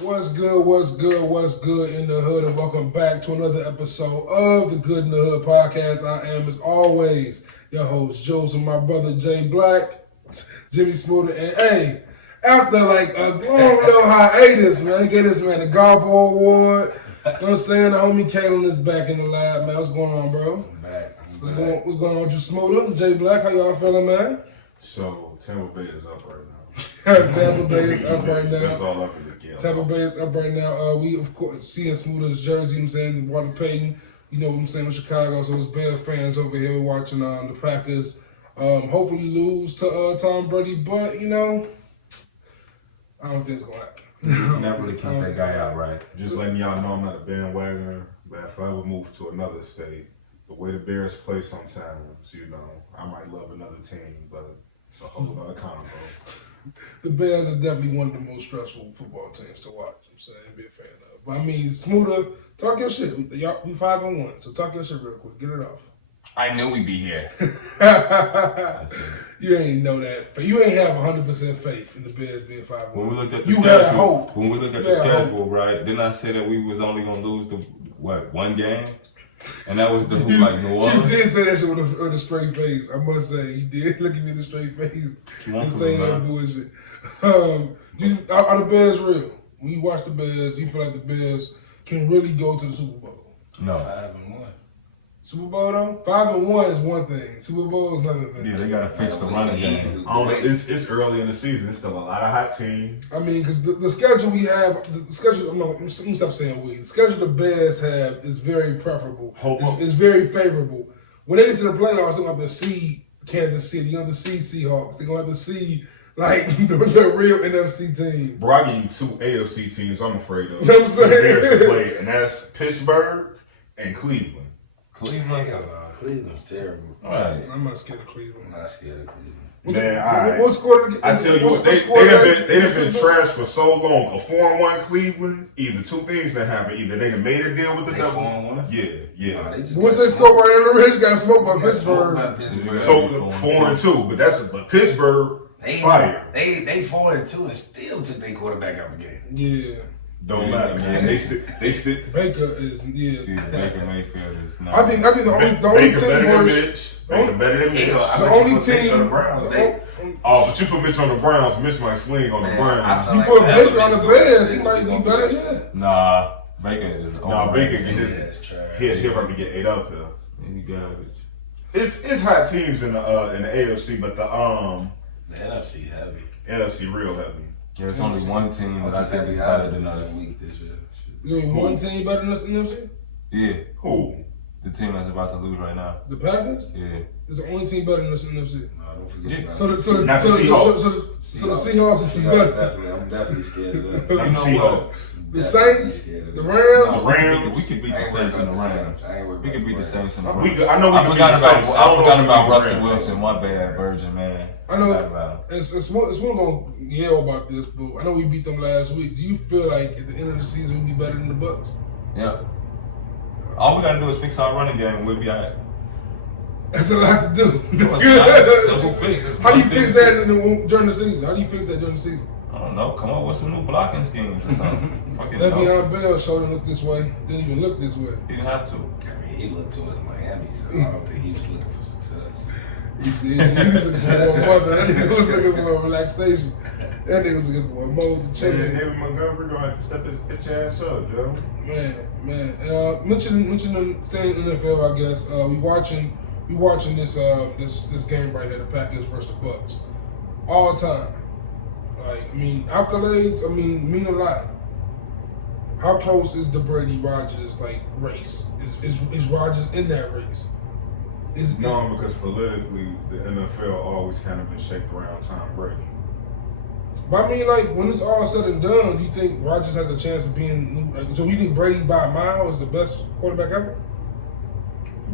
What's good, what's good, what's good in the hood, and welcome back to another episode of the Good in the Hood podcast. I am, as always, your host, Juice, and my brother, Jay Black, Jimmie Smooda, and hey, after like a long little hiatus, man, get this man the Garbo Award. You know what I'm saying? The homie Kaylin is back in the lab, man. What's going on, bro? I'm back. What's going on with you, Smooda? Jay Black, how y'all feeling, man? So, Tampa Bay is up right now. Tampa Bay is up right now. That's all I can get. Tampa Bay is up right now. We, of course, seeing Smooda's jersey, you know what I'm saying, Walter Payton, you know what I'm saying, with Chicago. So it's Bears fans over here watching the Packers hopefully lose to Tom Brady. But, you know, I don't think it's going to happen. You never really count that guy out, right? Just letting y'all know I'm not a bandwagoner, but if I ever move to another state, the way the Bears play sometimes, you know, I might love another team, but it's a whole other combo. The Bears are definitely one of the most stressful football teams to watch. I'm saying, be a fan of. But I mean, Smooda, talk your shit. Y'all, we 5-1, so talk your shit real quick. Get it off. I knew we'd be here. You ain't know that. You ain't have 100% faith in the Bears being 5-1. When we looked at the You schedule, had hope. when we looked at the schedule, right? Didn't I say that we was only gonna lose one game? And that was the New Orleans. You did say that shit with a straight face. I must say, you did look at me with a straight face and say that bullshit. Are the Bears real? When you watch the Bears, do you feel like the Bears can really go to the Super Bowl? No. 5-1. Super Bowl though? 5-1 is one thing. Super Bowl is another thing. Yeah, they gotta fix the running game. It's early in the season. It's still a lot of hot teams. I mean, because the schedule we have, the schedule, let me stop saying we. The schedule the Bears have is very preferable. It's very favorable. When they get to the playoffs, they're going to have to see Kansas City. They're going to have to see Seahawks. They're going to have to see, like, the real NFC team. Bro, I give you two AFC teams I'm afraid of. You know what I'm saying? The Bears to play, and that's Pittsburgh and Cleveland. Cleveland. Hell no, Cleveland's terrible. Right. I'm not scared of Cleveland. I'm not scared of Cleveland. What score? I tell you what, they've been trashed for so long. A 4-1 Cleveland, either two things that happen. Either they done made a deal with the devil. 4-1? Yeah. Nah, What's their score right on the ridge? Got smoked by Pittsburgh. So 4-2, but but Pittsburgh fire. They 4-2 and still took their quarterback out the game. Yeah. Don't matter, man. They still. Baker is Baker Mayfield is not. I think the only team worse. Baker better than Mitch. The only team. On the Browns, But you put Mitch on the Browns, Mitch might sling on the Browns. You put Baker on the Bears, he might be better. Yeah. Nah, Baker is. Baker get he'll probably get 8 up here. He garbage. It's hot teams in the AFC, but the NFC heavy. NFC real heavy. Yeah, it's only one team that I think is better than us. You mean one team better than us in the NFC? Yeah. Who? The team that's about to lose right now. The Packers? Yeah. It's the only team better than us in the NFC. No, don't forget about So the Seahawks is better. I'm definitely scared of them. I'm Seahawks. The Saints, the Rams. We could beat the Saints and the Rams. We could beat the Saints and the Rams. I forgot about Russell Wilson. My bad, Virgin, man. I know it's we're gonna yell about this, but I know we beat them last week. Do you feel like at the end of the season we'll be better than the Bucks? Yeah. All we gotta do is fix our running game and we'll be alright. That's a lot to do. It's a simple fix. How do you fix that during the season? How do you fix that during the season? I don't know. Come up with some new blocking schemes or something. Le'Veon Bell showed him look this way. Didn't even look this way. He didn't have to. I mean, he looked towards Miami, so I don't think he was looking for success. He was looking for more mother. That nigga was looking for relaxation. That nigga was looking for a mode to chill in. David Montgomery gonna have to step his bitch ass up, Joe. Man. Mention the thing in the NFL, I guess. We watching this game right here, the Packers versus the Bucks. All time. Like, I mean, accolades, mean a lot. How close is the Brady Rodgers race? Is Rodgers in that race? No, because politically the NFL always kind of been shaped around Tom Brady. But I mean, when it's all said and done, do you think Rodgers has a chance of being? So you think Brady by a mile is the best quarterback ever?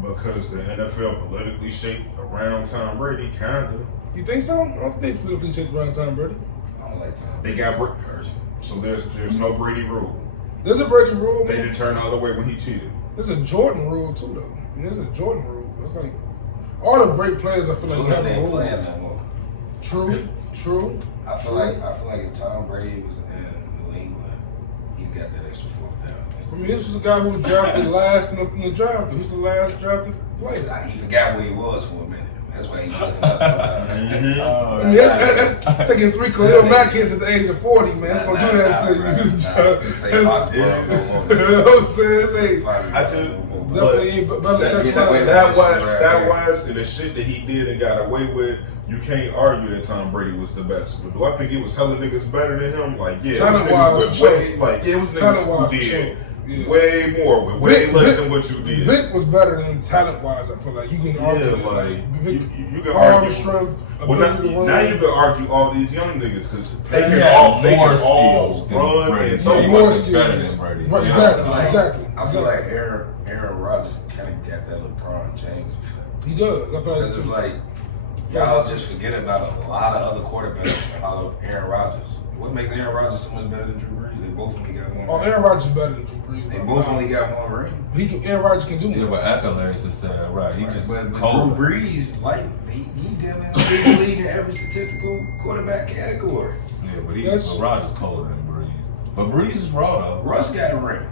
Because the NFL politically shaped around Tom Brady, kinda. You think so? I don't think they politically shaped around Tom Brady. I don't like Tom. They got so there's no Brady rule. There's a Brady rule. They didn't turn the other way when he cheated. There's a Jordan rule too, though. There's a Jordan rule. It's like all the great players. I feel like have a rule. Playing no more. True. I feel like if Tom Brady was in New England, got that extra $4,000. I mean, this was a guy who was drafted last in the draft. He was the last drafted player. He forgot where he was for a minute. That's why he looking up to I mean, that's taking 3 Khalil Mack hits at the age of 40, man. That's gonna do that to you. Say Foxborough. You know what I'm saying? I tell Definitely ain't better stat-wise, and the shit that he did and got away with, you can't argue that Tom Brady was the best. But do I think it was hella niggas better than him? Like, yeah, talent-wise, it was niggas who did way more with way less than what you did. Vic was better than talent-wise. I feel like you can argue you can arm argue strength. Well, now you can argue all these young niggas because they can more all skills run than and Brady. He more wasn't skills. better than Brady. Right, Yeah. exactly. I feel like Aaron Rodgers kind of got that LeBron James effect. He does. I feel like Because it's like, y'all just forget about a lot of other quarterbacks and follow Aaron Rodgers. What makes Aaron Rodgers so much better than Drew Brees? They both only got one ring. Aaron Rodgers is better than Drew Brees. They both only got one ring. Aaron Rodgers can do more. Yeah, but accolades is right. He just But cold. Drew Brees, like, he damn near lead the league in every statistical quarterback category. Yeah, but Rodgers colder than Breeze. But Breeze is raw though. Russ got a ring.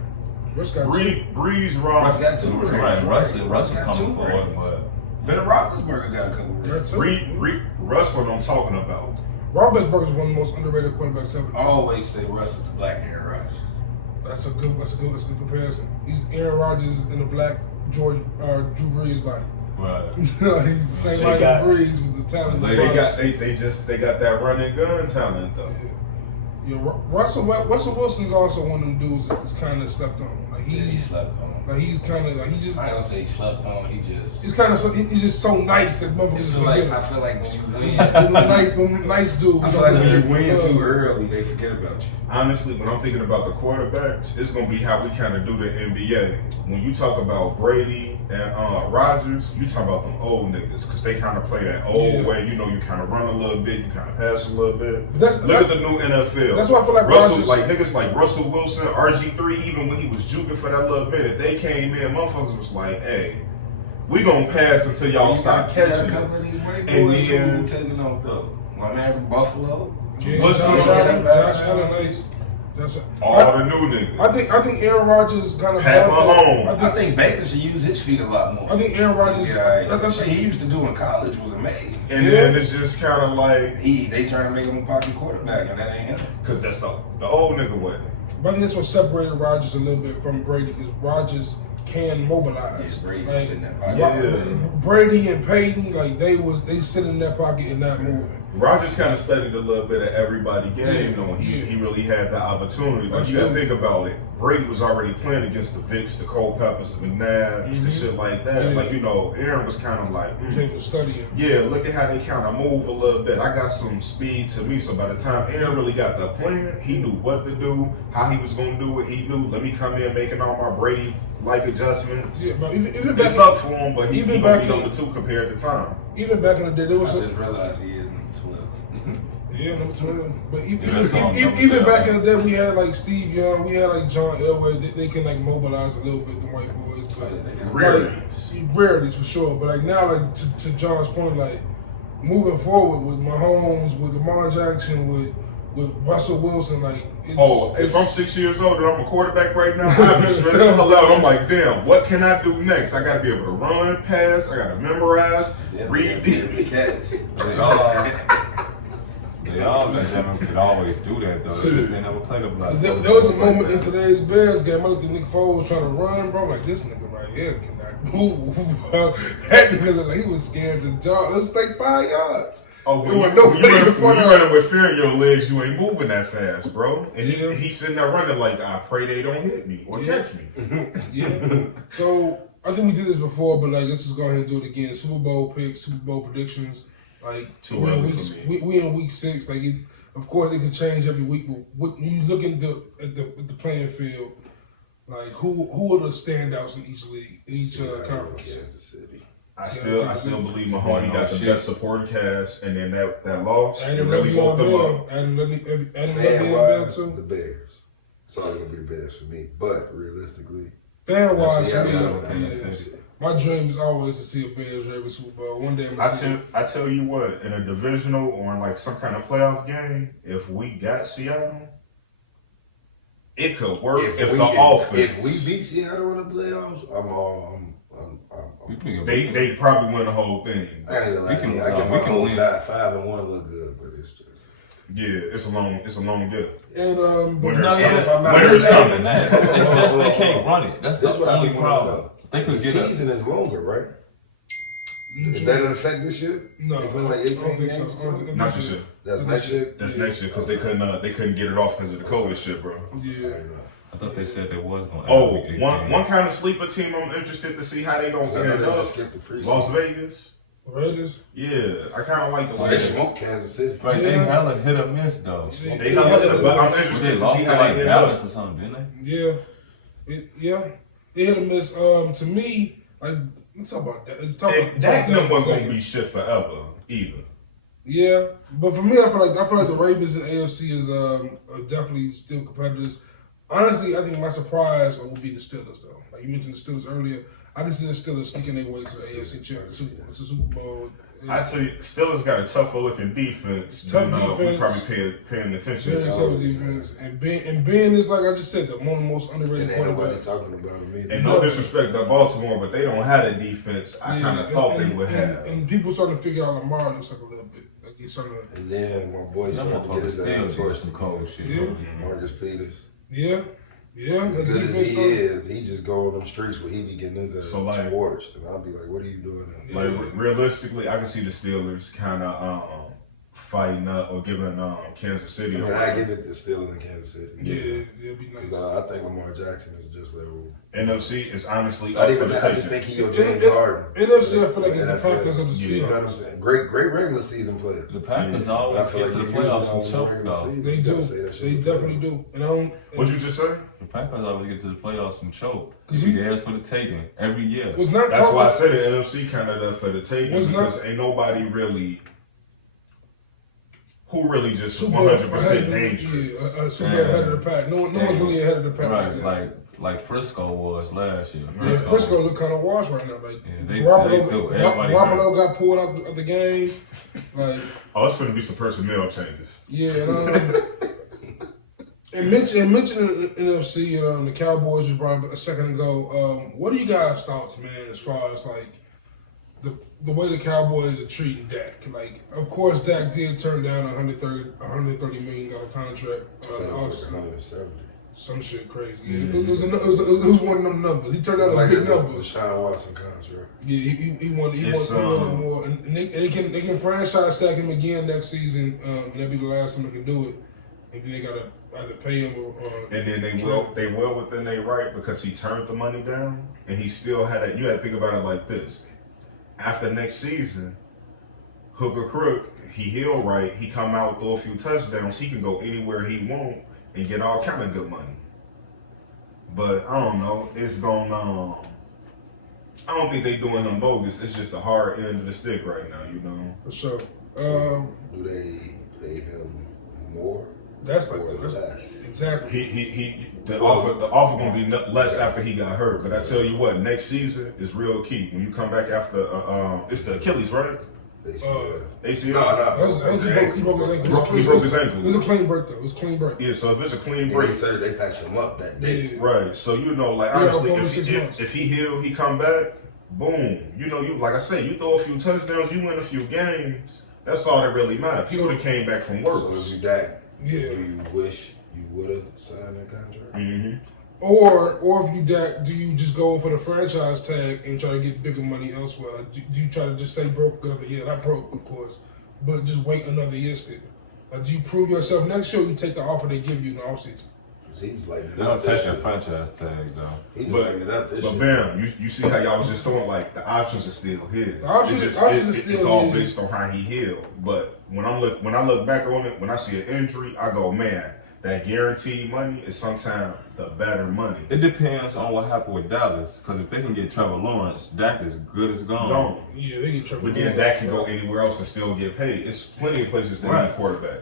Russ got Breeze, Russ got 2 rings. Right, Russ got coming 2 for rings. it, but Ben Roethlisberger got a couple rings. Russ, what I'm talking about. Roethlisberger is one of the most underrated quarterbacks ever. I always say Russ is the black Aaron Rodgers. That's a good comparison. He's Aaron Rodgers in the black Drew Brees body. right. He's the same height as Brees with the talent. They got that running gun talent though. Yeah, Russell Wilson's also one of them dudes that's kind of slept on. Like He slept on. Like he's kind of like he just. I don't say he slept on. He's just so nice that motherfuckers forget. I feel like when you win, He's a nice dude. I feel like when you win too early, they forget about you. Honestly, when I'm thinking about the quarterbacks, it's gonna be how we kind of do the NBA. When you talk about Brady and Rodgers, you talk about them old niggas because they kind of play that old way. You know, you kind of run a little bit, you kind of pass a little bit. Look at the new NFL. That's why I feel like Russell, Rodgers, like niggas like Russell Wilson, RG3, even when he was juking for that little minute, they came in, motherfuckers was like, hey, we gonna pass until y'all stop catching a it. couple of these white And boys then- who taking on though. My man from Buffalo. What's Josh Allen, nice. All the new niggas. I think Aaron Rodgers kind of. Pat Mahomes. I think Baker should use his feet a lot more. I think Aaron Rodgers. That shit he used to do in college was amazing. And then it's just kind of like They trying to make him a pocket quarterback, and that ain't him. because that's the old nigga way. But I think that's what separated Rodgers a little bit from Brady because Rodgers can mobilize. Yeah, Brady like, was in that pocket. Brady and Peyton, like they sit in that pocket and not moving. Rodgers kind of studied a little bit of everybody game, though. He really had the opportunity. Like, you gotta think about it. Brady was already playing against the Vicks, the Culpeppers, the McNabbs, the shit like that. Yeah. Like, you know, Aaron was kind of like, He was able to study him. yeah, look at how they kind of move a little bit. I got some speed to me, so by the time Aaron really got the plan, he knew what to do, how he was gonna do it. He knew, let me come in making all my Brady-like adjustments. Yeah, but even It sucked for him, but he even gonna back be in- number 2 compared to Tom. even back in the day, there I was just realized he is number 12. yeah, number 12. But that's all number even 12. back in the day, we had like Steve Young, we had like John Elway. They can like mobilize a little bit, the white boys. But Rarities. rarities for sure. But like now, like to John's point, like moving forward with Mahomes, with Lamar Jackson, with Russell Wilson, like If I'm 6 years old and I'm a quarterback right now, I'd be stressed the hell out. I'm like, damn, what can I do next? I gotta be able to run, pass, I gotta memorize, read these. They all could always do that though. They just never played a block. There was a moment in today's Bears game. I looked at Nick Foles trying to run, bro. Like this nigga right here cannot move. Bro. That nigga looked like he was scared to jog. It was like 5 yards. Oh, when There you was nobody in front of him. running with fear in your legs, you ain't moving that fast, bro. And Yeah. he's sitting there running like, I pray they don't hit me or catch me. Yeah. So I think we did this before, but like let's just go ahead and do it again. Super Bowl picks, Super Bowl predictions. Like Too we in early week, for me. we in week 6. Like of course it can change every week. But when you look at the playing field, like who are the standouts in each league, in each conference? Kansas City. I still believe Mahomes got the best supporting cast, and then that loss, I it didn't really woke them up. Fan-wise, the Bears. It's all gonna be the Bears for me. But realistically, Fan wise, Seattle, my dream is always to see a Bears every Super Bowl. One day I'm gonna see it. I tell you what, in a divisional or in like some kind of playoff game, if we got Seattle, it could work if we, the offense. If we beat Seattle in the playoffs, they probably win the whole thing. I ain't gonna lie. I get my whole side 5-1 look good, but it's just it's a long gift. And winter's coming. It's just they can't run it. That's the only problem. They could the get season is longer, right? Is that an effect this year? No, they play like 18 games. Not this year. That's next year. That's next year because they couldn't get it off because of the COVID shit, bro. Yeah. I thought they said they was going. One kind of sleeper team I'm interested to see how they gonna end up. Las Vegas. Raiders. Yeah, I kind of like the way they smoke Kansas City. Like they hella hit or miss though. They hella hit, but I'm interested to see how they end Dallas up. or something, didn't they? Yeah. It hit or miss. To me, like let's talk about that. That wasn't gonna be shit forever either. Yeah, but for me, I feel like the Ravens and AFC is are definitely still competitors. Honestly, I think my surprise will be the Steelers though. Like you mentioned the Steelers earlier. I can see the Steelers sneaking their way to the AFC Championship, to Super Bowl. I tell you, Steelers got a tougher looking defense. We probably paying attention to. Defense. And Ben is like I just said, one of the most underrated quarterbacks. quarterbacks. Talking about him either. And no disrespect to Baltimore, but they don't have a defense I kind of thought they would have. And people starting to figure out Lamar looks like a little bit. Like he's starting to. And then my boy's starting to get his ass torched. Some cold shit. Yeah. Marcus Peters. Yeah. As good as he is, he just go on them streets where he be getting his ass torched, and I'll be like, "What are you doing?" Like realistically, I can see the Steelers kind of fighting up or giving Kansas City. I give it the Steelers in Kansas City. Yeah, it'd be nice. Because I think Lamar Jackson is just level. NFC is honestly I just think he your James Harden. NFC, I feel like it's the Packers of the Seahawks. You know what I'm saying? Great regular season player. The Packers always get to the playoffs and choke though. They do. They definitely do. What'd you just say? The Packers always get to the playoffs and choke. They be theirs for the taking every year. That's why I said the NFC kind of there for the taking because ain't nobody really. Who really just 100% dangerous? Yeah, super ahead of the pack. No one's really ahead of the pack. Right, like Frisco was last year. Frisco look kind of washed right now. Like Garoppolo got pulled out of the game. Like, it's going to be some personnel changes. Yeah, and mentioning NFC, the Cowboys you brought up a second ago. What are you guys' thoughts, man, as far as like the way the Cowboys are treating Dak? Like, of course, Dak did turn down a $130 million contract. Some shit crazy. Mm-hmm. It was one of them numbers. He turned out a big number. Deshaun Watson contract. Yeah, he wanted more, and they can franchise tag him again next season, and that'll be the last time they can do it. And then they gotta either pay him or. And then they will within their right because he turned the money down, and he still had it. You had to think about it like this. After next season, hook or crook, he heal right, he come out, throw a few touchdowns, he can go anywhere he want and get all kind of good money. But I don't know, it's going I don't think they doing him bogus. It's just the hard end of the stick right now, you know. For sure. Do they pay him more? That's like that's exactly. The offer gonna be less after he got hurt. But I tell you what, next season is real key. When you come back after, it's the Achilles, right? ACL. He broke his ankle. He broke his ankle. It was a clean break though. It was a clean break. Yeah, so if it's a clean break, they said they patched him up that day. Yeah. Right. So you know, like honestly, if he heal, he come back, boom. You know, you like I said, you throw a few touchdowns, you win a few games. That's all that really matters. He would have came back from work. So if you Dak, yeah. Do you wish you would have signed that contract? Mm-hmm. Or if you Dak, do you just go for the franchise tag and try to get bigger money elsewhere? Do you try to just stay broke another year? Not broke, of course, but just wait another year still. Do you prove yourself next year? Or you take the offer they give you in the offseason. He was lighting it they up. don't take that franchise tag though. He was lighting it up this year. But bam, you see how y'all was just throwing like the options are still his. It's all based on how he healed. But when I look back on it, when I see an injury, I go, man, that guaranteed money is sometimes the better money. It depends on what happened with Dallas, because if they can get Trevor Lawrence, Dak is good as gone. No. Yeah, they get Trevor But then Lawrence, Dak can go anywhere else and still get paid. It's plenty of places that Right. need quarterback.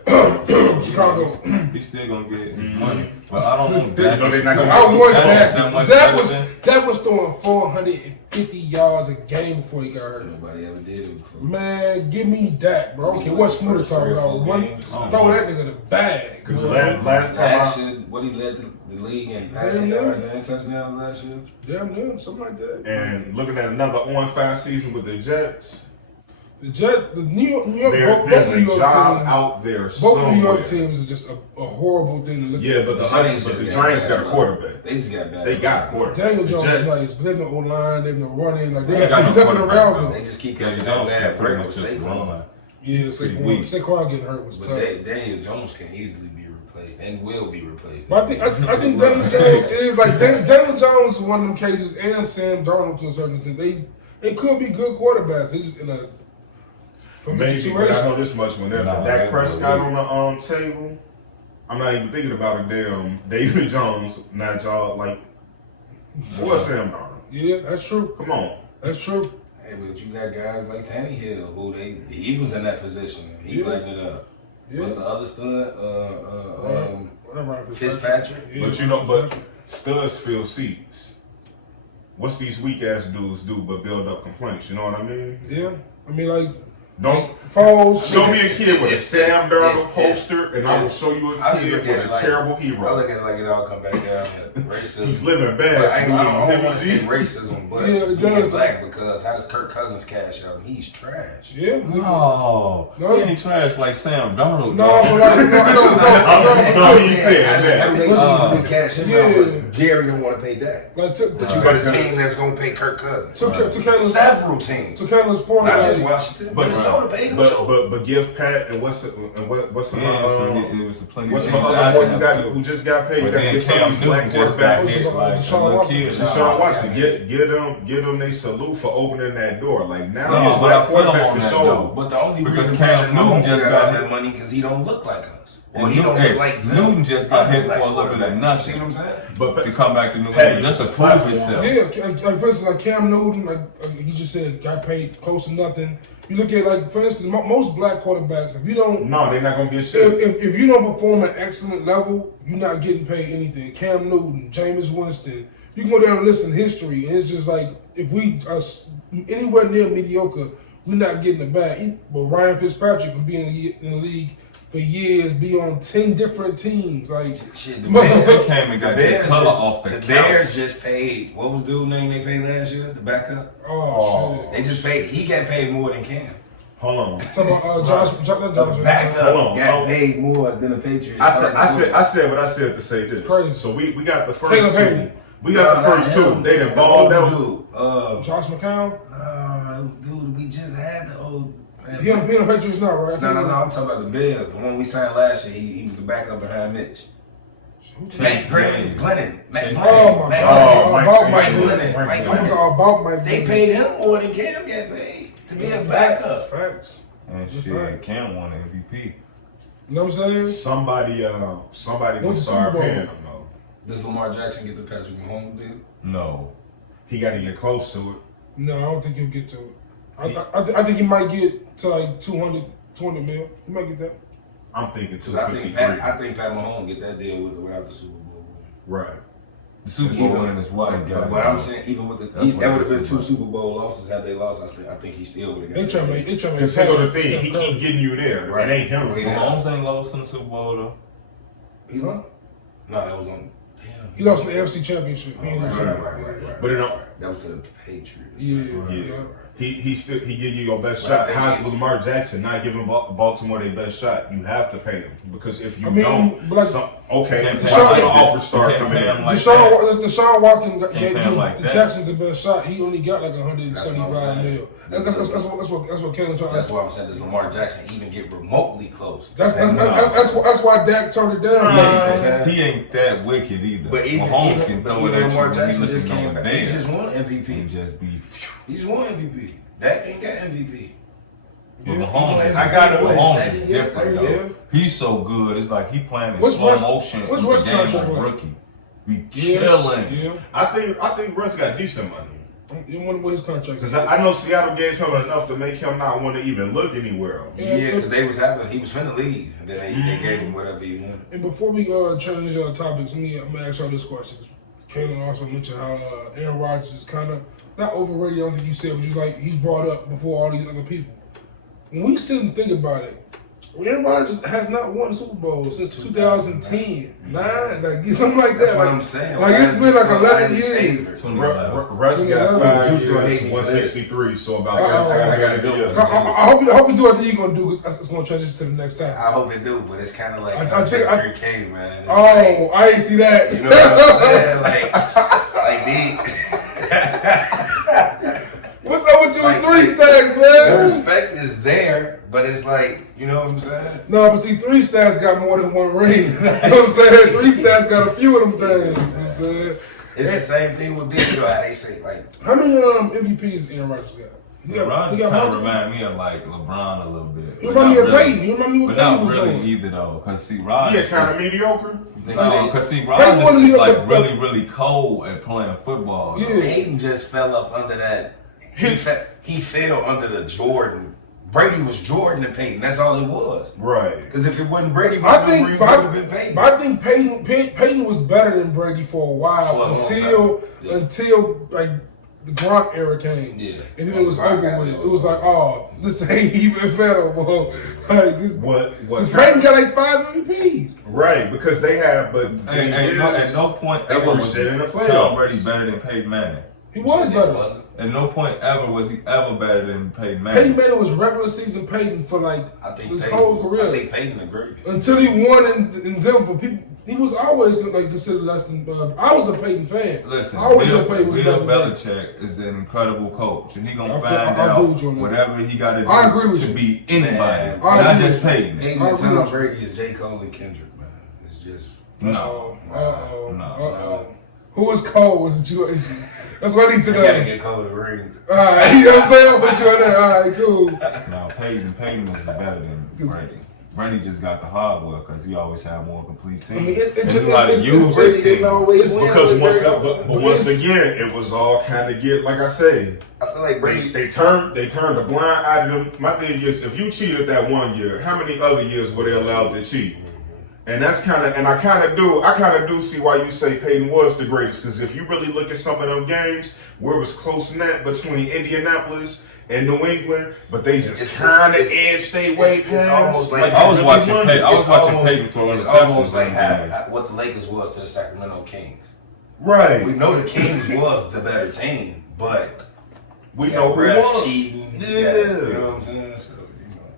Chicago. He's still gonna get his money. But I don't want Dak. No, they're not gonna I want that that. much That better Dak was throwing 450 yards a game before he got hurt. Nobody ever did it before. Man, give me Dak, bro. I don't care what Smooda talking about. Throw that nigga in the bag. Because bro. last time Last year, what he led the league in passing yards and touchdowns last year. Damn near, something like that. and looking at another on-5 season with the Jets, The Jets, the New York, there's both a New York job teams, out there both somewhere. New York teams is just a horrible thing to look at. Yeah, but the Giants got a quarterback. They just got bad. They got a quarterback. Daniel The Jones Jets- is nice, but there's no O-line, there's no running, like They there's got no nothing quarterback, around though. them. They just keep Daniel catching that Jones bad can pretty break much with just Saquon. run. Yeah, Pretty weak. Saquon getting hurt was But tough. Daniel Jones can easily be replaced and will be replaced. But I think Daniel Jones is like Daniel Jones is one of them cases, and Sam Darnold to a certain extent. They could be good quarterbacks. They just in a Maybe, situation. but I know this much: when there's Nah, a Dak they Prescott will. on the table, I'm not even thinking about a damn David Jones. Not y'all like, or Sam Darnold. Yeah, that's true. Come on, That's true. Hey, but you got guys like Tannehill who he was in that position. He Yeah. lighting it up. Yeah. What's the other stud? Whatever. Fitzpatrick? Yeah, but you know, but studs fill seats. What's these weak ass dudes do but build up complaints? You know what I mean? Yeah, I mean like Don't Foles. show me a kid with a Sam Darnold if- poster, and I will show you I a just kid look with at a it like- terrible I hero. look at it like it all come back down to racism. He's living But bad. I don't want to say Dude. racism, but Yeah, it he is does. black because how does Kirk Cousins cash out? He's trash. Yeah. No, No. he ain't trash like Sam Darnold. No, but like No, he said I that. mean, they easily cash him out, Yeah. but Jerry don't want to pay that. Like But you got a team that's gonna pay Kirk Cousins. to Kayla's Several teams. point, Not just like, Washington, But Minnesota paid him too. but give Pat and what's the Yeah, so it was a plenty what's of the teams other out boy there, who just got paid? You But got to then get some Cam of these black Newton just got quarterbacks. hit like a Deshaun little Watson. kid. Deshaun Watson, get them they salute for opening that door. Like now, No, these but I black feel him quarterbacks on can that, show. though. But the only Because reason Cam Patrick Newton Mahomes just got got all hit. that money because he don't look like us. And Or he don't Newton- look like them. Newton just got Other hit black for a little bit of quarterbacks. nothing. See what I'm saying? But To come back to New Hey, England just to it's a prove platform. himself. yeah, like for instance, like Cam Newton, like he just said, got paid close to nothing. You look at like for instance, most black quarterbacks, if you don't, no, they're not gonna get shit. if you don't perform at an excellent level, you're not getting paid anything. Cam Newton, Jameis Winston, you can go down and listen to history, and it's just like if we are anywhere near mediocre, we're not getting a bag. But Ryan Fitzpatrick can be in the league for years, be on 10 different teams. Like Shit, the But- Bears, They came and got their color off the the couch. Bears just paid. What was dude's name they paid last year? The backup. oh shit. They just paid. He got paid more than Cam. Hold on. Talking about not The Josh, backup Hold on, got hold on. paid more than the Patriots. I said what I said to say this. Crazy. So we got the Caleb first two. Hayden. We got the first two. They done balled out. Dude, Josh McCown. dude, we just had the old. He on the Patriots now, right? No, I'm talking about the Bears. The one we signed last year, he was the backup behind Mitch. Matt Glennon. Matt Oh my Matt God! Mike About Mike Mike Glennon. Glennon. Mike I Glennon. forgot about Mike. They Glennon. paid him more than Cam got paid to be a backup. Facts. And That's shit, right. Cam won MVP. You know what I'm saying? Somebody Went gonna to start Super Bowl. paying him though. Does Lamar Jackson get the Patrick Mahomes deal? No. He got to get close to it. No, I don't think he'll get to it. I think he might get to like 200 mil. He might get that. I'm thinking Because I 253. think Pat Mahomes get that deal without the Super Bowl. Right. The Super Bowl winning is what he got. But I'm saying, even with That's that what would have been it's two about. Super Bowl losses. Had they lost, I think he still would have They got try to that make. They try to make. Because here go the thing. Steph He Curry. keep getting you there. Right. It ain't him. Right. Mahomes ain't lost in the Super Bowl though. He lost? No, that was on. Damn. He lost in the AFC Championship. He Oh, ain't in the right, Super right. Bowl. But it don't. That was to the Patriots. Yeah. He give you your best Well, shot. I How's think- Lamar Jackson not giving Baltimore their best shot? You have to pay them because if you I mean, don't, but like- okay, Can't watch pay the him. offer start Can't coming pay him in. like Deshaun Watson Can't gave pay him like the that. Texans the best shot. He only got like That's what I'm 175 saying. mil. That's what Kaylin tried. That's why I'm saying, does Lamar Jackson even get remotely close? That's why Dak turned it down. He ain't that wicked either. But even, Mahomes can but throw it even at you Lamar when Jackson you just looking came over back. He there. just won He MVP. just be. He just won MVP. Dak ain't got MVP. But Mahomes is, I got it. Mahomes is Second year, different third though. He's so good. It's like he playing in What's slow West- motion what's the West game contract on like? rookie. be killing. Yeah. I think Russ got decent money. You wonder what his contract is. Because I know Seattle gave him enough to make him not want to even look anywhere else. Yeah, because he was finna leave, and then they gave him whatever he wanted. And before we transition on topics, I'm gonna ask y'all this question. Kaylin also mentioned how Aaron Rodgers is kind of not overrated. I don't think you said, but you like he's brought up before all these other people. When we sit and think about it, Aaron Rodgers has not won a Super Bowl since 2010, 9, like something like that. That's what I'm saying. Like it's been like 11 years. Russ got 5 years, 163, so about I gotta go. I hope you do what you're gonna do. Because it's gonna transition to the next time. I hope it do, but it's kind of like I think K, man. Oh, I ain't see that. You know what I'm saying? Like what's up with you and 3 stacks, man? The respect is there, but it's like, you know what I'm saying? No, but see, 3 stacks got more than 1 ring. You know what I'm saying? 3 stacks got a few of them things. You know what I'm saying? It's the same thing with Diddy, though. How they say, like, how many MVPs Aaron Rodgers got? Rodgers kind of remind me of like LeBron a little bit. You remind me of Peyton. You remind me but what Peyton not was really doing. either though. Cause see, Rodgers kind of mediocre. No, cause see, Rodgers is like really cold at playing football. Yeah. Peyton just fell up under that. He fell under the Jordan. Brady was Jordan and Peyton. That's all it was. Right. Because if it wasn't Brady, I think it would have been Peyton. But I think Peyton was better than Brady for a while until like the Gronk era came. Yeah. And then it was over with. It was like, oh, this ain't even fair, bro. Like this. Peyton got like 5 MVPs. Right, because they have, but at no point ever was Tom Brady better than Peyton Manning. He was better. At no point ever was he ever better than Peyton Manning. Peyton Manning was regular season Peyton for like his whole career. I think Peyton the greatest. Until he won in Denver. He was always like considered less than. I was a Peyton fan. Listen, I always said Peyton was Bill better. Belichick is an incredible coach, and he gonna find out whatever he got to do to be anybody, not just Peyton. Peyton and Tom Brady is J. Cole and Kendrick, man. It's just no. Who is Cole? Was the situation? That's what I need to know. You gotta get Cole the rings. Alright, you know what I'm saying? I'll put you on there. Alright, cool. No, Peyton is better than Brady. Brady just got the hardware because he always had more complete team. I mean, he knew how to use his team. Because once again, it was all kind of like I say. I feel like Brady. They turned the blind eye to them. My thing is, if you cheated that 1 year, how many other years were they allowed to cheat? And that's I kind of do see why you say Peyton was the greatest. Because if you really look at some of them games where it was close net between Indianapolis and New England, but they just kind of edged their way past. It's almost like I was watching Peyton throw It's interceptions. almost like what the Lakers was to the Sacramento Kings. Right. We know the Kings was the better team, but we know refs cheating. Yeah. You know what I'm saying? So,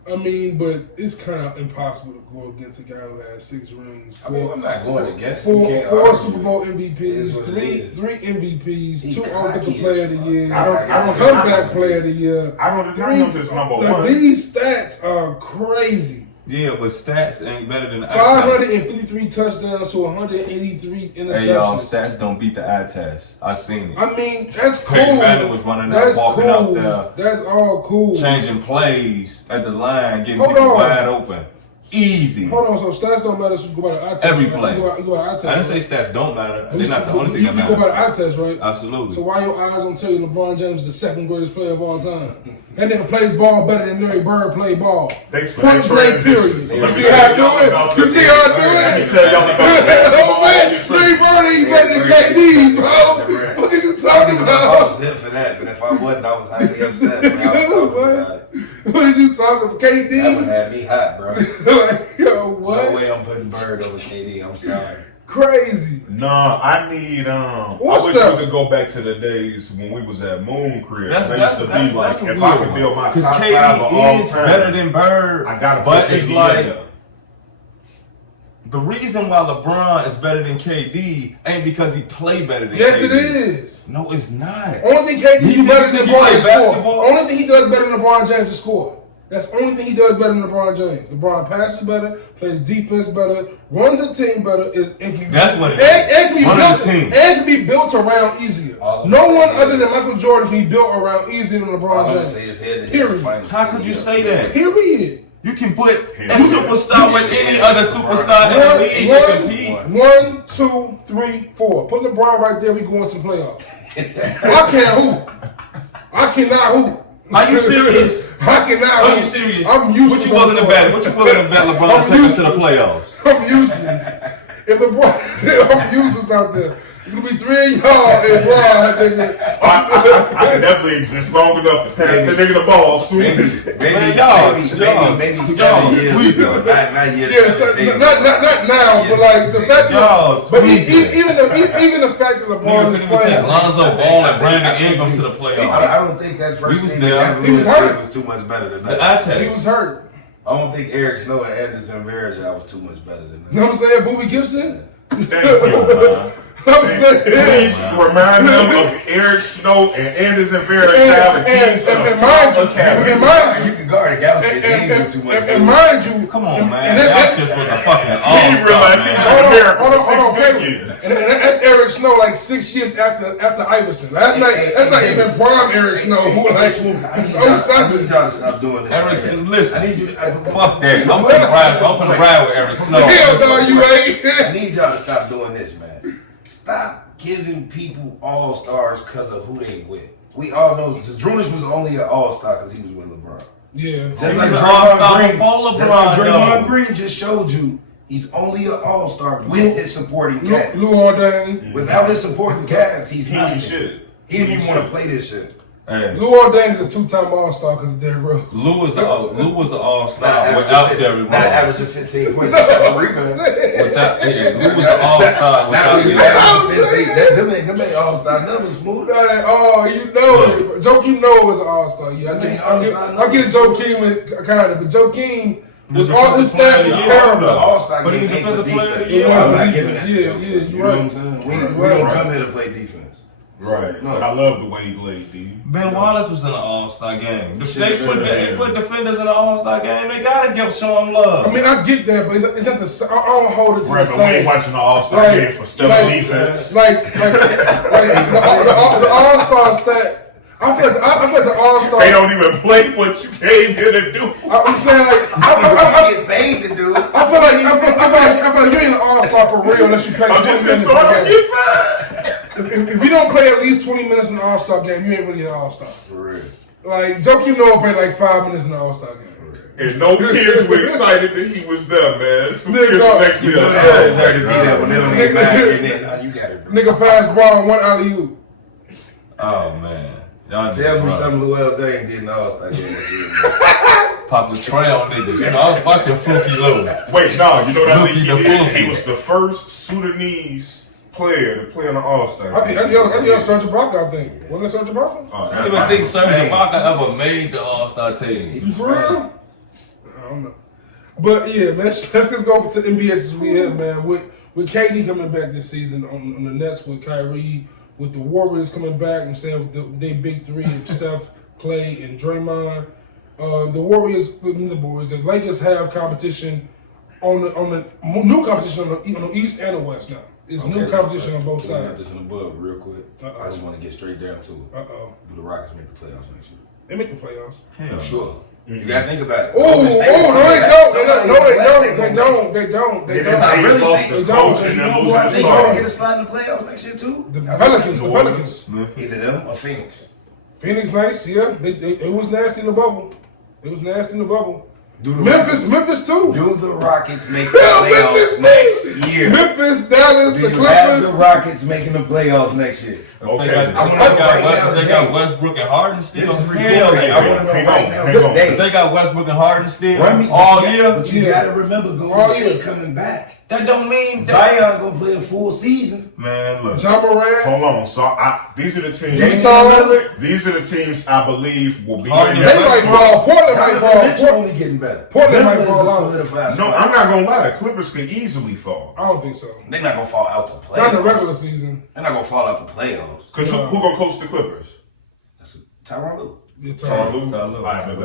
I mean, but it's kind of impossible to go against a guy who has 6 rings. I'm not going against 4 Super Bowl MVPs, 3 MVPs, 2 Offensive Player of the Year, comeback Player of the Year. I don't deny him as number 1. These stats are crazy. Yeah, but stats ain't better than the eye 553 touchdowns to 183 interceptions. Hey, y'all, stats don't beat the eye test. I seen it. I mean, that's cool. Peyton Manning was running out, walking out there. That's all cool. Changing plays at the line, getting people wide open. Easy. Hold on, so stats don't matter, so you go by the eye test. Every play. You go by the eye test. I didn't say stats don't matter. They're not the only thing that matters. You go by the eye test, right? Absolutely. So why your eyes don't tell you LeBron James is the 2nd greatest player of all time? That nigga plays ball better than Larry Bird played ball. Thanks for that transition. Period. You see how I do it? You see how I do it? Let me tell y'all about that. Larry Bird ain't better than KD, bro. What are you talking about? I was here for that, but if I wasn't, I was highly upset when I was talking about it. What are you talking about? KD? That would have me hot, bro. Like, yo, what? No way I'm putting Bird over KD. I'm sorry. Crazy. No, I need I wish we could go back to the days when we was at Moon Crib. That used to be like, if I could build my top 5 of all is time, better than Bird. I gotta but put it's KD like in there. the reason why LeBron is better than KD ain't because he played better than KD. Yes, it is. No, it's not. Only thing KD do better than LeBron is score. Basketball? Only thing he does better than LeBron James is score. That's the only thing he does better than LeBron James. LeBron passes better, plays defense better, runs a team better. That's what it is. And can be built around easier. No one other than Michael Jordan can be built around easier than LeBron James. Say his head to Period. head How could you say that? Period. You can put a superstar with any other superstar in the league to compete. 1, 2, 3, 4. Put LeBron right there. We going to the playoffs. I can't hoop. I cannot hoop. Are you serious? I cannot hoop. Are you serious? I'm useless. What you willing to bet? What you willing to bet LeBron take us to the playoffs? I'm useless. If LeBron, I'm useless out there. It's gonna be 3 of y'all and Ron, nigga. I can definitely exist long enough to pass the nigga the ball soon. Maybe y'all, 7 years ago. Not yet. Yeah, so, not now, but like the fact that, but even the fact that LeBron is playing. Lonzo Ball and Brandon Ingram to the playoffs. I don't think that first was thing there. that He was hurt. was too much better than that. I tell He you. was hurt. I don't think Eric Snow and Anderson Varejao was too much better than that. You know what I'm saying? Booby Gibson? Thank you. I'm saying? Please remind them of Eric Snow and Anderson Varejao. And mind you, You can guard a Galaxy. He ain't do too much. and mind you, Come on, man. Gaskins was a fucking He didn't realize he all-star, was man. there for 6 okay. good years. And that's Eric Snow like 6 years after Iverson. That's not even prime Eric Snow. Who like it's I need 07. y'all to stop doing this. Erickson, listen. I need you to. Fuck that. I'm finna ride with Eric Snow. Hell no, you ain't. I need y'all to stop doing this, man. Stop giving people all-stars because of who they with. We all know Drunas was only an all-star because he was with LeBron. Yeah. Just He like was an all-star Draymond before Green. Just like LeBron, Draymond though. Green just showed you, he's only an all-star with his supporting cast. Lou Ordain. Without his supporting cast, he's He nothing. should. He didn't even want to play this shit. Hey, Lou Ordain is a 2-time All-Star because of Derrick Rose. Lou was an all-star Not without averaging Derrick Not Rose. averaging 15 points and 7 rebounds. Lou was an all-star Not without when you Derrick averaging 15. Them ain't all-star numbers, Smooda. Oh, you know it. Joakim Noah was an All-Star. Yeah, I get Joakim kind of, but Joakim was all his stats was terrible. All-star But he game was ain't for defensive player of the defense. year. I'm not giving that. Yeah, to Joakim. yeah, You you're know right. what I'm saying? We don't come here to play defense. Right. No. I love the way he played, D. Ben Wallace was in an all-star game. If they put defenders in an all-star game, they gotta show him love. I mean, I get that, but it's not the. I don't hold it to Right, the but we ain't same. watching the All-Star game for stellar defense. Like the All-Star stat. I feel like the All-Star. They don't even play what you came here to do. I'm saying like I get paid to do. I feel like you ain't an All-Star for real unless you play 20 I'm just minutes in so a game. get fired. If you don't play at least 20 minutes in the All-Star game, you ain't really an All-Star. For real. Like Joakim Noah played like 5 minutes in the All-Star game. And no kids were excited that he was there, man. Some kids Nigga, was actually You know upset. deserve to be there when they don't need back and then you got it. Nigga passed ball and 1 alley-oop. Oh man, y'all Tell me rough. something Luell Dane did in the All-Star game. Pop the trail niggas. You know, I was watching Fluky Lou. Wait, no, you know what I think he Looky the did? Fluky. He was the first Sudanese player to play on the All-Star I think Serge Ibaka, I think. Wasn't it Serge Ibaka? I don't even think Serge Ibaka ever made the all-star team. You for real? I don't know. But yeah, man, let's just go to NBA as we have, man. With KD coming back this season on the Nets with Kyrie, with the Warriors coming back, I'm saying with they big three of Steph, Clay, and Draymond. The Warriors, the Lakers have competition on the new competition on the East and the West now. It's new competition on both sides. Just in the bug real quick. I just want to get straight down to it. Do the Rockets make the playoffs next year? They make the playoffs. Hell, Sure. You gotta think about it. Oh, Golden State no, is they coming don't. back. They don't. They don't. They Because I don't. really lost think the they coach don't. and You then know losing what? the They star. gonna get a slide in the playoffs next year too. The Pelicans. Either them or Phoenix. Phoenix, nice, yeah. It was nasty in the bubble. It was nasty in the bubble. Do the Memphis too. Do the Rockets make the Hell, playoffs next year? Memphis, Dallas, Do the you have the Clippers. Rockets making the playoffs next year? Okay. They got Westbrook and Harden still. This is Hell recorded. yeah. I want to know Hang right on, now hang on. today. They got Westbrook and Harden still Run me- all but you year. But you Yeah. gotta remember, All Golden year. State coming back. That don't mean that. Zion gonna play a full season. Man, look. John Morant. Hold on. So these are the teams. Utah. These are the teams I believe will be Harden in They there. might fall. Portland might fall. Denver's only getting better. Portland might Denver fall is a out. solidified No, spot. I'm not gonna lie. The Clippers can easily fall. I don't think so. They're not gonna fall out the playoffs. Not in the regular season. They're not gonna fall out the playoffs. Cause who gonna coach the Clippers? That's Tyronn Lue. Yeah, Tyronn Lue. Tyronn Lue. I ain't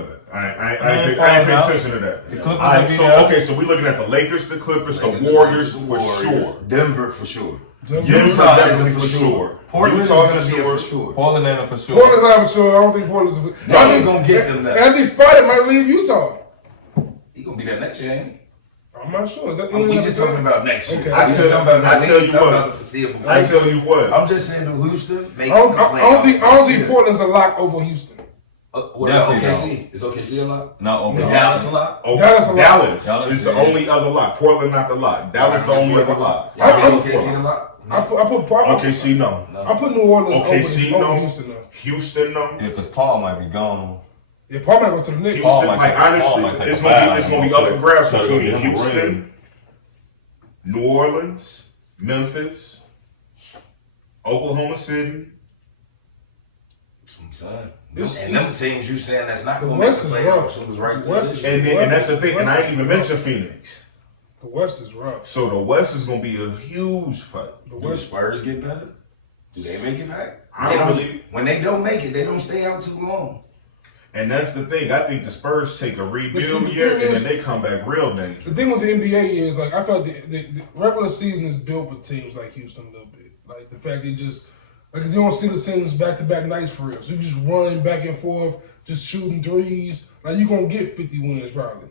ain't paying falling out. attention to that. The Clippers All right, will be so there. okay, so we're looking at the Lakers, the Clippers, the Warriors for sure. Denver for sure. Utah Utah definitely is a for sure. Portland is Utah gonna for be a sure. for sure. Portland ain't for sure. Portland's not for sure. I don't think Portland's. They ain't gonna get them now. Anthony Spider might leave Utah. gonna be there next year, ain't he? I'm not sure. Is that We just talking about next year. Okay. I tell you what. The foreseeable I future. tell you what. I'm just saying to Houston. I don't think Portland's a lock over Houston. What OKC? Is OKC a lock? No, Is okay. Dallas a lock? Oh, Dallas a lot. Dallas is the only other lot. Portland not the lot. Dallas the only other lot. Y'all think OKC a lock? I put OKC no. I put New Orleans OKC over no. Houston though. Houston no. Yeah, because Paul might be gone. Yeah, Paul might go to the Knicks. Houston, might like take- Paul honestly, might take it's a gonna bow. be up for grabs Try to between get him a Houston, ring. New Orleans, Memphis, Oklahoma City. That's what I'm saying. And them teams you saying that's not The gonna make West the is playoffs, rough. it was right The there. West is- And that's the thing, and I ain't even mentioned Phoenix. The West is rough. So the West is gonna be a huge fight. The Do the West. Spurs get better? Do they make it back? I don't believe. When they don't make it, they don't stay out too long. And that's the thing. I think the Spurs take a But see, rebuild the year thing and is- then they come back real dangerous. The thing with the NBA is like I felt the regular season is built for teams like Houston a little bit. Like the fact they just like you don't see the same back-to-back nights for real. So you just running back and forth, just shooting threes. Like you gonna get 50 wins probably.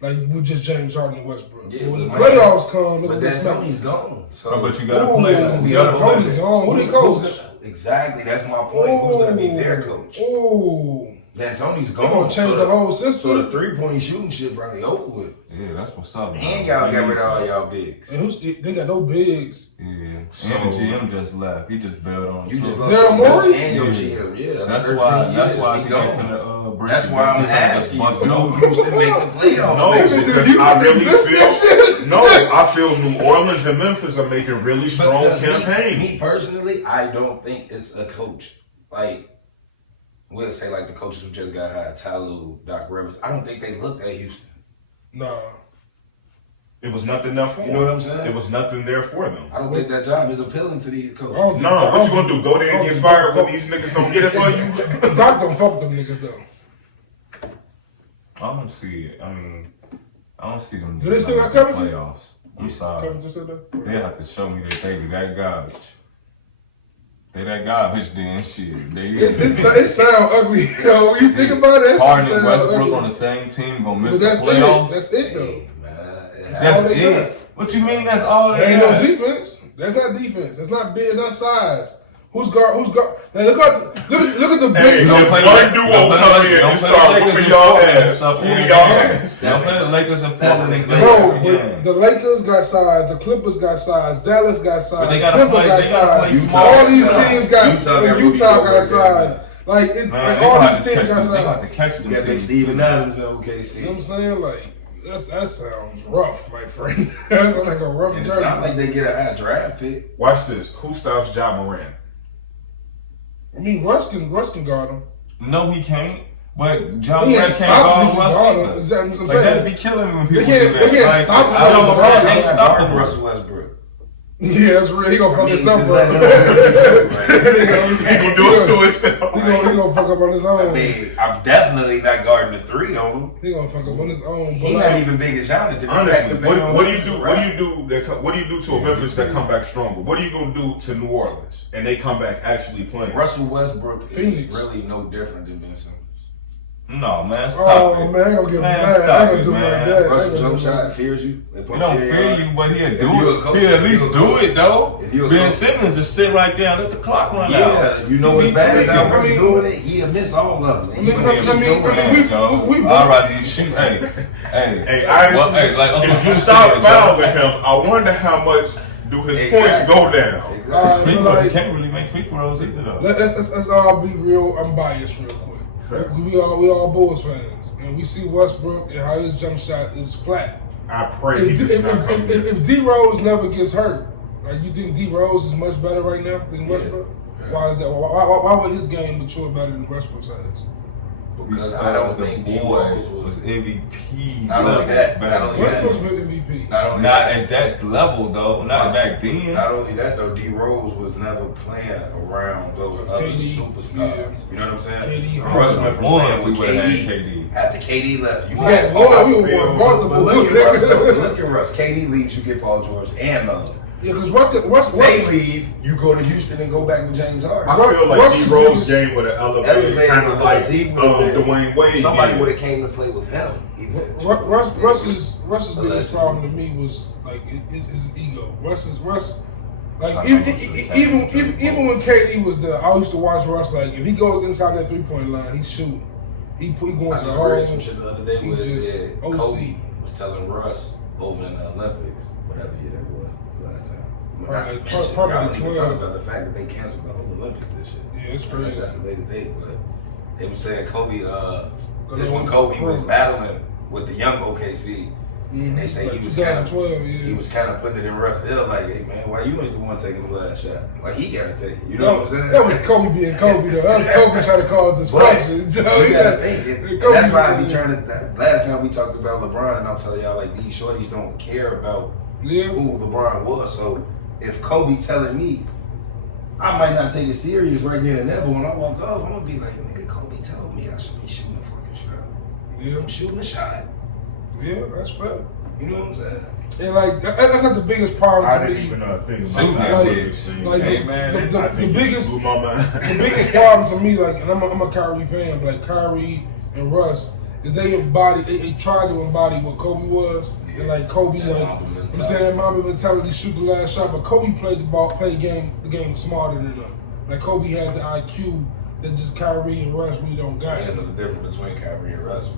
Like with just James Harden and Westbrook. Yeah, But when the but- playoffs come, But it's then Tony's gone. So But you gotta play. Ooh, You gotta Tony play. gone. Who they coach? Exactly, that's my point. Who's gonna be their coach? Ooh. Then Tony's They're gone. gonna change the whole system. So the 3-point shooting shit probably over with. Yeah, that's what's up. man. And y'all got rid of all y'all bigs. And they got no bigs. Yeah, So- and the GM just left. He just bailed on. You him, just too. lost Daryl your Morey? and your Yeah. GM. Yeah, That's 13 why. years, That's why he he gone. can break. That's why I'm asking you. Busting Who over. Houston make the playoffs? No, next year? because Houston I really exists feel. next year? No, I feel New Orleans and Memphis are making really strong Because campaigns. Me personally, I don't think it's a coach. Like, we'll say like the coaches who just got hired, Tyloo, Doc Rivers. I don't think they looked at Houston. Nah. It was nothing there for them. You know what I'm saying? It was nothing there for them. I don't think that job is appealing to these coaches. Oh, No, what you gonna do? Go there and get fired when these niggas don't get it for you? Doc don't fuck with them niggas though. I don't see it. I mean, I don't see them. Do they still got the currency? playoffs? I'm sorry. Kevin just said that. They have to show me that they that garbage. They that garbage then shit. They It sound ugly, yo. When you think about it, that Harden shit and sound Westbrook ugly. on the same team gonna miss But the that's playoffs. it. That's it though. Hey, man. That's all they got. it. What you mean? That's all they There ain't no got? defense. That's not defense. That's not big. It's not size. Who's guard? Now look at the Hey, big. Don't if play one like- duo don't play come like- in don't and play start like whooping Lakers y'all and Portland ass, stuff who in do the y'all game. ass? Don't play the Lakers and Portland and Bro, Lakers but again. the Lakers got size, the Clippers got size, Dallas got size, But they gotta Timber play- got they gotta play size. small. All these Utah. teams got Utah got Utah got Rudy size. Like it's Man, like they all gonna have these to teams catch got them. They gonna have size. to catch You them got big teams. Steven Adams in You know what OKC. I'm saying? Like that sounds rough, my friend. That sounds like a rough And it's journey. not like they get a high draft pick. Watch this. Who stops Ja Morant? I mean, Russ can guard him. No, he can't. But John He Morant ain't can't stopping guard him, Russ guard him. either. Exactly what I'm Like that'd saying. be killing me when people can't- do that. they can't Like, stop him. John Morant Russ ain't stopping Guard him. Russell Westbrook. Yeah, that's real. He gonna fuck I mean, himself just up. let him He gonna do it to himself. He gonna fuck up on his I own. mean, I'm definitely not guarding the 3 on him. He gonna fuck up on his own. He's But not like, even big as Giannis. If you Honestly, back the big on what do him, you do? it's a What do wrap. you do? What do you do to a Memphis that come back stronger? What are you gonna do to New Orleans and they come back actually playing? Russell Westbrook Phoenix. is really no different than Ben Simmons. No, man, stop oh it. man, I ain't gonna get Man, mad. stop I ain't gonna it, do it like man. that. Russell I ain't jump gonna shot fears you. He don't feel you, but he'll If do you a it. coach, He'll at if you least a do coach. it though. If you a Ben coach. Simmons just sit right there and let the clock run out. Yeah, you know what's He bad tweaking. about I Russ mean- doing it? He'll miss all of them. I mean, we I'd rather you shoot. Hey, Hey, I well, hey, like Uncle if you Drew stop said, fouling him, I wonder how much do his points go down. Exactly. free But throw, like- he can't really make free throws either though. let's all be real. I'm biased real quick. Fair. We all Bulls fans, and we see Westbrook and how his jump shot is flat. I pray he does not come here. If D Rose never gets hurt, like you think D Rose is much better right now than Westbrook? Yeah. Why is that? Why would his game mature better than Westbrook's has? Because I don't the think D boy Rose was was. MVP. Not only level that, back not only then. that. Westbrook's been MVP. Not only Not that, at that level though. Not back then. not only that though, D Rose was never playing around those other KD, superstars. yeah. You know what I'm saying? KD, Russ went from One, playing we with would have KD. had KD. After KD left, you We got had Paul one. We George. won multiple. But look at Russ though. Look at Russ. KD leaves, you get Paul George and Melo. Yeah, because Russ They leave, you go to Houston and go back with James Harden. I feel like Russ is D-Rose's biggest- game would have elevated kind of like he would've been- Dwayne Wade. Somebody game. would have came to play with him. Russ's biggest problem to me was like his ego. Russ. Like even when KD was there, I used to watch Russ. Like if he goes inside that 3-point line, he's shooting. He going I to the just hole. read some shit the other day where it just said OC. Kobe was telling Russ over in the Olympics, whatever year that was last time. Not to Probably mention, like y'all didn't even 12. talk about the fact that they canceled the whole Olympics this shit. Yeah, it's That's, crazy. that's a big debate, but they were saying Kobe, this they when went Kobe was pro. battling with the young OKC, and they say Like he was kind of 2012. Yeah. he was kind of putting it in Russ' ear, like, hey man, why you ain't the one taking the last shot? Like he gotta take it. You know what I'm saying? That was Kobe being Kobe though. That was Kobe trying to cause dysfunction. Joe, You he gotta had- think. And Kobe that's why I was- be trying to. Last time we talked about LeBron, and I'm telling y'all like these shorties don't care about Yeah. who LeBron was. So if Kobe telling me, I might not take it serious right then and there, but when I walk off, I'm gonna be like, nigga, Kobe told me I should be shooting a fucking shot. Yeah. I'm shooting a shot. Yeah, that's fair. You know what I'm saying? And like that's like the biggest problem I to didn't me. even think Shoot, about like- that. Like Hey, man, the I think biggest you blew my mind. the biggest problem to me, like, and I'm a Kyrie fan, but like Kyrie and Russ, is they try to embody what Kobe was, and like Kobe, That like Mamba I'm mentality. saying, that Mamba mentality, shoot the last shot, but Kobe played the game smarter than them. Like Kobe had the IQ that just Kyrie and Russ really don't got. I know the difference between Kyrie and Russ.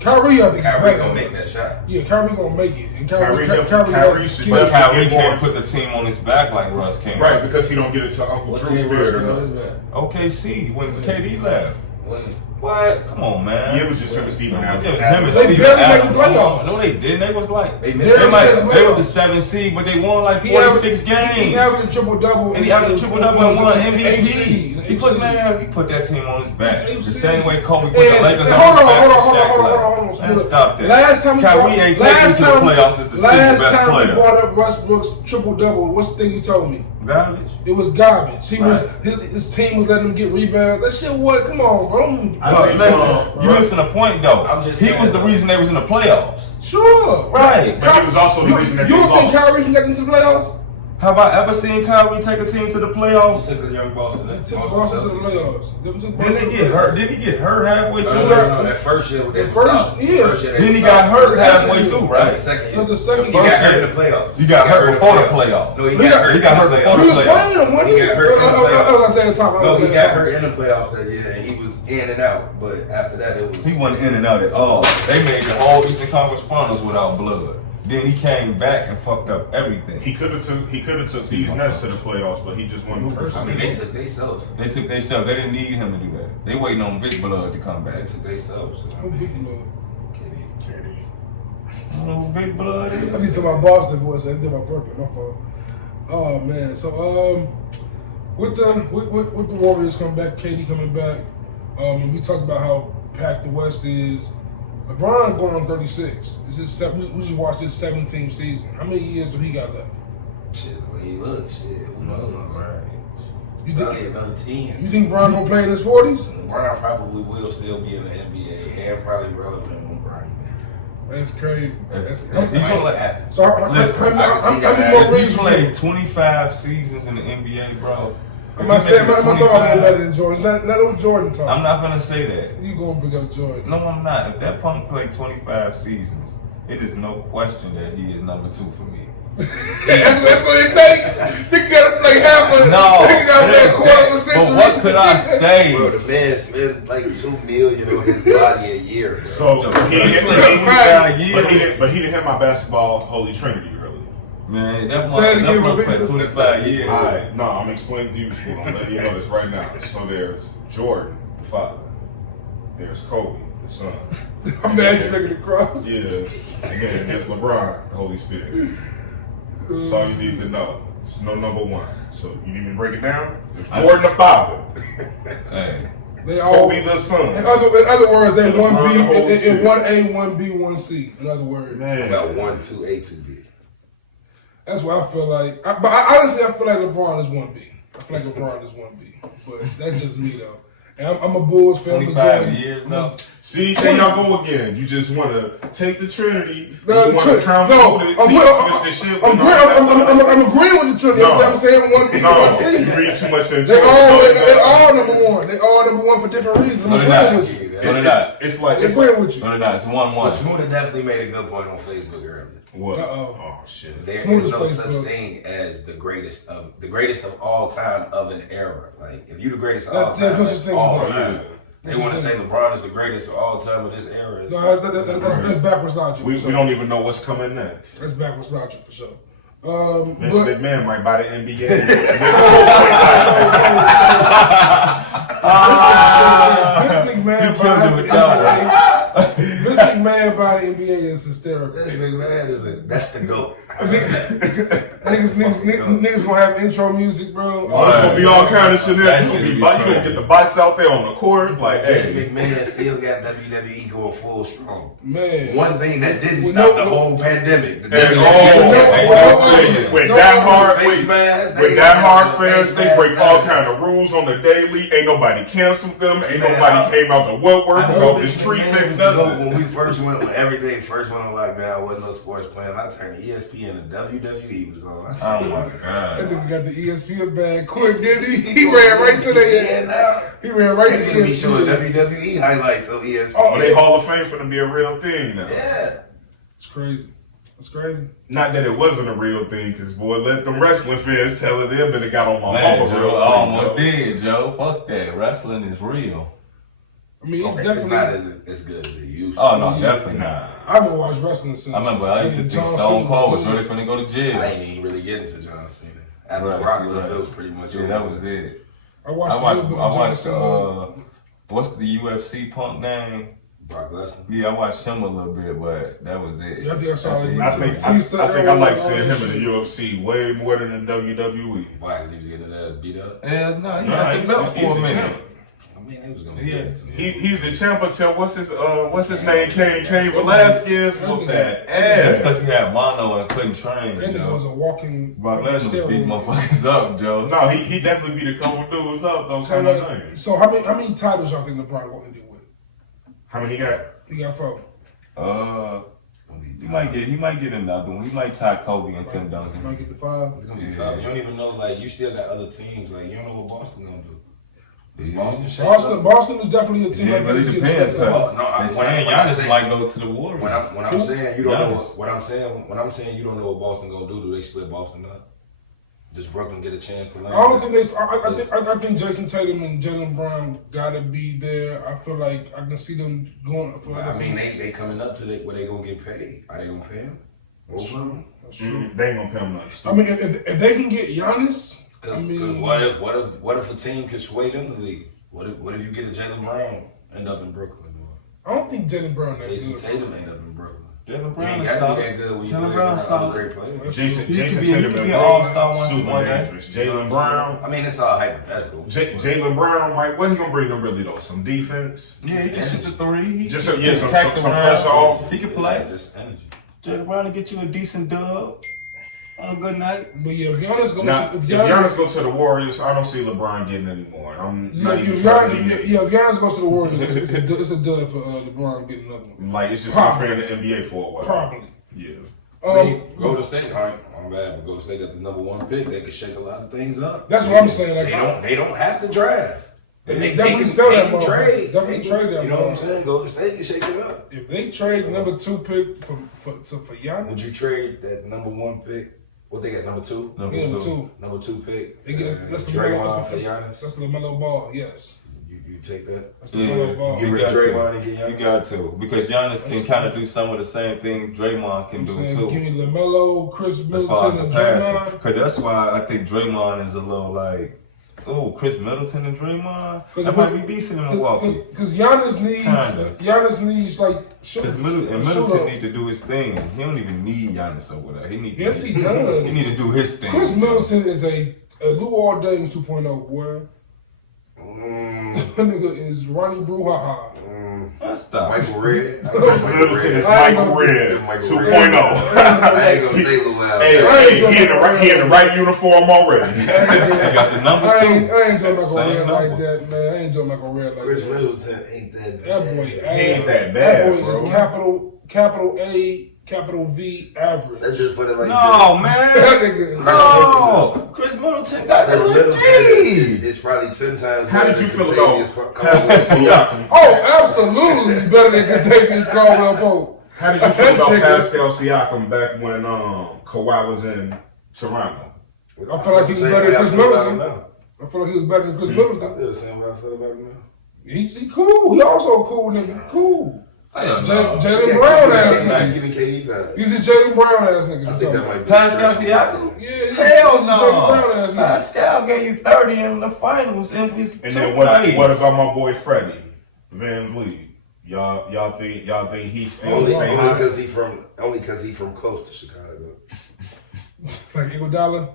Kyrie, I think, is Kyrie better gonna than make Russ. that shot. Yeah, Kyrie gonna make it, and Kyrie Kyrie has should skill. But Kyrie Get more- can't put the team on his back like Russ can. Right, because he don't get it to Uncle What's Drew his Spirit or record on his nothing. back? OKC when KD left. When What? Come on, man. Yeah, it was just him and Steven It Adams. was him and They Steven barely made Adams. the playoffs. No, they didn't. They was like They They missed barely it. made the they was playoffs. the 7th seed, but they won like He averaged- 46 games. He averaged a triple double. And he averaged a triple double and won MVP. He put man. that team on his back. AFC. The same way Kobe put And- the Lakers and on hold his on, back. hold on, and hold on, Shaq hold on, left. hold on, hold on. Man, stop that. Last time Kyrie ain't taking you to the playoffs as the single best Last time we player. brought up Westbrook's triple double, what's the thing you told me? Garbage. It was garbage. He was Right. his team was letting him get rebounds. That shit, what? Come on, bro. I But think, listen, you missing a point though. I'm just He saying, was the though. reason they was in the playoffs. Sure. Right. But he was also the reason that you they don't think lost. Kyrie can get into the playoffs? Have I ever seen Kyrie take a team to the you playoffs? took the young Boston, They took Boston Boston to the Celtics. playoffs. Didn't they get hurt? Did he get hurt halfway through? No, that first year, they The was first solid. year. First year they Then was he got solid. hurt The second halfway year. through, Right, right? the second That year. was the second He year. got First hurt year. in the playoffs. You got hurt before the playoffs. No, he He got got- hurt. he got hurt in the before He the was playoffs. playoffs. playing him, wasn't He he? got hurt in the I was playoffs. saying the time. No, he got hurt in the playoffs that year, and he was in and out. But after that, it was. He wasn't in and out at all. They made the whole Eastern Conference Finals without blood. Then he came back and fucked up everything. He could have took these Nets to the playoffs, but he just wasn't the I person. mean, they took they self. They took themselves. They didn't need him to do that. They waiting on Big Blood to come back. They took they self. So, I Who mean, beat him? I don't know who Big Blood is. I need to my Boston voice. I did my Brooklyn. My fault. Oh man. So with the Warriors coming back, KD coming back, and we talked about how packed the West is. LeBron going on 36. This is we just watched his 17th season. How many years do he got left? Shit, the way he looks, shit, who knows? You Probably think another 10. you think Bron gonna play in his 40s? LeBron probably will still be in the NBA and probably relevant when Bron. That's crazy. That's He told like, so. Listen, I can see that How many more if he rings? played 25 seasons in the NBA, bro. I'm not saying I'm not talking about being 25. better than Jordan. Not no Jordan talk. I'm not gonna say that. You gonna bring up Jordan? No, I'm not. If that punk played 25 seasons, it is no question that he is number 2 for me. That's what it takes. You gotta play half a. No, You gotta play a quarter of a century. but what could I say? Bro, the man spent like $2 million on his body a year. Bro. So he didn't but he didn't hit my basketball holy trinity earlier. Man, that Say it one again, repeat played it. 25 years. All right, no, I'm explaining to you. I'm letting you know this right now. So there's Jordan, the father. There's Kobe, the son. I'm mad you making the cross. Yeah, and then there's LeBron, the Holy Spirit. That's all you need to know. There's no number 1. So you need me to break it down? There's Jordan, the father. Hey, They all. Kobe, the son. In other words, they And one LeBron, the Holy B in Spirit. 1A, 1B, 1C. In other words, Man. About 1, 2, A, 2, B. that's what I feel like. Honestly, I feel like LeBron is 1B. I feel like LeBron is 1B, but that's just me though. And I'm a Bulls fan. 25 years now. See, there y'all go again. You just want to take the Trinity. No, you want to convolute it. I'm agreeing with the Trinity. No. I'm saying one thing. You read too much into They're all number one. They all number one for different reasons. No, they're not. No, they're not. It's like It's playing with you. No, they're not. It's 1-1. Smooda definitely made a good point on Facebook earlier. what? Uh-oh. Oh shit. There Smooda's is no Facebook. such thing as the greatest of all time of an era. Like if you the greatest of all There's time, no such thing all as that. time. They want to say LeBron is the greatest of all time of this era. No, that's backwards logic. We don't even know what's coming next. That's backwards logic for sure. Vince But, McMahon might buy the NBA. Vince McMahon buys the NBA. Vince McMahon by the NBA is hysterical. Vince McMahon that's the GOAT. Niggas gonna have intro music, bro. Oh, it's gonna be all kind of shit. You That gonna shit be get the bots out there on the court, like, Vince hey, McMahon still got WWE going full strong. Man. One thing that didn't Well, stop no, the no. whole pandemic. The Hey, WWE. with that hard, Face mask, with they that got hard the fans, face they mask, break all nothing. kind of rules on the daily. Ain't nobody canceled them. Ain't Man, nobody came out to woodwork I about know this Vince street McMahon thing. was the GOAT Nothing. when everything first went on lockdown, wasn't no sports playing. I turned to ESPN and WWE was on. I said, Oh my That God. nigga got the ESPN bag quick, did he? He ran right to the now. He ran right to They gonna be showing ESPN. WWE highlights on ESPN. Oh, They Hall of Fame for them to be a real thing now. Yeah. It's crazy. It's crazy. Not that it wasn't a real thing, because boy, let them wrestling fans tell it. Them, but it got on my Man, mama Joe, real I almost quick, Joe. did, Joe. Fuck that. Wrestling is real. I mean, it's It's definitely. not as good as it used to. Oh, no, definitely not. I haven't watched wrestling since. I remember I used to think John Stone Cena Cold was cool. really finna go to I jail. ain't even really getting to John Cena. After Right, Rock see, left, right. it was pretty much Yeah, over. that was it. I watched I a little bit of John watched Cena. what's the UFC punk name? Brock Lesnar. Yeah, I watched him a little bit, but that was it. Yeah, I think I saw like I think I like seeing him in the UFC way more than the WWE. Why? Because he was getting his ass beat up? Yeah, no, he Nah, had the belt he's for a the minute. champ. I mean, they was going to Yeah. get it to me. He's the champ until what's his name? Cain Velasquez whooped that That's ass. because he had mono and couldn't train. That nigga was a walking. Brock Lesnar beat steroid. motherfuckers up, Joe. No, he definitely beat a couple dudes up. Those So, kind of things. so how many titles y'all think LeBron going to do with? How many he got? He got 4. It's going to be He tough. might get another one. He might tie Kobe and Tim He might Duncan. get the 5. It's going to be tough. You don't even know, like, you still got other teams. Like, you don't know what Boston going to do. Is Boston shaking up? Boston is definitely a team. Yeah, that but it gets depends shut down. because they're saying Giannis might go to the Warriors. When I'm saying you don't know Giannis. when I'm saying you don't know what Boston gonna do they split Boston up? Does Brooklyn get a chance to learn? I don't think they. I think Jason Tatum and Jaylen Brown gotta be there. I feel like I can see them going for. I mean, they coming up to where they gonna get paid. Are they gonna pay him? That's true. That's true. They ain't gonna pay him nothing. I mean, if they can get Giannis, Because I mean, what if a team can sway them to leave? What if you get a Jaylen Brown end up in Brooklyn? I don't think Jaylen Brown that Jason good. Tatum end up in Brooklyn. Jaylen You Brown ain't is gotta be solid. that good when you Jaylen play Brown's around solid. other great players. Jason He could Tatum be and an Brown, all-star one super day. dangerous. Jaylen Brown. I mean, it's all hypothetical. Jaylen Brown, Mike, what he gonna bring them really though? Some defense? Yeah, he can shoot the three. He Just can some attack the rim. pressure off. He can Yeah, play. just energy. Jaylen Brown will get you a decent dub on a good night. But yeah, if Giannis goes, Now, if Giannis goes to the Warriors, I don't see LeBron getting any more. I'm not even trying to be if Giannis goes to the Warriors, it's a dud for LeBron getting another one. like it's just Probably. unfair in the NBA for a while. Probably. Yeah. I mean, Golden State, all right, I'm bad, but Golden State got the #1 pick. They could shake a lot of things up. That's what I'm saying. Like, They don't have to draft. They definitely sell that can motherfucker. trade. Definitely They trade can- that You know what I'm motherfucker. saying? Golden State can shake it up. If they trade #2 pick for Giannis, Would you trade that #1 pick? What they got, #2? Number yeah, two. #2 pick. They get that's the Draymond for Giannis. That's the LaMelo Ball. Yes, You take that. that's the Yeah, LaMelo Ball. Get you rid of got to. Draymond and get You Giannis. got to. Because Giannis can kind of do some of the same things Draymond can I'm do saying, too. give me LaMelo, Chris As far as Middleton, the and passing. Draymond. Because that's why I think Draymond is a little like, oh, Chris Middleton and Draymond? That might be decent in Milwaukee. Because Giannis needs like Because Middleton need to do his thing. He don't even need Giannis over there. He need to, Yes, he does. He need to do his thing. Chris Middleton is a Lou Alday 2.0 boy. That nigga is Ronnie Brouhaha. Stop. Michael Red. Chris Middleton is Michael Red Michael 2.0. Red. I ain't gonna say Luau. Hey, he in the right uniform already. He got the number I 2. ain't doing Michael Same Red number. like that, man. I ain't doing Michael Red like Chris that. Middleton ain't that That bad. boy, He ain't that that bad, boy is bro. capital A, capital V, average. Let's just put it like No, this. man. That nigga. No. Chris Middleton got that Chris little Middleton G. is probably 10 times How better did you than feel Kentavious about Caldwell-Pope. Pascal Siakam? Oh, absolutely better than Kentavious Caldwell-Pope. How did you feel about Pascal Siakam back when Kawhi was in Toronto? I feel like he was Same better way than I Chris feel about Middleton. him now. I feel like he was better than Chris I Middleton. feel the same way I feel about him now. He cool. He also a cool nigga. Cool. Hell no. Jalen Brown ass Not nigga. giving KD vibes. He's a Jalen Brown ass nigga. I think that might be Pascal a stretch. Siakam? Yeah, Hell he's a Jalen Brown ass no. nigga. Pascal gave you 30 in the finals and was And too then what nice. about my boy Freddie Van Vliet? Y'all think he still Only stay hot? because he from close to Chicago. Like Iguodala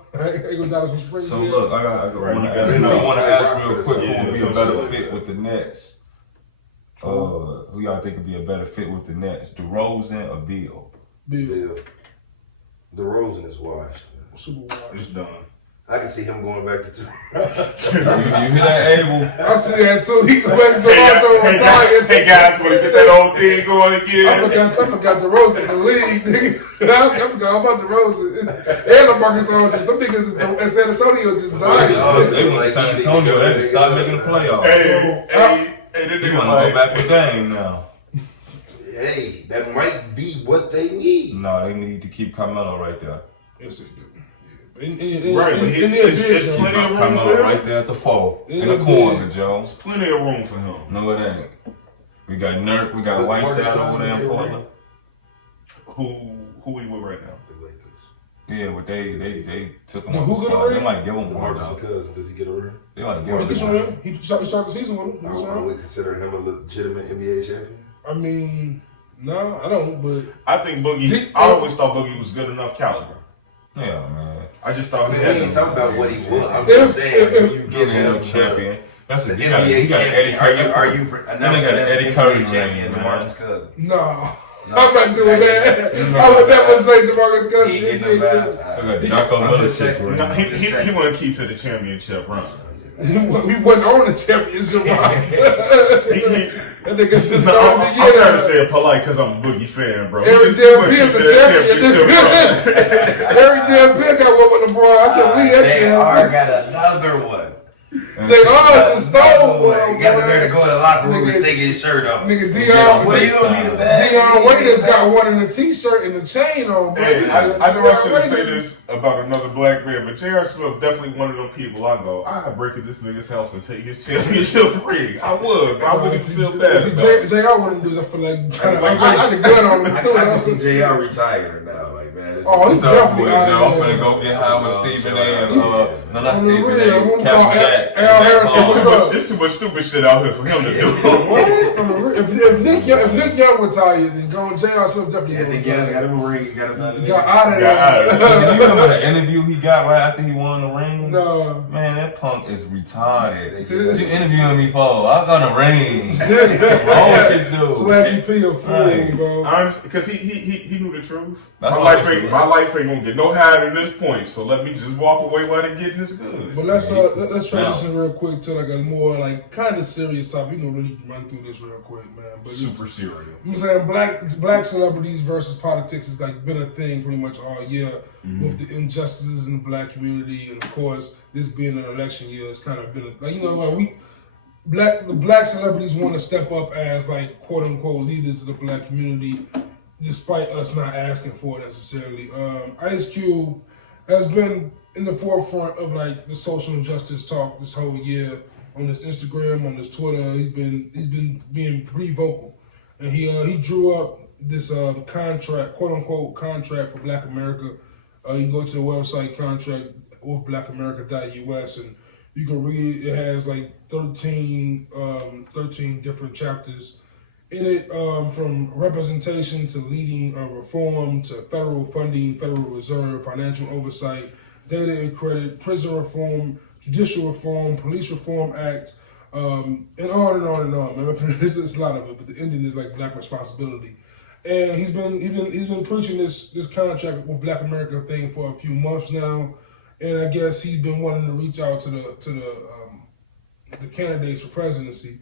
from Springfield. So look, I Right, want to you ask, gotta I want to ask real quick Yeah, who would be some a better shit like fit that. with the Nets? Who y'all think would be a better fit with the Nets? DeRozan or Beal? Bill. Bill. DeRozan is washed. Super watch. It's done. I can see him going back to You hear that, Abel? I see that too. He go back to Toronto and retire. Hey guys, want to get that old thing going again? I forgot the Rose in the league. Nigga. I forgot about the Rose and LaMarcus Aldridge. Them niggas in San Antonio just died. They went to San Antonio. They just stopped making the playoffs. Hey, that You nigga want to like, go back to game now? Hey, that might be what they need. No, they need to keep Carmelo right there. Yes, they do. Right, but it's plenty of room Carmelo for him. right there at the 4 in Yeah, the corner, Joe. Plenty of room for him. No, it ain't. We got Nurk, we got Does Whiteside Marcus over there in Cousins Portland. Who we with right now? The Lakers. Yeah, but they took him No, on who the get a spot. They ring? might give him The one Marcus though. Cousins, does he get a ring? They might give He him just one. won. He started the season with him. Are we considering him a legitimate NBA champion? I mean, no, I don't. But I think Boogie. I always thought Boogie was good enough caliber. Yeah, man. I just I thought mean, he we had ain't some- talking about what he was. I'm just saying, when you give him No champion. That's the a you got Eddie NBA Curry. champion, are you announcing got him Eddie Curry NBA champion to ring, Marcus Cousins? no. I'm not doing that. I would never say DeMarcus Cousins. He ain't getting no vibes. I got Darko I'm just Milicic checking. No, ring. he won key to the championship run. We wasn't on the championship roster. That nigga just No, started I'm the trying to year. say it polite because I'm a Boogie fan, bro. Every He damn won key Bill's to a that champion. championship run. Every damn Bill got one with LeBron. I can't believe that shit. JR got another one. JR just stole one. He got the nerve to go in the locker room Nigga- and take his shirt off. Nigga Yeah, Well, you Dion. don't need a bag. Dion Waiters got one in the t-shirt and the chain on, bro. Hey, I know I Dion shouldn't say Waiters- this about another black man, but J.R. Smith definitely one of them people I go, I break at this nigga's house and take his championship ring. I would, but I wouldn't feel bad See, about it. JR wouldn't do that for like trying to raise the gun on him I too. can see JR retired now, like man. Oh, he's So, definitely I'm out finna there. go get high with Stephen A. and Yeah. no, not On the Stephen real, A. I'm gonna Captain call Jack. Al Harris. Jack What's Paul. up? There's too much stupid shit out here for him to do. What? On the real, if Nick Young retired, then going JR Smith definitely Yeah, gonna think y'all got retire. him a ring. He got him out of He there. got out of Got out of there. You remember the interview he got right after he won the ring? No. Man, that punk is retarded. They What get you interviewing me for? I got a ring. What's wrong with this dude? Swaggy P a fool, Right. bro. Because he knew the truth. That's my what life I'm ain't saying. my life ain't gonna get no higher than this point. So let me just walk away while they're getting this good. But let's transition real quick to like a more like kind of serious topic. We can really run through this real quick, man. But Super serial. I'm saying black celebrities versus politics has like been a thing pretty much all year with the injustices in the black community, and of course this being an election year, it's kind of been like the black celebrities want to step up as like quote unquote leaders of the black community, despite us not asking for it necessarily. Ice Cube has been in the forefront of like the social justice talk this whole year on his Instagram, on his Twitter. He's been being pretty vocal, and he drew up this contract, quote unquote contract for Black America. You can go to the website contract with blackamerica.us and you can read it. It has like 13 different chapters in it, from representation to leading reform to federal funding, Federal Reserve, financial oversight, data and credit, prison reform, judicial reform, police reform act, and on and on and on. Man, it's a lot of it, but the ending is like Black responsibility. And he's been preaching this contract with Black America thing for a few months now, and I guess he's been wanting to reach out to the candidates for presidency.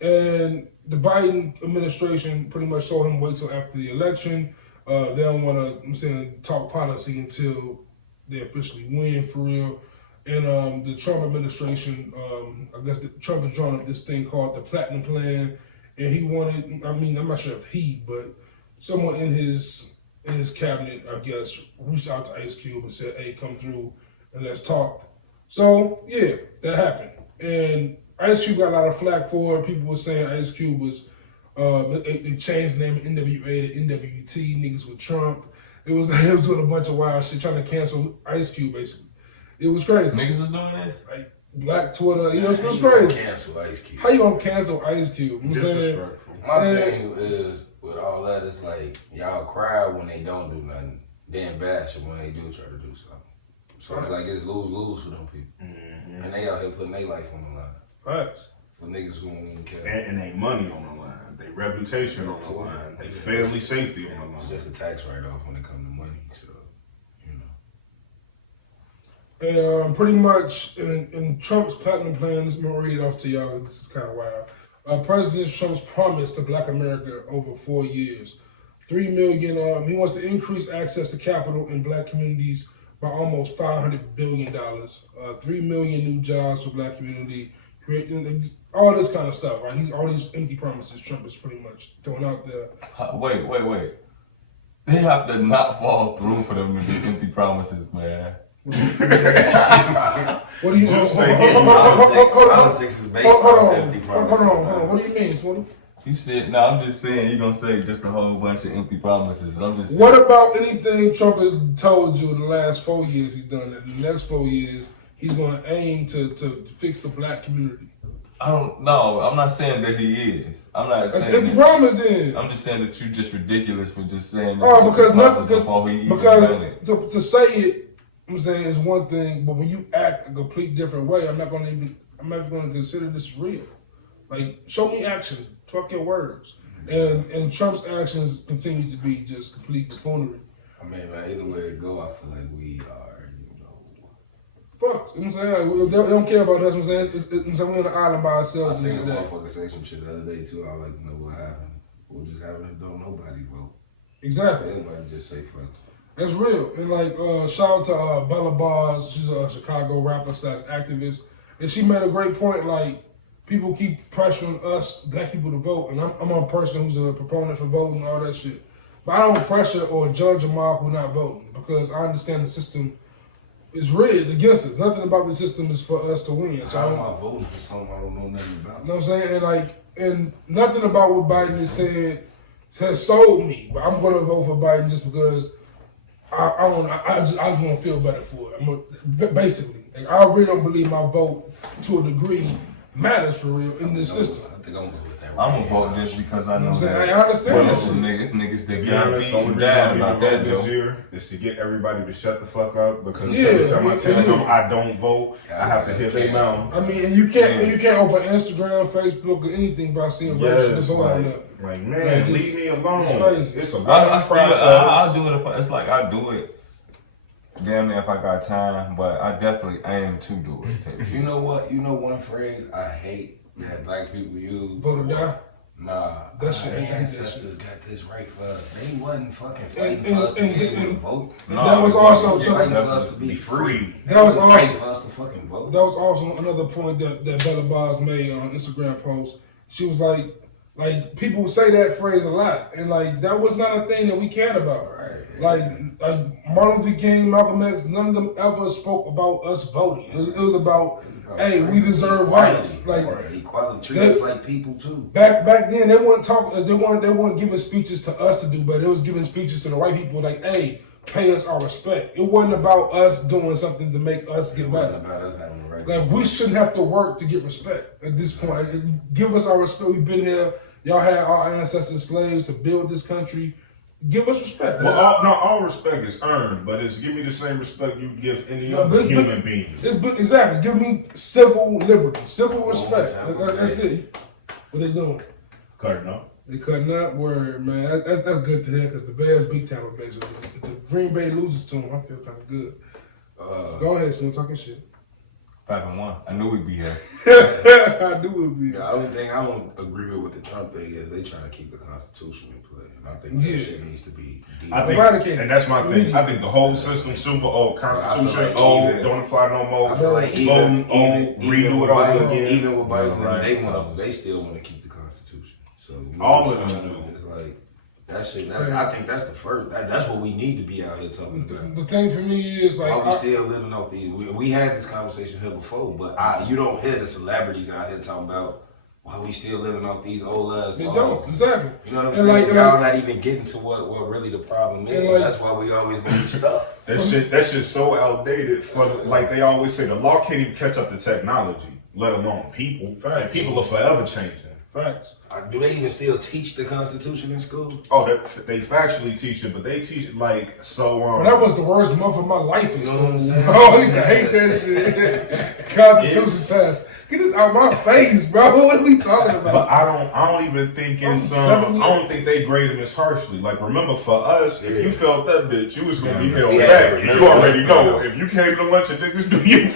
And the Biden administration pretty much told him wait till after the election. They don't want to, I'm saying, talk policy until they officially win for real. And the Trump administration, I guess Trump has drawn up this thing called the Platinum Plan, and he wanted, I mean, I'm not sure if he, but someone in his cabinet, I guess, reached out to Ice Cube and said, hey, come through and let's talk. So, yeah, that happened. And Ice Cube got a lot of flack for it. People were saying Ice Cube was, they changed the name of NWA to NWT, niggas with Trump. It was doing a bunch of wild shit, trying to cancel Ice Cube, basically. It was crazy. Niggas was doing this? Like, Black Twitter, it was crazy. Cancel Ice Cube. How you gonna cancel Ice Cube? I'm saying, My thing is, with all that, it's like, y'all cry when they don't do nothing, then bash them when they do try to do something. So it's like, it's lose-lose for them people. Mm-hmm. And they out here putting their life on the line. Facts. For niggas who don't even care. And they money on the line, they reputation on the line, they family safety on the line. It's just a tax write-off when it comes to money, so, you know. And pretty much in Trump's platinum plan, I'm gonna read it off to y'all. This is kind of wild. President Trump's promise to Black America over 4 years, $3 million. He wants to increase access to capital in Black communities by almost $500 billion. 3 million new jobs for Black community, creating all this kind of stuff. Right? All these empty promises Trump is pretty much throwing out there. Wait. They have to not fall through for them to be empty promises, man. What do you Just mean? say Politics is based on empty promises. Hold on. What do you mean, Smooda? You said, no, I'm just saying you're going to say just a whole bunch of empty promises. I'm just saying. What about anything Trump has told you in the last 4 years he's done it? In the next 4 years, he's going to aim to fix the Black community. I don't know. I'm not saying that he is. I'm not That's saying empty that. promise then. I'm just saying that you're just ridiculous for just saying this. Oh, because nothing. Before he even done it. To say it, I'm saying is one thing, but when you act a complete different way, I'm not going to consider this real. Like, show me action. Fuck your words. And Trump's actions continue to be just complete buffoonery. I mean, man, either way it go, I feel like we are, Fuck. You know what I'm saying? Like, they don't care about us. You know what I'm saying? We're on an island by I ourselves. seen a motherfucker say some shit the other day too. I like to know what happened. We're just having to don't nobody vote. Exactly. Everybody just say fuck. That's real. And like, shout out to Bella Bars. She's a Chicago rapper / activist. And she made a great point. Like, people keep pressuring us, Black people, to vote. And I'm a person who's a proponent for voting and all that shit. But I don't pressure or judge a mob who not voting because I understand the system is rigged against us. Nothing about the system is for us to win. So How am I voting for something I don't know nothing about? You know what I'm saying? And nothing about what Biden has said has sold me. But I'm going to vote for Biden just because I just want to feel better for it. Basically, like, I really don't believe my vote to a degree matters for real in this system. I think I'm going with that. I'm going to vote just because I know that. I understand Well, this. it's niggas that To be got honest, beat the only and reason died I about vote that, this though. year is to get everybody to shut the fuck up because Yeah, every time I tell yeah. them I don't vote, I have to hit their mouth. I mean, and you can't open Instagram, Facebook, or anything by seeing registered Yes, vote on that. like man, Like, leave me alone. it's crazy. It's a long I'll process. do it. It's like I do it damn near if I got time, but I definitely aim to do it. You know what? You know one phrase I hate that Black people use? Vote or die. Nah, That our shit, I hate that ancestors got this right for us. They wasn't fucking fighting And- for us to and- be able to and- vote. That was also They fighting for us to be free. That was They also fighting for us to fucking vote. That was also another point that Bella Bars made on an Instagram post. She was like people say that phrase a lot, and like that was not a thing that we cared about. Right. Like Martin Luther King, Malcolm X, none of them ever spoke about us voting. It was about, hey, we deserve rights. Like equality, treat us like people too. back then, they weren't talking. They weren't giving speeches to us to do, but they was giving speeches to the white people. Like, hey, pay us our respect. It wasn't about us doing something to make us get It better. wasn't about us having the right. Like, we shouldn't have to work to get respect at this point. Like, give us our respect. We've been here. Y'all had our ancestors slaves to build this country. give us respect. Well, all respect is earned, but it's give me the same respect you give any other human being. Exactly. Give me civil liberty, civil respect. That's it. What they doing? Cutting up. They cutting up. Word, man. That's good to hear because the Bears beat Tampa Bay. So if the Green Bay loses to them, I feel kind of good. Go ahead, Smooth, talking shit. 5-1. I knew we'd be here. I knew we'd be here. The only thing I don't agree with the Trump thing is they trying to keep the Constitution in play. And I think that shit needs to be eradicated. And that's my thing. I think the whole system, super old, Constitution old, don't apply no more. I feel like even redo it all again. Even with Biden, they still want to keep the Constitution. So all of them do. It's like that shit. I think that's the first. That's what we need to be out here talking about. The thing for me is like, are we still living off these? We had this conversation here before, but you don't hear the celebrities out here talking about why we still living off these old ass they laws. don't, exactly. You know what I'm saying? Y'all not even getting to what really the problem is. That's why we always gonna be stuck. That shit's so outdated. Like they always say, the law can't even catch up to technology, let alone people. And people are forever changing. Facts. Do they even still teach the Constitution in school? Oh, they factually teach it, but they teach it like so. Well, that was the worst month of my life in You know what I'm school. saying? I used to hate that shit. Constitution test. Get this out my face, bro. What are we talking about? But I don't even think I don't think they grade them as harshly. Like, remember, for us, if you felt that bitch, you was gonna be held back. And you already know. If you came to lunch and niggas do you.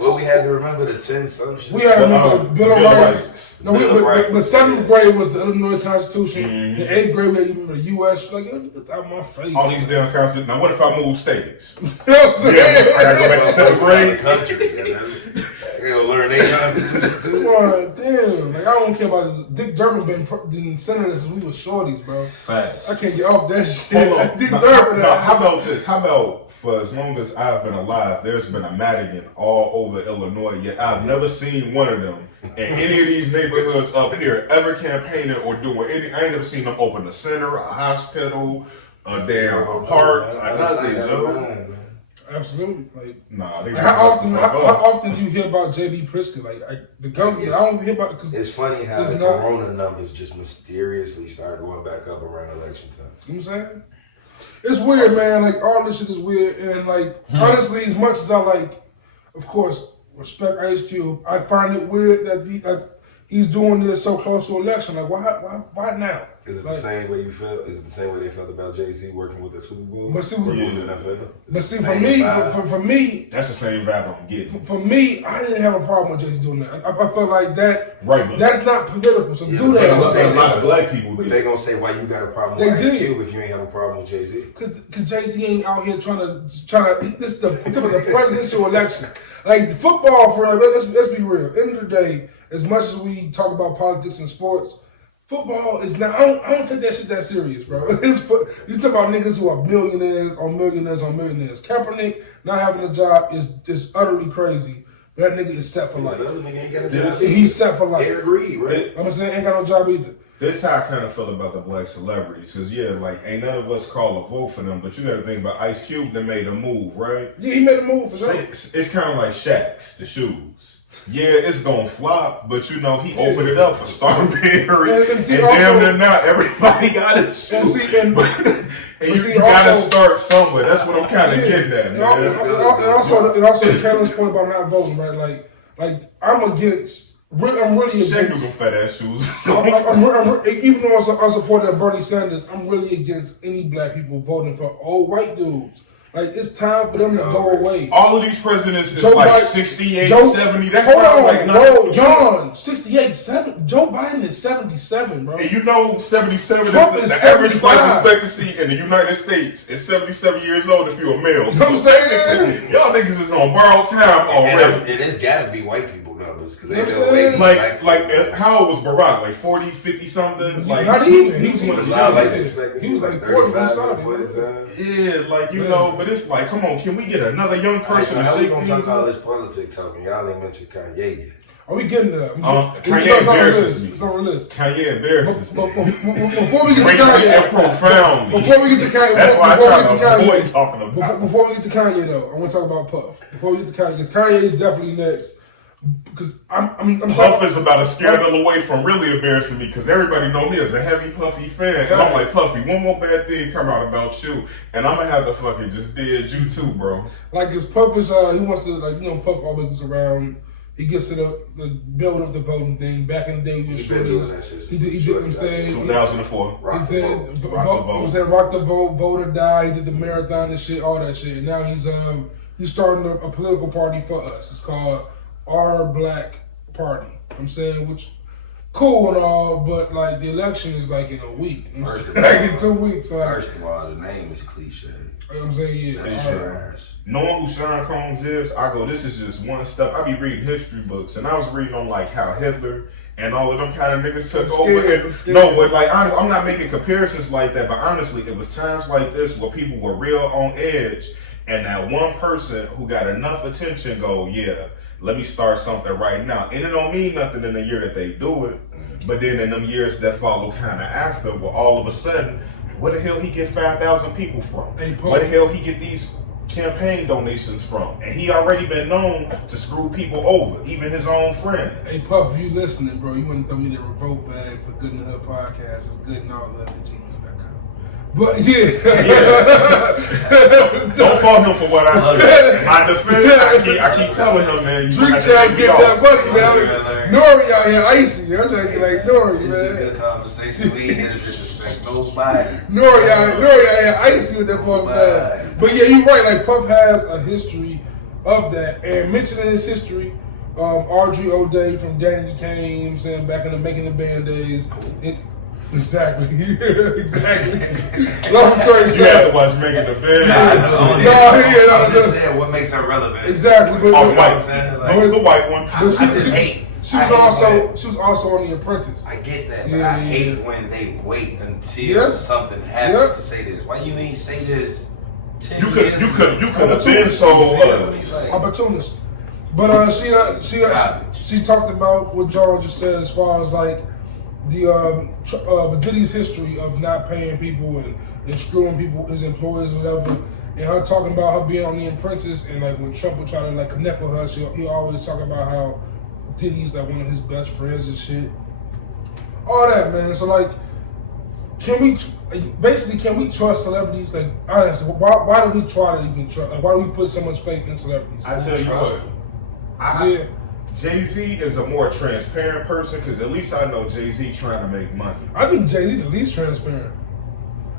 Well, we had to remember the 10 some shit. We had to remember Bill of Rights. No, Right. but 7th grade was the Illinois Constitution. In 8th grade, we had to remember the U.S. Like, it's out my face. All these damn constitutions. Now, what if I move states? You know what I'm saying? Yeah, I gotta go back to 7th grade. They gonna learn their Constitution too. Boy, damn. Like, I don't care about it. Dick Durbin been senator since we were shorties, bro. Facts. I can't get off that shit. Hold on. Dick Now, Durbin. how about this? How about for as long as I've been alive, there's been a Madigan all over Illinois, yet I've never seen one of them in any of these neighborhoods up here ever campaigning or doing any. I ain't never seen them open a center, a hospital, a damn park, nothing, Joe. Absolutely. Like, nah, they how often do you hear about JB Pritzker? Like, the government, I don't hear about it because it's funny how the corona numbers just mysteriously start going back up around election time. You know what I'm saying? It's weird, man. Like, all this shit is weird. And, like, honestly, as much as I, like, of course, respect Ice Cube, I find it weird that he's doing this so close to election. Like, why now? Is it the same way you feel? Is it the same way they felt about Jay-Z working with the Super Bowl? But see, for me, that's the same vibe I'm getting. For me, I didn't have a problem with Jay-Z doing that. I felt like that. Right. That's not political. So do that. A lot of black people. But they gonna say why you got a problem with Ice Cube if you ain't have a problem with Jay-Z? Because Jay-Z ain't out here trying to. This is the presidential election. Like football, for let's be real. End of the day, as much as we talk about politics and sports, football is not. I don't take that shit that serious, bro. You talk about niggas who are millionaires on millionaires on millionaires. Kaepernick not having a job is utterly crazy. That nigga is set for life. The other nigga ain't got a job. He's set for life. They agree, right? I'm saying ain't got no job either. This how I kind of feel about the black celebrities, cause like ain't none of us call a vote for them, but you got to think about Ice Cube that made a move, right? Yeah, he made a move for that. It's kind of like Shaq's, the shoes. Yeah, it's gonna flop, but you know he opened it up for Starberry, and damn near now everybody got a shoe. And you gotta start somewhere. That's what I'm kind of getting at. And also to Kaylin's point about not voting, right? Like I'm against. I'm really against. Shaq them fat ass shoes. Even though I supported Bernie Sanders, I'm really against any black people voting for old white dudes. Like, it's time for them to go away. All of these presidents is Joe like Biden, 68, Joe, 70. That's hold not on, like no, John, 68, 7. Joe Biden is 77, bro. And you know 77 Trump is the 75. average life expectancy in the United States is 77 years old if you're a male. You know what I'm saying? Y'all niggas is on borrowed time already. And it's gotta be white people numbers, because they You know know what I'm like how old was Barack? Like 40, 50 something? Like not even. He was a lot of life expectancy. He was like 40 when he started. yeah, like you know, but it's like, come on, can we get another young person? How we gonna talk all this politics talking? Y'all ain't mentioned Kanye yet. Are we getting there? Kanye embarrasses me. It's on the list. Kanye embarrasses me. Before we get to Kanye, profoundly. Before we get to Kanye, that's why I try to avoid talking about. Before we get to Kanye, though, I want to talk about Puff. Before we get to Kanye, because Kanye is definitely next. because I'm Puff talking. is about a scandal away from really embarrassing me because everybody know me as a heavy Puffy fan. And I'm like, Puffy, one more bad thing come out about you, and I'm gonna have to fucking just dead you too, bro. Like his Puff is he wants to Puff always is around. He gets to the build up the voting thing. Back in the day, we was shorties. He did what I'm saying. 2004. He did rock the vote, vote or die. He did the marathon and shit, all that shit. And now he's starting a political party for us. It's called Our Black Party. I'm saying, which cool and all, but like the election is like in a week. Like in 2 weeks. So first of all, the name is cliche. You know what I'm saying? Yeah. That's trash. Knowing who Sean Combs is, I go, this is just one step. I be reading history books, and I was reading on like how Hitler and all of them kind of niggas took over. And, no, but like I'm not making comparisons like that, but honestly, it was times like this where people were real on edge, and that one person who got enough attention go, yeah, let me start something right now. And it don't mean nothing in the year that they do it, but then in them years that follow kind of after, well, all of a sudden, where the hell he get 5,000 people from? Where the hell he get these campaign donations from? And he already been known to screw people over, even his own friends. Hey Puff, if you listening, bro, you want to throw me the revolt bag for Good in the Hood podcast. It's good and all love at gmail.com. But Don't fault him for what I said. My defense, I keep telling him, man, you Drink have to Chaz take me get off. that money, man. Nori out here icy. I'm trying to get like Nori, This man. is good conversation. We ain't here to disrespect nobody. Nori out here icy with that Puff bag. But yeah, you're right. Like Puff has a history of that, and mentioning his history, Audrey O'Day from Danny Kane, you know what I'm saying, back in the Making the Band days. Exactly. Exactly. Long story short. You have to watch Making the Band. I'm just saying what makes her relevant. Exactly. But, Oh, You know what I'm saying? Like, the white one. I just hate. She was also on The Apprentice. I get that, but Yeah, I hate when they wait until something happens to say this. Why you ain't say this 10 You years could ago? have been told us. Like, Opportunist. But she talked about what John just said as far as like the Diddy's history of not paying people and screwing people, his employees, whatever. And her talking about her being on The Apprentice, and like when Trump would try to like connect with her, he always talk about how Diddy's like one of his best friends and shit. All that, man. So like, can we trust celebrities? Like honestly, why do we try to even trust? Like, why do we put so much faith in celebrities? I tell you what, Jay-Z is a more transparent person because at least I know Jay-Z trying to make money. I think Jay-Z the least transparent.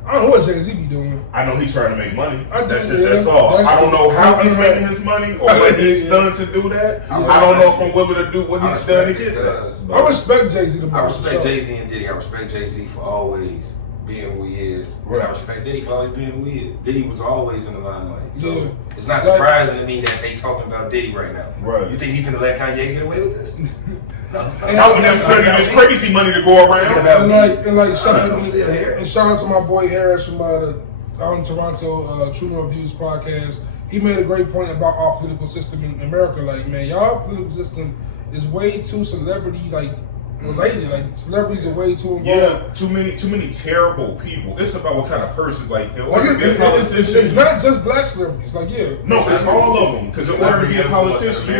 I don't know what Jay-Z be doing. I know he's trying to make money. That's That's all. I don't know how he's making his money or what he's done to do that. I don't know if I'm willing to do what he's done to get that. I respect Jay-Z the most. I respect Jay-Z and Diddy. I respect Jay-Z for always being who he is. Right. I respect Diddy for always being who he is. Diddy was always in the limelight. So it's not Like- surprising to me that they talking about Diddy right now. Right. You think he finna let Kanye get away with this? No. I would have studied this crazy money to go around. Shout out to my boy Harris from out in Toronto, True North Views podcast. He made a great point about our political system in America. Like, man, y'all political system is way too celebrity related. Like, celebrities are way too involved. Yeah, too many terrible people. It's about what kind of person, like, in order to be a it's politician. not just black celebrities. Like, No, it's all of them. Because in order to be a politician, you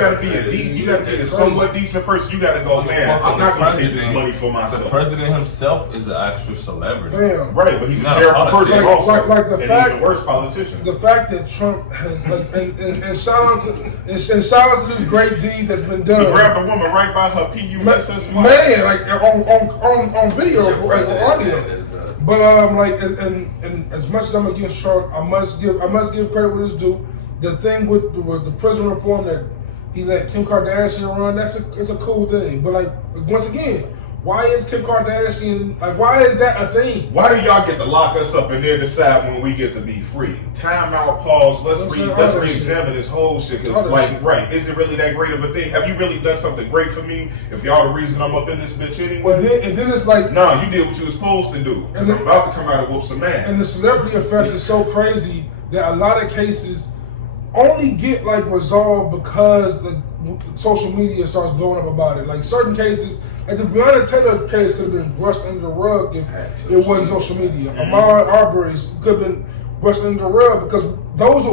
gotta be a somewhat decent person. You gotta go, man, I'm not gonna take this money for The myself. president himself is an actual celebrity. Damn. Right, but he's a Not a terrible person politician. also. Like the and fact- even worse politician. The fact that Trump has and shout out to this great deed that's been done. He grabbed a woman right by her PUSS. Man, like on video or audio. But and as much as I'm against Trump, I must give credit where it's due. The thing with the prison reform that he let Kim Kardashian run, it's a cool thing. But like once again, why is Kim Kardashian why is that a thing? Why do y'all get to lock us up and then decide when we get to be free? Time out, pause. Let's re-examine this whole shit. Cause right, is it really that great of a thing? Have you really done something great for me? If y'all the reason I'm up in this bitch anyway. And then it's like, no, you did what you was supposed to do. Cause I'm about to come out and whoop some ass. And the celebrity effect is so crazy that a lot of cases only get resolved because the social media starts blowing up about it. Like certain cases, like the Breonna Taylor case could have been brushed under the rug if it wasn't social media. Ahmaud Arbery's could have been brushed under the rug because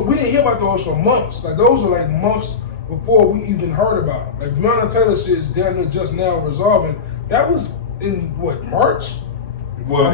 we didn't hear about those for months. Like those are months before we even heard about him. Like Breonna Taylor shit is damn near just now resolving. That was in what, March? Well,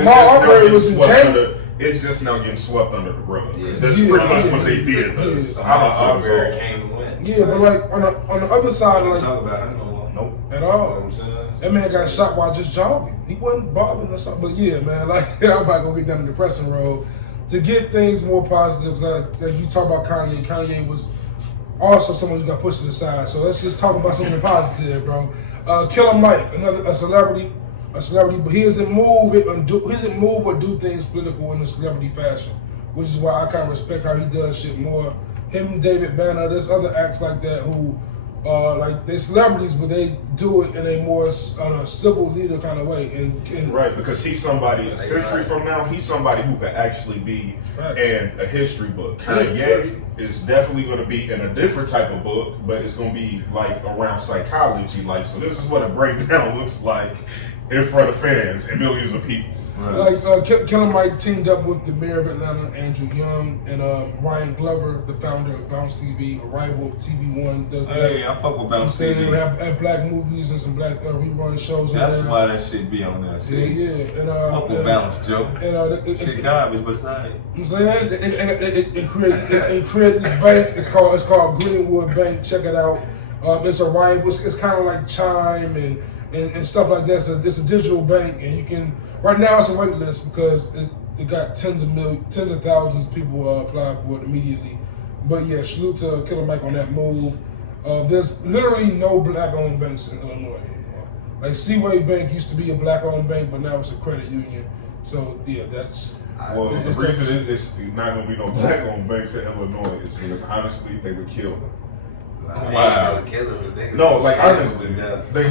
it's just now getting swept under the rug. Yeah. That's pretty much what they did. Arbery came and went. Yeah, but like on the other side, like Talk about him no more. Nope. at all. You know what I'm saying? That man got shot while just jogging. He wasn't bothering or something. But yeah, man, like I'm about to go get down the depressing road. To get things more positive, like you talk about Kanye. Kanye was also someone who got pushed to the side. So let's just talk about something positive, bro. Killer Mike, a celebrity, but he doesn't move or do things political in a celebrity fashion, which is why I kind of respect how he does shit more. Him, David Banner, there's other acts like that who, like they're celebrities, but they do it in a more civil leader kind of way. And Right, because he's somebody a century from now. He's somebody who could actually be in a history book. Kanye is definitely going to be in a different type of book, but it's going to be like around psychology. Like, so this is what a breakdown looks like in front of fans and millions of people. Like Killer Mike teamed up with the mayor of Atlanta, Andrew Young, and Ryan Glover, the founder of Bounce TV, a rival of TV1. Hey, I fuck with Bounce TV. They have black movies and some black rerun shows. That's why that shit be on there. See? Yeah. And fuck with Bounce, Joe. And shit garbage, but it's alright. I'm saying it created this bank. It's called Greenwood Bank. Check it out. It's a rival. It's kind of like Chime and stuff like that. So it's a digital bank, and you can. Right now, it's a wait list because it got tens of thousands of people apply for it immediately. But yeah, salute to Killer Mike on that move. There's literally no black-owned banks in Illinois anymore. Like Seaway Bank used to be a black-owned bank, but now it's a credit union. So yeah, that's. Well, the reason it's not going to be no black-owned banks in Illinois is because honestly, they would kill them. Wow. No, like honestly, they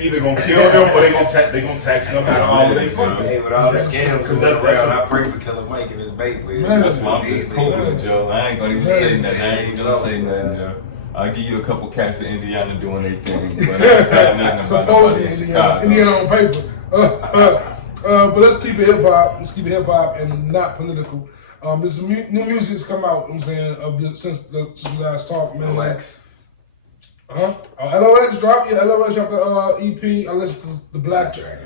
either gonna kill them or they gonna tax them out of all of their funding. Hey, with all the scams going around, I pray for Killer Mike and his bank. That's why I'm just cool with Joe. I ain't gonna even say nothing. I ain't gonna say nothing, Joe. I'll give you a couple cats of Indiana doing their thing, but I ain't saying nothing about supposedly Indiana on paper. But let's keep it hip hop. Let's keep it hip hop and not political. There's new music's come out. I'm saying since we last talked, man. LOX. LOX dropped. Yeah, LOX dropped the EP. I listened to the Black Thought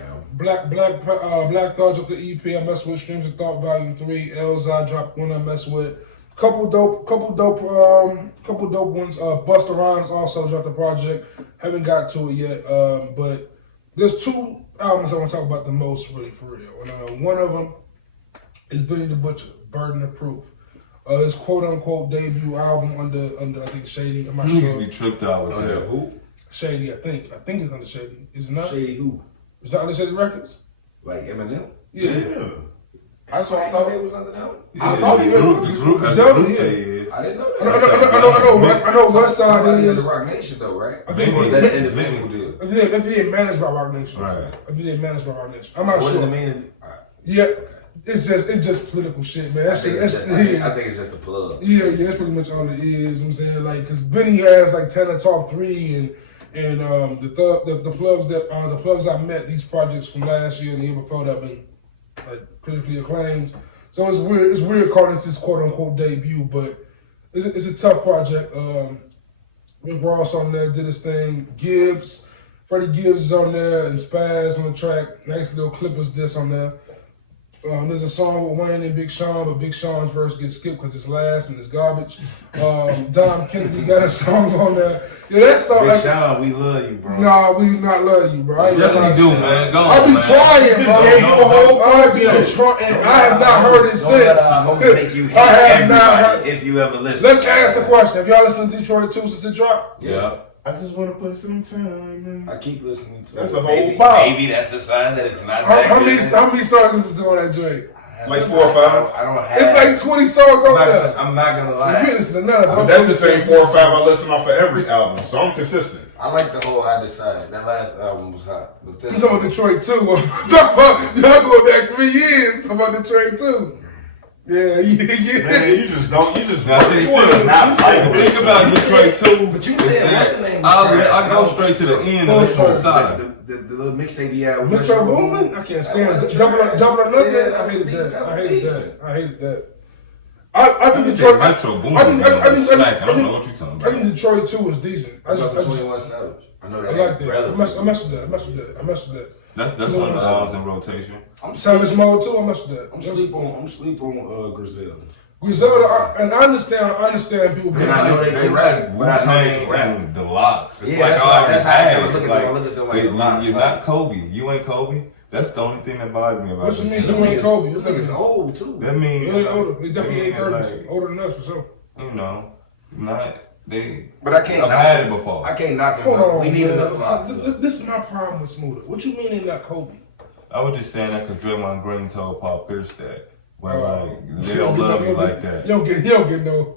dropped the EP. I messed with Streams of Thought Volume 3. Elzai dropped one I messed with. Couple dope ones. Busta Rhymes also dropped a project. Haven't got to it yet. But there's two albums I want to talk about the most, really, for real. And one of them is Benny the Butcher, Burden of Proof. His quote-unquote debut album under I think Shady. I'm not sure. Niggas be tripped out with that. Who? Shady, I think it's under Shady. Is it not? Shady who? Is that under Shady Records? Like Eminem? Yeah. That's what I thought it was under them. I thought the group yeah. I didn't know I that. know West Side Somebody is. in the Rock Nation though, right? I think Or that's an individual deal. I think they managed by Rock Nation. Right. I think they managed by Rock Nation. I'm not What sure. does it mean? Yeah, it's just political shit, man. I think it's just a plug. Yeah, that's pretty much all it is. I'm saying, like, because Benny has like 10 and Talk 3 and the plugs I met, these projects from last year and the year before that have been like critically acclaimed. So it's weird calling this his quote unquote debut, but it's a tough project. Rick Ross on there did his thing. Freddie Gibbs is on there and Spaz on the track. Nice little Clippers diss on there. There's a song with Wayne and Big Sean, but Big Sean's verse gets skipped because it's last and it's garbage. Dom Kennedy got a song on there. Yeah, that song. Big Sean, we love you, bro. Nah, we do not love you, bro. Yes, we do, man. Go on, I be man. trying, bro. I be trying, and I have not heard it since. I'm gonna make you hate I have not heard. everybody if you ever listen. Let's ask the question. Have y'all listened to Detroit 2 since it dropped? Yeah. I just want to put some time, man. I keep listening to That's it. a whole bop. Maybe that's a sign that it's not How that many good. songs is it on that joint? Like 4 or 5. I don't have. It's like 20 songs on there. I'm not gonna You lie. listen to none of them. That's the same 4 or 5 I listen off of every album, so I'm consistent. I like the whole I Decide. That last album was hot. But I'm this talking about Detroit 2. I'm talking about, y'all go back 3 years. Talking about Detroit 2. Yeah. Man, you just don't. Now, see, You wanna not like this. think about Detroit too. But you said what's the name? I go straight to the end and listen to the side. The little mixtape he had with Metro Boomin? I can't stand it. Double or nothing? Yeah, I hated that. that was I hated decent. that. I hated that. I think Detroit. Metro Boomin. I don't know what you're talking about. I think Detroit too was decent. I just 21 Savage. I know that. I like that. I mess with that. That's one of the songs in rotation. Savage Mode too. I mess with that. I'm sleep on Griselda. Griselda, and I understand people being they rap. Wu-Tang and the Locks. It's Yeah, like, that's how I look like, at them like the Locks. you're not Kobe. You ain't Kobe. That's the only thing that bothers me about What you this. mean you ain't Kobe? This nigga's old too. That means He ain't older. He definitely ain't 30s. like, Older than us for sure. you know, not they. But I can't. I've had it before. I can't knock him. Hold on, We need man. another Locks. This is my problem with Smooda. What you mean he not Kobe? I was just saying that because Draymond Green told Paul Pierce that. When Oh. like they don't love you like that. You don't get no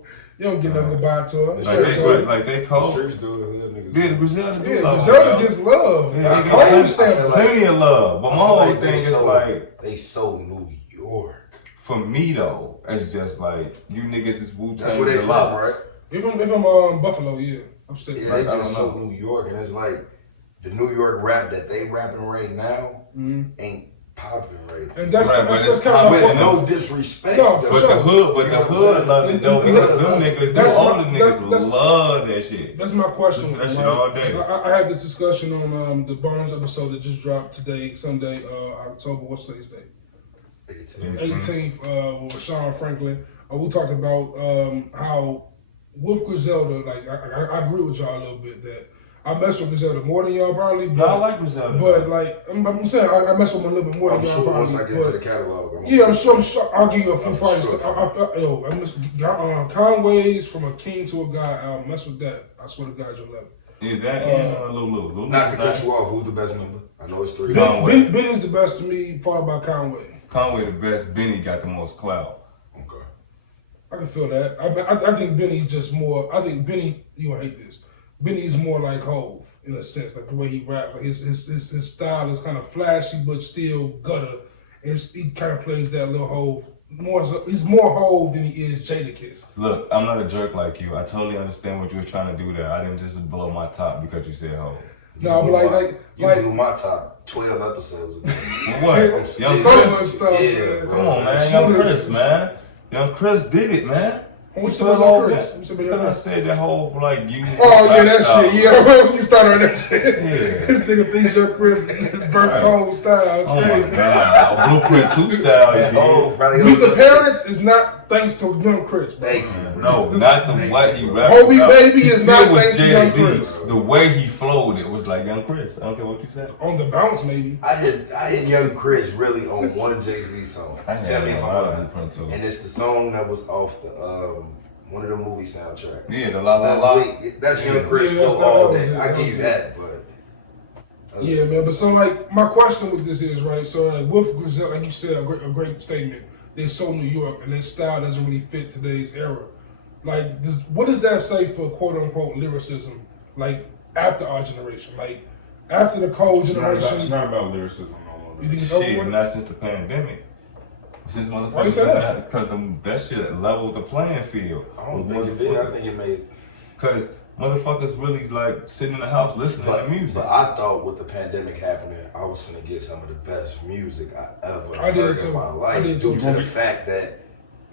goodbye to her. Like they cold. Streets do the hood niggas. Yeah, Griselda do Yeah, love. Griselda her, gets love. Yeah, I they don't get understand. plenty of love. But my whole thing is like, they so New York. for me though, it's just like you niggas is Wu-Tang. That's where they the from, Locks. right? If I'm Buffalo, yeah, I'm still. Yeah, Like, they I just don't so know. New York, and it's like the New York rap that they rapping right now ain't popping right now. And that's Right, but that's it's kind of With like no disrespect. No, though. for But sure. the hood love it though, because them niggas, them That's older my- niggas that's- love that shit. That's my question. Listen to that shit right? all day. I had this discussion on the Barnes episode that just dropped today, Sunday, October. What's today's date? 18th. With Sean Franklin. We talked about how with Griselda, like I agree with y'all a little bit that I mess with Griselda more than y'all probably. No, But, I like Griselda. but like I'm saying, I mess with him a little bit more I'm than y'all sure once probably. I get into the But, catalog. yeah, I'm sure. I'll give you a few I'm parties. sure. I miss Conway's From a King to a God album. Mess with that. I swear to God, you'll love it. Yeah, that and Lulu. Not to cut you off, who's the best member? I know it's 3. Conway. Ben is the best to me, followed by Conway. Conway the best. Benny got the most clout. Okay. I can feel that. I think Benny's just more. I think Benny, you gonna hate this. Benny's more like Hove in a sense, like the way he rap. Like his style is kind of flashy but still gutter. And he kind of plays that little Hove. He's more Hove than he is Jadakiss. Look, I'm not a jerk like you. I totally understand what you were trying to do there. I didn't just blow my top because you said ho. No, but You like blew my top 12 episodes ago. What? Young some of Chris? the stuff. Yeah, man. Come on, man. Young Chris, man. Young Chris did it, man. What's He the put all Chris? that- What's the Because I said that whole, like, you. Oh yeah, that shit. Yeah, you started on that shit. Yeah. This nigga thinks you're Chris birth Right. home style. It's Oh crazy. my God. Blueprint 2 style, Yeah, you oh, probably Meet the Parents is not thanks to young Chris, bro. Thank you. did. No, not the what he rapped. Homie about. Baby He is still not was thanks to Young Jay-Z. Chris. The way he flowed, it was like Young Chris. I don't care what you said. On the bounce, maybe. I hit Young Chris really on one of Jay-Z's songs. I had Tell me if a I'm lot of lying. Blueprint 2. And it's the song that was off the one of the movie soundtracks. Yeah, the La La La. That's Young Chris Yeah, flow that all was day. it, I that give was you it. that, but Yeah, man. But so like, my question with this is right. So like, with Griselda, like you said, a great statement. They're so New York, and their style doesn't really fit today's era. Like, what does that say for quote unquote lyricism? Like after our generation, like after the cold It's generation. not about lyricism no longer. You think it's over Shit, with? not since the pandemic. Since Why you say that? Because that shit leveled the playing field. I don't think it did. I think it made. Because motherfuckers really like sitting in the house listening to music. But I thought with the pandemic happening, I was gonna get some of the best music I ever I did heard too. in my I life did due too. to the fact that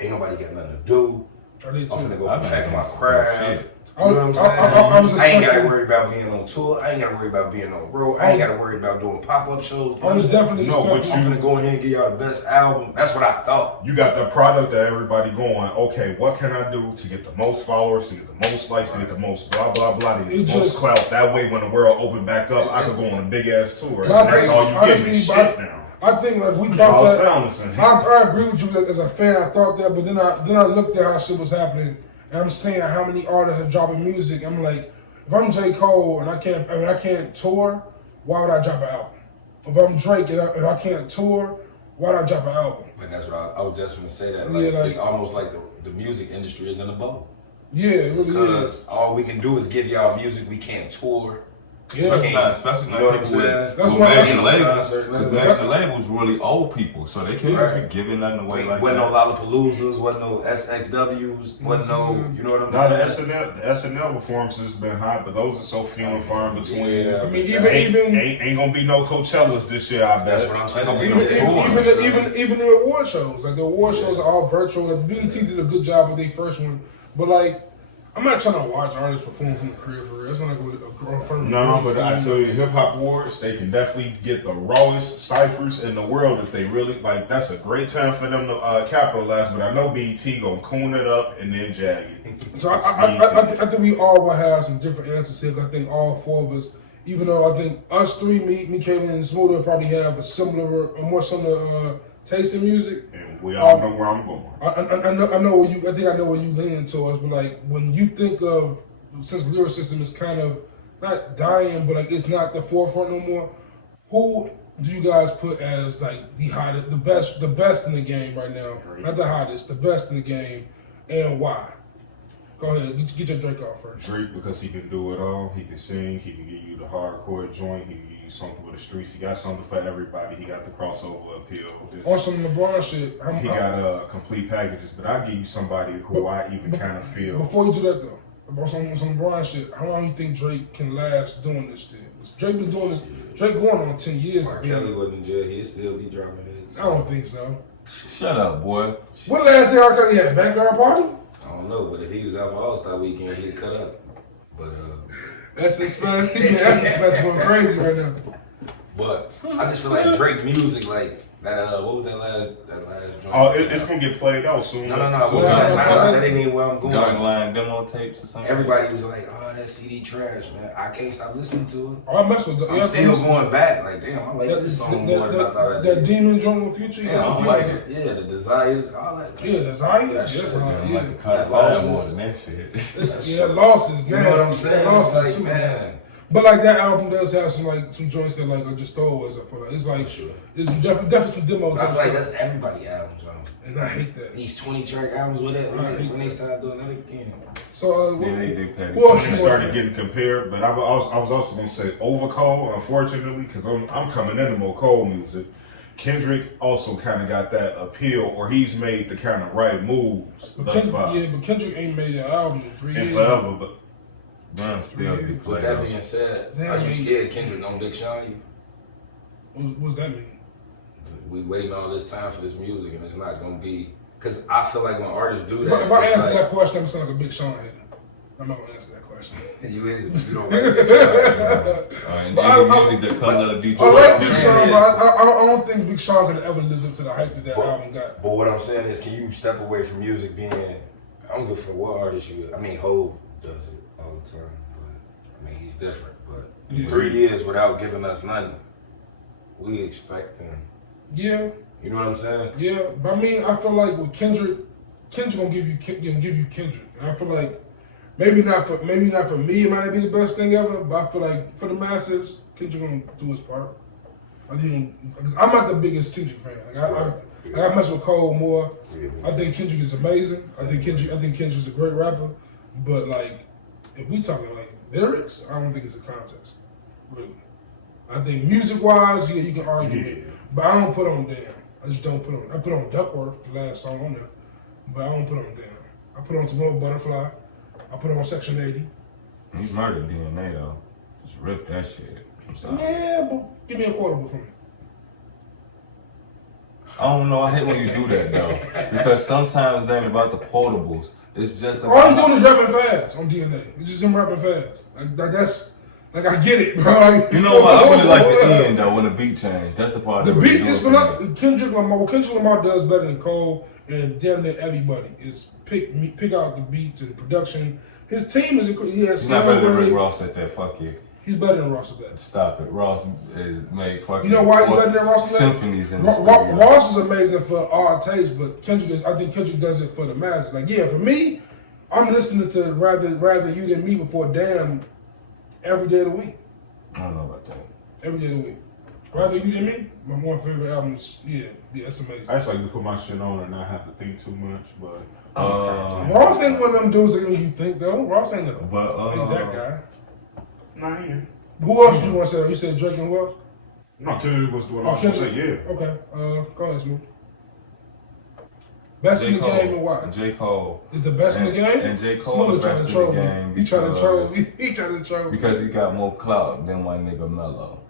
ain't nobody got nothing to do. I did I'm too. finna go I've perfect been my doing craft. shit. You know what I'm saying? I was I ain't gotta expecting- worry about being on tour. I ain't gotta worry about being on road. I ain't gotta worry about doing pop-up shows. I was definitely No, but expecting. I'm finna go in here and give y'all the best album. That's what I thought. You got the product that everybody going, okay, what can I do to get the most followers, to get the most likes, to get the most blah, blah, blah, to get It the most just- clout. That way, when the world open back up, I could go on a big ass tour. And But that's all you get honestly, is but shit now. I think like we All thought that. sounds and I agree with you as a fan. I thought that, but then I looked at how shit was happening, and I'm seeing how many artists are dropping music. I'm like, if I'm J. Cole and I can't tour, why would I drop an album? If I'm Drake and if I can't tour, why would I drop an album? But that's what I was just gonna say that. Yeah, Like, like- it's almost like the music industry is in a bubble. Yeah, it really is. Because all we can do is give y'all music. We can't tour. Yeah. Especially You know what I'm people saying? That's with why major labels. Because major Right. labels really old people, so they can't just be giving nothing away like Wasn't no that. Lollapaloozas, wasn't no SXWs, wasn't no, you know what I'm Now the saying? SNL performances have been hot, but those are so few and far in between. Yeah, I mean, Ain't, ain't gonna be no Coachellas this year, I bet. That's what I'm saying. Ain't gonna be no even the award shows, like the award shows are all virtual. Like BET did a good job with their first one, but like I'm not trying to watch artists perform from the crib for real. That's not like a front. No, but I tell you, hip hop awards, they can definitely get the rawest ciphers in the world if they really like. That's a great time for them to capitalize. But I know BET gonna coon it up and then jag it. So I think we all will have some different answers here. I think all four of us, even though I think us three, me, Kaylin, and Smooda probably have a more similar taste in music. And we all know where I'm going. I know where you. I think I know where you lean towards. But like when you think of, since lyricism is kind of not dying, but like it's not the forefront no more. Who do you guys put as like the hottest, the best in the game right now? Drake. Not the hottest, the best in the game, and why? Go ahead, get your Drake off first. Drake, because he can do it all. He can sing. He can give you the hardcore joint. He can give you something with the streets. He got something for everybody. He got the crossover appeal. On some LeBron shit, He got complete packages. But I give you somebody who I even kind of feel. Before you do that though, about some LeBron shit, how long you think Drake can last doing this shit? Drake been doing this. Drake going on 10 years. Mark Kelly wasn't in jail, he'd still be dropping hits. I don't think so. Shut up, boy. What last year R. Kelly had? Backyard party? I don't know, but if he was out for All-Star Weekend, he'd cut up. But That's his fast. That's his fast going crazy right now. But I just feel like Drake music, like that. What was that last joint? Oh, it's gonna get played out soon. No. That ain't even where I'm going. Dark Line demo tapes or something. Everybody was like, "Oh, that CD trash, man. I can't stop listening to it." Oh, I mess with. I'm still going back. Like, damn, I like this song more than I thought I That did. Demon joint with Future. Yeah, I don't like it. Yeah, the Desires, all that. Yeah, Desires. That shit, Yes, I'm yeah. like the Cut Five more than that shit. Yeah, losses. You know what I'm saying? Losses, It's like, too, man. But like that album does have some joints that like are just throwaways. I feel like it's like Sure. it's definitely some demo. But I feel like that's everybody albums, man. and I hate that. These 20-track albums with it, when they start doing that again. So Yeah, they petty. who else He you started want? getting compared, but I was also gonna say Overcall, unfortunately, because I'm coming into more Cole music. Kendrick also kind of got that appeal, or he's made the kind of right moves thus far. Yeah, but Kendrick ain't made an album in 3 And years. forever, but Run still be With played. that being said, Damn, are you man. scared Kendrick don't Big Sean you? What's that mean? We waiting all this time for this music and it's not gonna be, because I feel like when artists do If that, I it's answer like, that question, I'm sound like a Big Sean hater. I'm not gonna answer that question. you don't like Big Sean. And But any I- music that comes out of I Detroit. like Big saying Sean, is- but I don't think Big Sean could have ever lived up to the hype that that album got. But what I'm saying is, can you step away from music being, I don't give a fuck what artist you, I mean, Hov does it all the time, but I mean, he's different, but Yeah. 3 years without giving us nothing, we expecting, Yeah, you know what I'm saying? yeah. But I mean, I feel like with Kendrick gonna give you Kendrick. And I feel like maybe not for me, it might not be the best thing ever, but I feel like for the masses, Kendrick gonna do his part. I think because I'm not the biggest Kendrick fan. Like I mess with Cole more. I think Kendrick is amazing. I think Kendrick's a great rapper. But like, if we talking like lyrics, I don't think it's a contest. Really, I think music wise, yeah, you can argue it. But I don't put on Damn. I just don't put on. I put on Duckworth, the last song on there. But I don't put on Damn. I put on Tomorrow Butterfly. I put on Section 80. He murdered DNA though. Just rip that shit. I'm sorry. Yeah, but give me a quotable from me. I don't know. I hate when you do that though, because sometimes it ain't about the quotables. It's just about. All he's doing is rapping fast on DNA. It's just him rapping fast. Like that's like I get it, bro. Like, You know what? I really like the end though when the beat changed. That's the part. The that really beat do is it for me. not Kendrick Lamar. What Kendrick Lamar does better than Cole and damn near everybody is pick out the beats and production. His team is he has He's not better than Rick Soundwave. Ross at that. Fuck you. He's better than Ross at that. Stop it. Ross is made fucking. You know why he's better than Ross at that? Symphonies in the studio. Ross is amazing for our taste, but I think Kendrick does it for the masses. Like, yeah, for me, I'm listening to Rather You Than Me before Damn every day of the week. I don't know about that. Every day of the week. Rather You Than Me, my one favorite album is, yeah, that's amazing. I just like to put my shit on and not have to think too much. But Ross ain't one of them dudes that make you think, though. Ross ain't that But guy. not here. Who else did you want to say? You said Drake and who else? No, Kendrick was the one I was Kendrick. gonna say. Yeah. Okay. No, Kendrick was the one I was Oh, gonna say. Yeah. Okay. Go ahead, Smooth. Best in the game and why? J. Cole. Is the best in the game? And J. Cole the best in the game. He trying to troll me. He trying to troll me. Because he got more clout than my nigga Mello.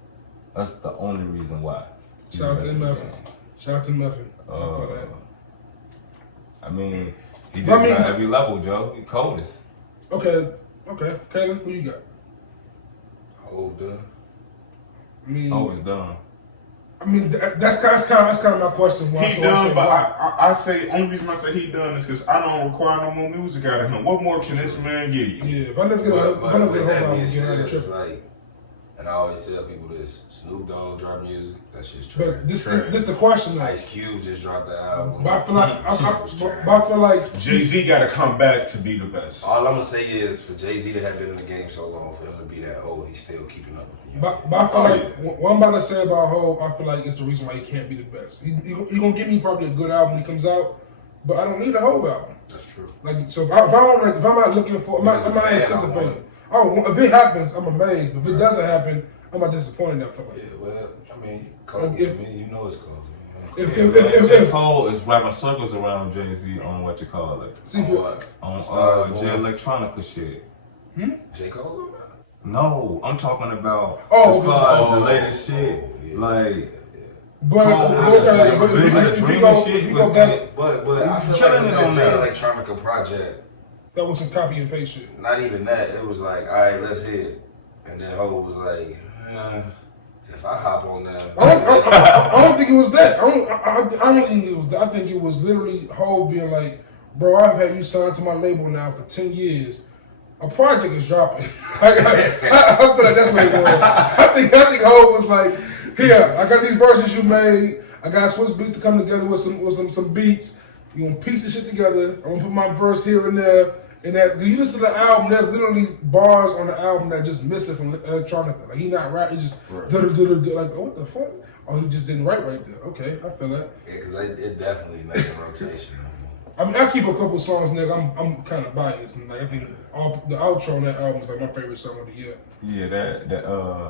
That's the only reason why. Shout out to Muffin. Shout out to Muffin. I mean, he just got every level, Joe. He coldest. Okay. Kaylin, who you got? Hold up. Always done. I mean, that's kind of my question. He done, but I say only reason I say he done is because I don't require no more music out of him. What more can this man give you? Yeah, if I never get a hold of him, it's like, and I always tell people this: Snoop Dogg drop music, that shit's trash. But this the question. Ice Cube just dropped the album. But I feel like Jay-Z got to come back to be the best. All I'm gonna say is for Jay-Z to have been in the game so long, for him to be that old, he's still keeping up with you. But I feel like what I'm about to say about Hov, I feel like it's the reason why he can't be the best. He gonna give me probably a good album when he comes out, but I don't need a Hov album. That's true. Like so, if I'm not looking for, I'm not anticipating. Oh, if it happens, I'm amazed. But if it doesn't happen, I'm not disappointed. I feel like. Yeah, well, I mean, Cole, to me, you know it's Cole. J. Cole is wrapping circles around Jay-Z on what you call it. See, On J Electronica shit. J. Cole? No, I'm talking about as far as the latest shit. Yeah. Like, but I feel like that J Electronica project, that was some copy and paste shit. not even that. It was like, all right, let's hit it. And then Ho was like, if I hop on that, I don't think it was that. I don't think it was that. I think it was literally Ho being like, bro, I've had you signed to my label now for 10 years. A project is dropping. I feel like that's what it was. I think Ho was like, here, I got these verses you made. I got Swiss beats to come together with some beats. You gonna piece the shit together. I'm gonna put my verse here and there. And that, you listen to the album, there's literally bars on the album that just miss it from electronica. Like he not rapping, he just like, oh, what the fuck? Oh, he just didn't write right there. Okay, I feel that. Yeah, because it definitely is making rotation. I mean, I keep a couple songs, nigga. I'm kind of biased, and like I think the outro on that album is like my favorite song of the year. Yeah, that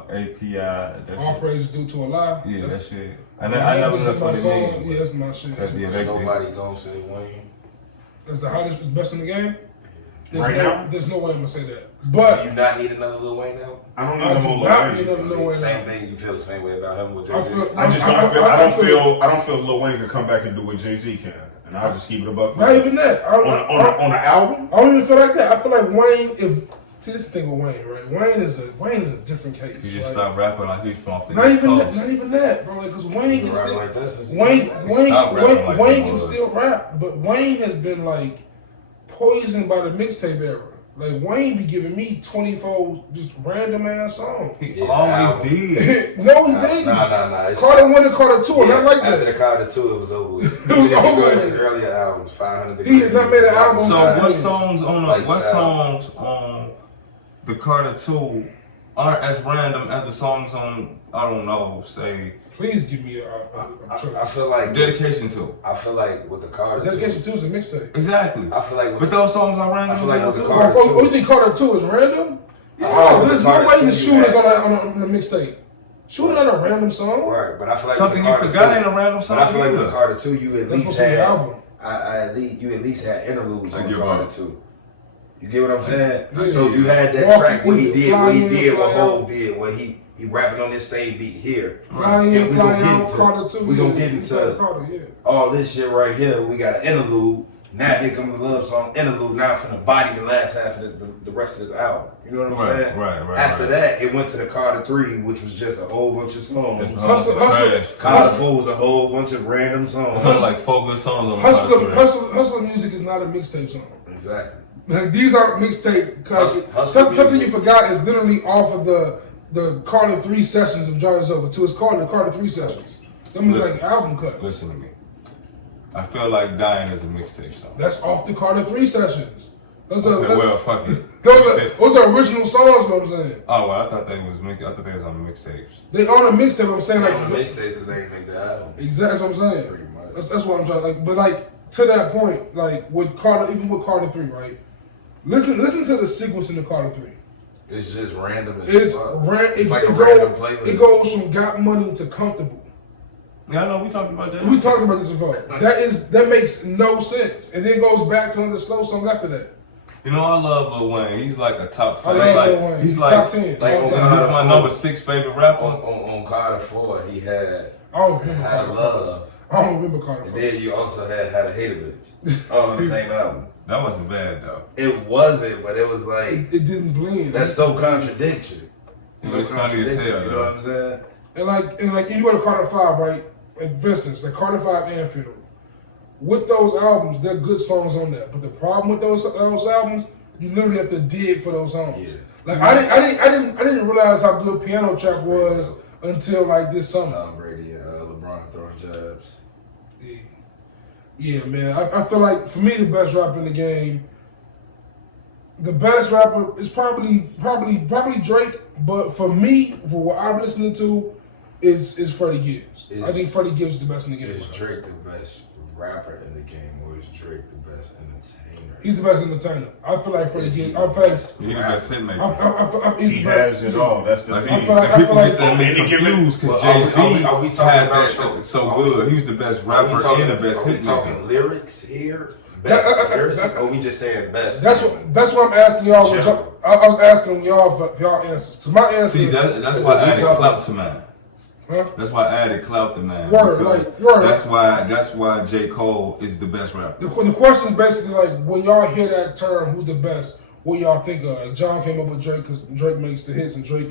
API. All praise due to Allah. Yeah, that shit. And I never listened to it. Yeah, that's my shit. Nobody gonna say Wayne. That's the hottest, best in the game. There's no way I'm gonna say that. But do you not need another Lil Wayne now? I don't need no more Lil Wayne. Same thing. You feel the same way about him with Jay-Z? I don't feel Lil Wayne can come back and do what Jay-Z can, and I'll just keep it above. Not even that. On the album, I don't even feel like that. I feel like Wayne. See, this thing with Wayne, right? Wayne is a different case. He just stopped rapping like he's from the Not East even Coast. that, bro. Like, cause Wayne can still like this. Wayne can still rap, but Wayne has been like poisoned by the mixtape era. Like Wayne be giving me 24 just random ass songs. He always did. No, he didn't. Nah. Carter 1 and Carter 2, not like that. After the Carter 2, it was over with. It was over with. His earlier albums, 500. He has not made an album. So what songs on the Carter 2 aren't as random as the songs on, I don't know, say. Please give me I feel like Dedication 2. I feel like with the Carter 2. Dedication 2 is a mixtape. Exactly. I feel like but those songs are random. I feel like with the Oh, Carter 2. you think Carter 2 is random? Yeah, There's no way the Shooters on the mixtape. Shooter on a random song. Right, but I feel like something you forgot ain't a random song. But I feel like with the Carter 2, you at least had you at least had interludes on give Carter up. 2. You get what I'm saying? Yeah. So you had that track where he did what Hov did, where he rapping on this same beat here. Fly in, fly out, Carter 2. We gonna get into all this shit right here. We got an interlude. Now here comes the love song interlude. Now I'm finna body the last half of the rest of this album. You know what I'm saying? Right. After that, it went to the Carter 3, which was just a whole bunch of songs. Hustler. Carter 4 was a whole bunch of random songs. It's like 4 good songs on Hustler music is not a mixtape song. Exactly. Like, these aren't mixtape cuts. Something you forgot is literally off of the Carter 3 sessions of Johnny's Over 2. It's called the Carter 3 sessions. That means like album cuts. Listen to me. I feel like Dying is a mixtape song. That's off the Carter 3 sessions. Fuck it. Those are original songs, what I'm saying. Oh, well, I thought they was on mixtapes. They on a mixtape, I'm saying. Like, On the mixtapes because they ain't make the album. Exactly, that's what I'm saying. Pretty much. That's what I'm trying to, like, but like, to that point, like, with Carter, even with Carter 3, right? Listen to the sequence in the Carter 3. It's just random. It's like a random playlist. It goes from got money to comfortable. Yeah, I know we talked about that. We talked about this before. That makes no sense, and then it goes back to another slow song after that. You know, I love Lil Wayne. He's like a top 5. I love Lil Wayne. He's Top like 10. Like he's my number 6 favorite rapper. On Carter 4, he had I don't remember Had Carter. Love. I don't remember Carter. And then you also had a Hater Bitch. All on the same album. That wasn't bad though. It wasn't, but it was like It didn't blend. that's so contradictory. It was funny as hell, You know though. what I'm saying? And like if you go to Carter 5, right? Like for instance, like Carter 5 and Funeral. With those albums, they're good songs on there. But the problem with those albums, you literally have to dig for those songs. Yeah. Like I didn't realize how good Piano Track was until like this summer. Tom Brady and LeBron throwing jabs. Yeah, man. I feel like for me the best rapper in the game, the best rapper is probably Drake. But for me, for what I'm listening to, is Freddie Gibbs. I think Freddie Gibbs is the best in the game. Is Drake the best rapper in the game, or is Drake the best entertainer? He's the best entertainer. I feel like Freddie Gibbs. I feel like He's the best hitmaker. he's He the best. has it all. That's the Like, thing. people get that confused because Well, Jay-Z are we talking had about that so good. He was the best rapper and the best Are we hitmaker. talking lyrics here? Best lyrics? Or are we just saying best? That's what I'm asking y'all. I was asking y'all for y'all answers. To my answer, See, that's why I added clout to mine. huh? That's why I added clout to mine. Word, because like, word. That's why J. Cole is the best rapper. The question is basically like when y'all hear that term, who's the best? What y'all think of? Like John came up with Drake because Drake makes the hits and Drake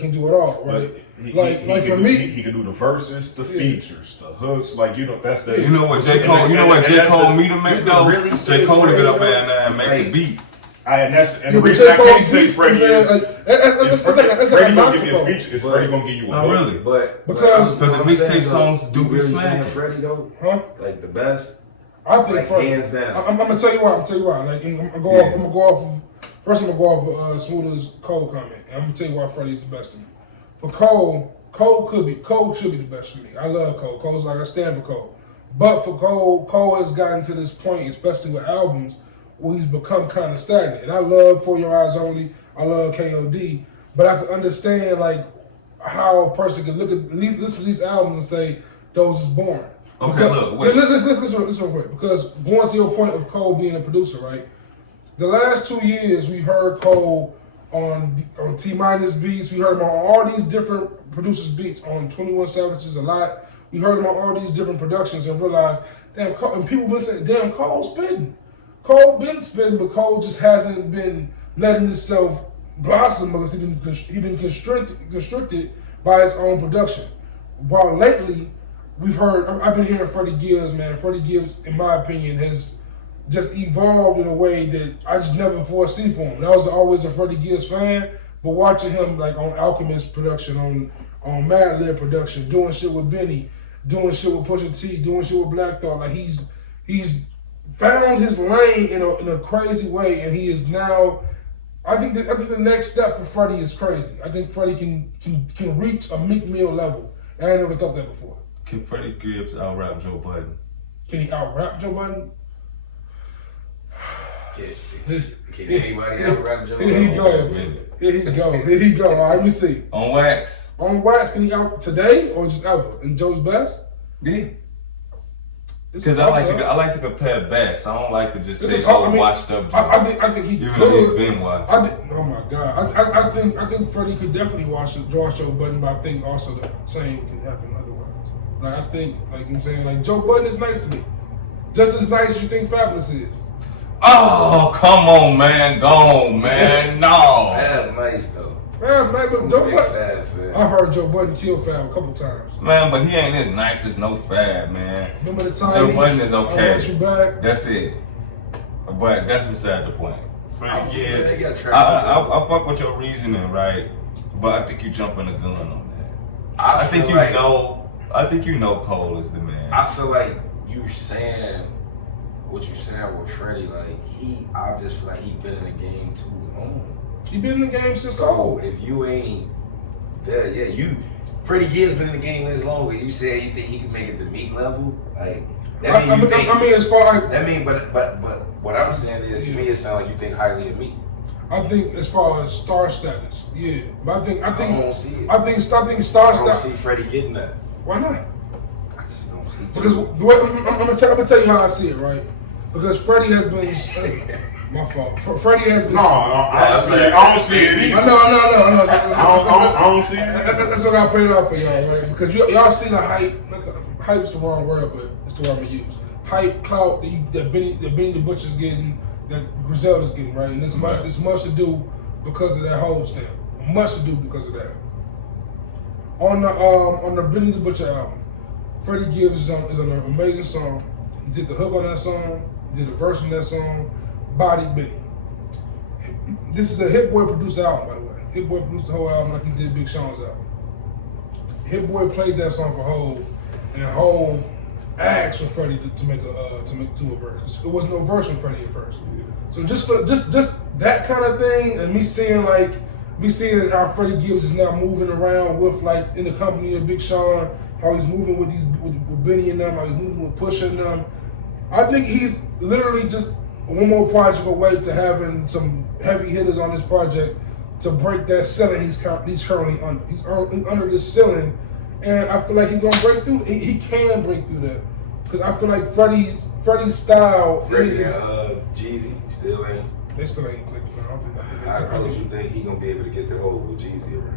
can do it all, right? He Like for can me, he can do the verses, the features, the hooks. Like that's the. You know what J. Cole? You know what J. Cole me to make though? really J. Cole to get up there Freddie, and make the beat. And the yeah, but reason J. I Cole can't say beats, Freddie is it's like a Freddie gonna knock give to you a go. feature. Is Freddie gonna give you a Oh, hook? really? But Because the mixtape songs do you be really smacking. saying Freddie though? Huh? Like the best? I think Like Freddie. hands down. I'm gonna tell you why. Like I'm gonna go off. First, I'm gonna go off Smooda's Cole comment. And I'm gonna tell you why Freddie's the best to me. For Cole should be the best for me. I love Cole. Cole's like I stand for Cole. But for Cole has gotten to this point, especially with albums, where he's become kind of stagnant. And I love For Your Eyes Only. I love KOD. But I can understand like how a person can listen to these albums and say those is boring. Okay, Because, look, wait. Listen real quick. Because going to your point of Cole being a producer, right? The last 2 years, we heard Cole on T-Minus beats. We heard him on all these different producers' beats on 21 Savage's a lot. We heard him on all these different productions and realized, damn, Cole, and people been saying, damn, Cole's spitting. Cole been spitting, but Cole just hasn't been letting himself blossom because he been constricted by his own production. While lately, I've been hearing Freddie Gibbs, man. Freddie Gibbs, in my opinion, has just evolved in a way that I just never foreseen for him. And I was always a Freddie Gibbs fan, but watching him like on Alchemist production, on Mad Lib production, doing shit with Benny, doing shit with Pusha T, doing shit with Black Thought, like he's found his lane in a crazy way, and he is now. I think the next step for Freddie is crazy. I think Freddie can reach a Meek Mill level, and I never thought that before. Can Freddie Gibbs out-rap Joe Budden? Can he out-rap Joe Budden? Can anybody ever rap Joe? Here he go. Here he go. All right, let me see. On wax. On wax, can he out today or just ever? In Joe's best? Yeah. It's Because a I toss-up. like to compare best. I don't like to just It's say a toss- I mean, washed up Joe. I think he Even could. though he's been washed. Oh my God! I think Freddie could definitely wash Joe Budden, but I think also the same can happen otherwise. Like I think, like I'm saying, like Joe Budden is nice to me, just as nice as you think Fabulous is. Oh, come on, man. Go on, man. No. Fab nice though. Man, but Joe Big Budden. Fab fan. I heard Joe Budden kill Fab a couple times. Man, but he ain't as nice as no Fab, man. Remember the time Joe Budden is I okay. want you back. That's it. But that's beside the point. Freddie Gibbs, they got trash I fuck with your reasoning, right? But I think you jumping the gun on that. I think feel you like- know. I think you know Cole is the man. I feel like you saying what you saying with Freddie, like I just feel like he been in the game too long. He been in the game since So Cole. if you ain't there, Freddie Gibbs been in the game this long. You said you think he can make it to Meek level, like that mean you think. I mean, as far as That mean, but what I'm saying is, to me, it sounds like you think highly of Meek. I think as far as star status, yeah. But I don't see it. I think star I don't status. see Freddie getting that. Why not? I just don't see it. Because the way I'm gonna tell you how I see it, right? Because Freddie has been my fault. Freddie has been. No, I don't see it either. I know. I don't see it. That's what I put it up for y'all, right? Because y'all see the hype. Hype's the wrong word, but it's the word I'm gonna use. Hype, clout that Benny the Butcher's getting, that Griselda's getting, right? And it's much to do because of that whole stamp. Much to do because of that. On the Benny the Butcher album, Freddie Gibbs is on an amazing song. He did the hook on that song, did a verse on that song, Body Benny. This is a Hit Boy produced album, by the way. Hit Boy produced the whole album like he did Big Sean's album. Hit Boy played that song for Hov, and Hov asked for Freddie to make a verse. It was no verse from Freddie at first. Yeah. So just that kind of thing, and me seeing how Freddie Gibbs is now moving around with like in the company of Big Sean, how he's moving with Benny and them, how he's moving with Pusha and them. I think he's literally just one more project away to having some heavy hitters on this project to break that ceiling he's currently under. He's under this ceiling, and I feel like he's gonna break through. He can break through that because I feel like Freddie's style Freddie is. Jeezy still ain't. They still ain't clicked. How close you think he gonna be able to get the hold with Jeezy around?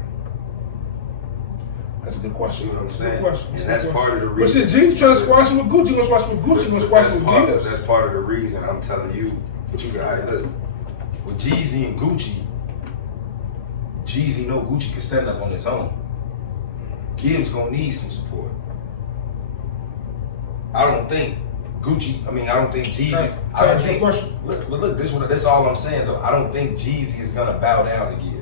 That's a good question. You know what I'm saying? Question. And that's part of the But reason. shit, Jeezy trying to squash it with Gucci. Gonna squash it with Gucci. Gonna squash it with Gibbs. That's part of the reason I'm telling you. But you got look with Jeezy and Gucci. Jeezy know Gucci can stand up on his own. Gibbs gonna need some support. I don't think Gucci. I don't think Jeezy. I don't think. Look, this all I'm saying though. I don't think Jeezy is gonna bow down to Gibbs.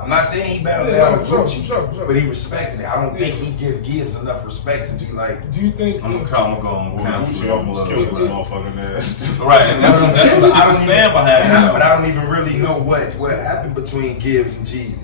I'm not saying he bowed down to Gucci, but he respected it. I don't think he give Gibbs enough respect to be like. Do you think? I'm gonna Gucci almost killed his motherfucking ass. Right, and that's what I stand behind. But I don't even really know what happened between Gibbs and Jeezy.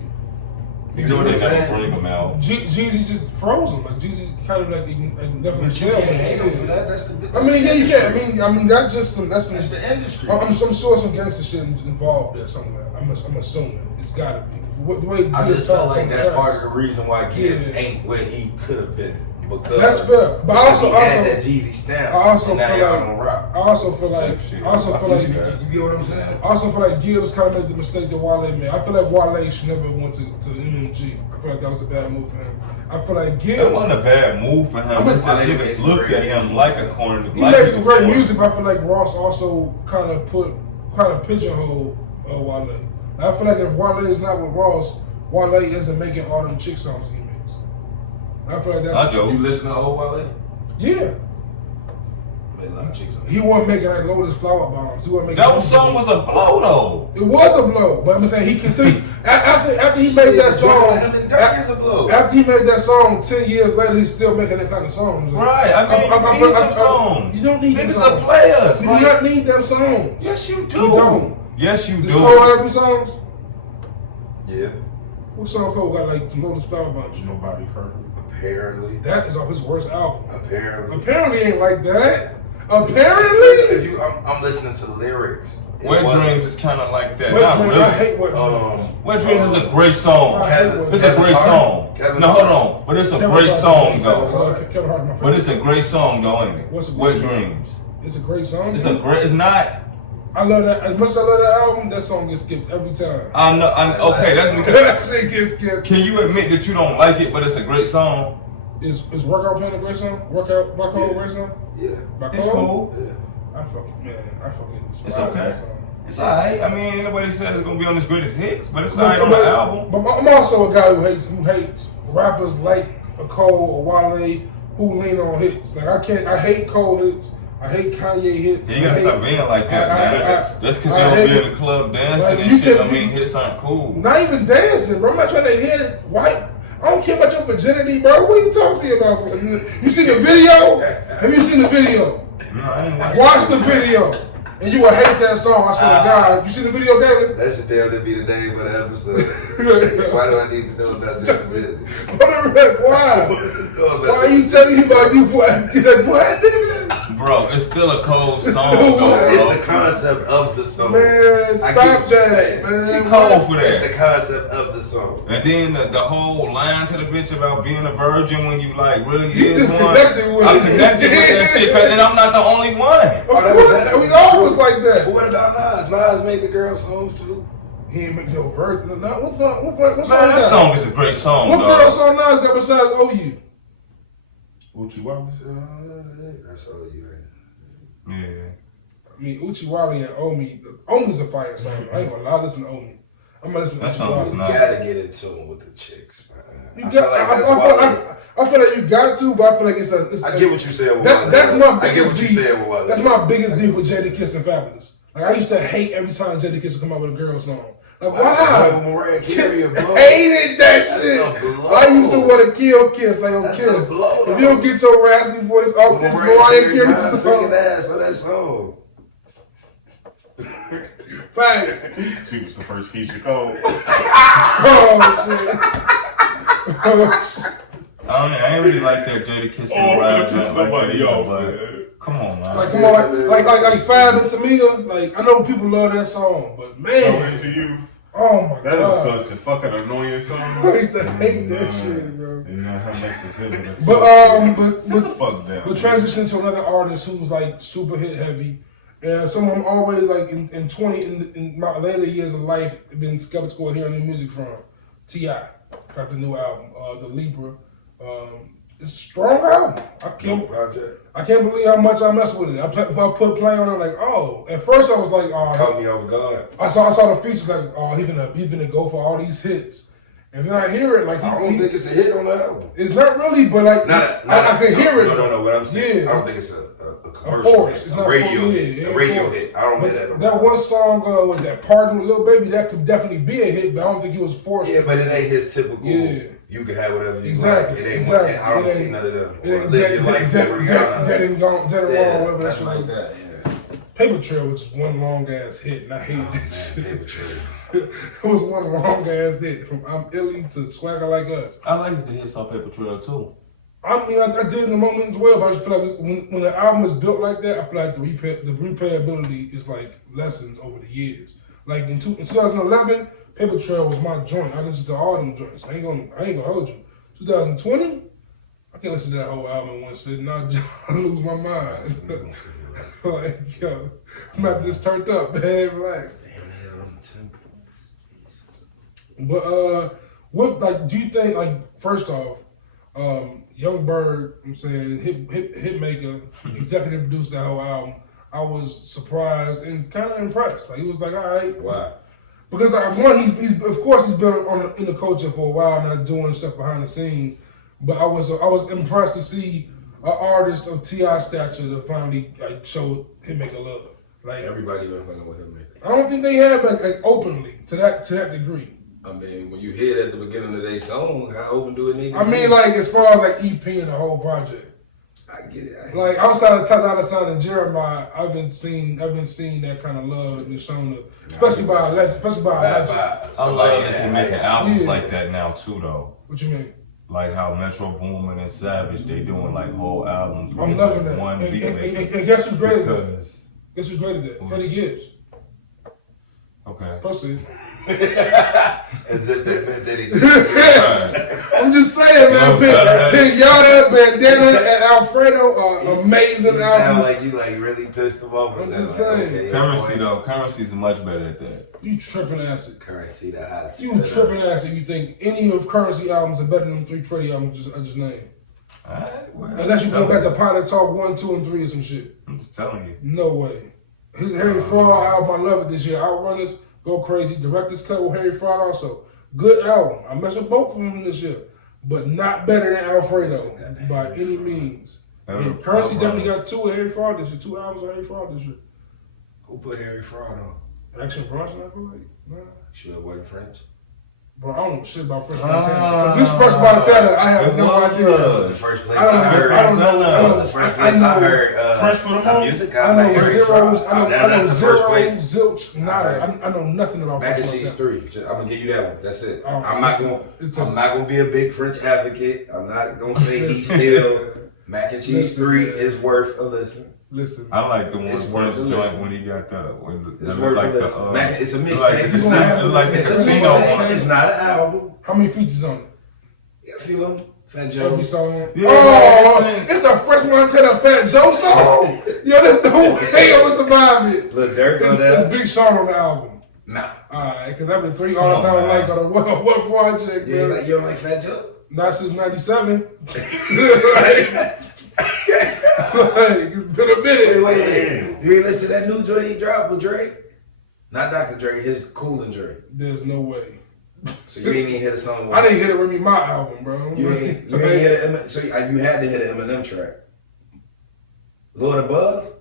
You know what they never bring him out. Jeezy just froze him. Like Jeezy kind of like never. But you can't hate him for that. That's the. Yeah, you can. I mean, that's just some. That's the industry. I'm sure some gangster shit involved there somewhere. I'm assuming it's gotta be. The way I just felt like that's part of the reason why Gibbs ain't where he could have been. Because that's fair. But I also had that Jeezy stamp. I also feel like you get what I'm saying? I also feel like Gibbs kind of made the mistake that Wale made. I feel like Wale should never went to MMG. I feel like that was a bad move for him. I feel like Gibbs. That wasn't a bad move for him. Just niggas looked at him like a corner. He made some great music, but I feel like Ross also kind of pigeonholed Wale. I feel like if Wale is not with Ross, Wale isn't making all them chick songs he makes. I feel like that's. I do. You listen to old Wale? Yeah. Made a lot of chick songs. He wasn't making like Lotus Flower Bombs. He wasn't making. That song was a blow though. It was a blow, but I'm saying he continued after he made that song. After he made that song, 10 years later, he's still making that kind of songs. Right. I mean, you need them songs. You don't need them songs. Niggas are players. You do not need them songs. Yes, you do. You don't. Yes, you do. This Cole album songs? Yeah. What song Cole got like some Lotus Flower Bombs? Nobody heard it. Apparently. That is off his worst album. Apparently Ain't like that. Apparently. If I'm listening to the lyrics. Wet Dreams is kind of like that. Wet Not Dreams, really. I hate Wet Dreams. Wet Dreams is a great song. It's a great song. No, hold on. But it's a great song though. But it's a great song though, ain't it? Wet Dreams. It's a great song. It's not. I love that. As much as I love that album, that song gets skipped every time. I know. Okay, that's because that shit gets skipped. Can you admit that you don't like it, but it's a great song? Is Workout Plan a great song? Workout by Cole a great song? Yeah. It's cool. Yeah. I fucking despise It's okay. that song. It's alright. I mean, nobody says it's gonna be on his greatest hits, but it's alright on the album. But I'm also a guy who hates rappers like a Cole or Wale who lean on hits. Like I hate Cole hits. I hate Kanye hits. Yeah, you gotta stop being like that, man. That's because you don't be in the club dancing and shit. I mean, hits aren't cool. Not even dancing, bro. I'm not trying to hit white. I don't care about your virginity, bro. What are you talking about? You seen the video? Have you seen the video? No, I ain't Watch the video. And you will hate that song, I swear to God. You see the video, Kaylin? That should definitely be the name of the episode. Why do I need to know about your virginity? Why? Why are you telling me about you, boy? What, nigga? Bro, it's still a cold song, though, bro. It's the concept of the song. Man, I stop get what you're that, saying. man. He cold for It's that. the concept of the song. And then the whole line to the bitch about being a virgin when you like really You is just one. connected with I it. connected with that shit, and I'm not the only one. Of course, we all was like But that. what about Nas? Nas made the girl songs too. He ain't make no virgin. What song Man, that that? song is a great song, What dog. girl song Nas got besides OU? Uchi Wally. That's all you had. Yeah. I mean, Uchi Wally and Omi. Omi's a fire song. I ain't gonna lie. I listen to Omi. I'm gonna listen to That Uchi song is Wally. not- You gotta get in tune with the chicks, man. You I got, feel like that's I why. feel like you got to, but I feel like it's a. I get what you said with That, Wale. that's my I get biggest what you beef. said with Wale. That's my biggest beef with Jadakiss and Fabulous. Like I used to hate every time Jadakiss would come out with a girl song. Like Wow. why? Mariah Carey a blow. Hated that That's shit. a blow. I used to want to kill Kiss. Like That's Kiss. a blow, If you don't get your raspy voice off this Mariah Carey singing song, ass on that song. thanks. She was the first Keisha Cole. Oh shit. Oh, shit. I ain't really like that Jadakiss Oh, and I'm Mariah gonna piss joint somebody like that, off, but man. come on, man. Like come on, like Fab and Tamia. Like I know people love that song, but So man, into you. oh my That god. was such a fucking annoying song. I used to hate that shit, bro. Yeah, how much the hell that But sit the fuck down. But transition to another artist who's like super hit heavy, and someone I'm always like in my later years of life been skeptical of hearing new music from. T.I. got the new album, The Libra. It's a strong album. I can't believe how much I messed with it. I put play on it like, oh. At first I was like, oh. Caught me off guard. I saw the features like, oh, he finna go for all these hits. And then I hear it like I don't think it's a hit on the album. it's not really, but like I can hear it. No. What I'm saying, Yeah. I don't think it's a commercial force. hit, It's a not radio for- hit, yeah, a radio force. hit. I don't hear that. But on that the one album. song with that Pardon with Lil Baby, that could definitely be a hit, but I don't think it was forced. Yeah, but it ain't his typical. Yeah. You can have whatever you Exactly, like. It ain't. exactly. I don't It see ain't- none of them. It ain't Live your life for Rihanna. dead and gone, dead and Yeah, wrong, whatever that nothing shit like was. that. Yeah. Paper Trail was just one long ass hit, and I hated Oh, that man, shit. Paper Trail. It was one long ass hit from I'm Illy to Swagger Like Us. I like the hits on Paper Trail too. I mean, I did in the moment as well, but I just feel like when the album is built like that, I feel like the replayability is like lessons over the years. Like in 2011, Paper Trail was my joint. I listened to all them joints. I ain't gonna hold you. 2020, I can't listen to that whole album in one sitting. I lose my mind. Like, yo, I'm not this turned up, man. Relax. But what like do you think like first off, Young Bird, I'm saying hit maker, executive produced that whole album. I was surprised and kind of impressed. Like he was like, all right, Why? because like, one, he's of course he's been in the culture for a while, not doing stuff behind the scenes. But I was impressed to see an artist of T.I. stature to finally like show hitmaker love. Like Everybody been fucking with him, man. I don't think they have like openly to that degree. I mean, when you hear it at the beginning of their song, how open do it need to I be? mean, like as far as like EP and the whole project. I get it. Like outside of Ty Dolla $ign and Jeremiah, I haven't seen that kind of love and shown, especially by a legend. I love that they're making albums Yeah. like that now too, though. What you mean? Like how Metro Boomin and Savage, they doing like whole albums with I'm loving like that. one And, beat and, maker. and guess who's great at that? Because Guess who's great at that? Freddie Gibbs. okay. Proceed. As if that meant that he Right. I'm just saying, man. Pinata, Bandana, and Alfredo are amazing You sound albums. like you like really pissed him off. I'm with just that. saying. Okay, Currency boy. though, Currency's much better at that. You tripping acid. Currency, the hottest. You tripping acid. You think any of Currency albums are better than 3 Freddie albums I just named? Alright, well, Unless you I'm go back to telling Pilot Talk 1, 2, and 3 or some shit. you. I'm just telling you. No way. His Harry Fraud album, I love it this year. Outrunners, Go Crazy. Director's Cut with Harry Fraud also. Good album. I mess with both of them this year. But not better than Alfredo by any means. And Currency definitely got 2 with Harry Fraud this year. 2 albums with Harry Fraud this year. Who put Harry Fraud on? Action Bronson, I feel like. Nah. Sure it wasn't French. Bro, I don't know shit about French Montana. So if it's French Montana, I have no That idea. was the first place I don't I know. heard. I don't know. That was the first place I heard French put 'em the on? music. I know Harry zeros. Fraud. I know That's the first zero, place. zilch, nada. I know nothing about Mac and French cheese Montana. 3. I'm gonna give you that one. That's it. Oh, I'm not gonna be a big French advocate. I'm not gonna say he's still. Mac and cheese 3 is worth a listen. Listen. I like the one It's first worth the joint listen. when he got the It's worth like the the listen. Man, it's a like the mixtape. casino, like the It's a casino mixtape. one. It's not an album. How many features on it? Yeah, a few of them. Fat Joe. Every song. Yeah, Oh, it's a Fresh Montana Fat Joe song. Yo, there's no way I'm gonna survive it. Look, Dirk on It's that. Big Sean on the album. Nah. Alright, because I've been 3 artists I don't like on a what project, You man. don't like Fat Joe? Not since '97. like, it's been a minute. Wait. You ain't listen to that new joint he dropped with Drake? Not Dr. Drake, his Cool and Drake. There's no way. So you ain't even hit a song with I didn't hit it with me my album, bro. You ain't hit an so you had to hit an Eminem track. Lord Above?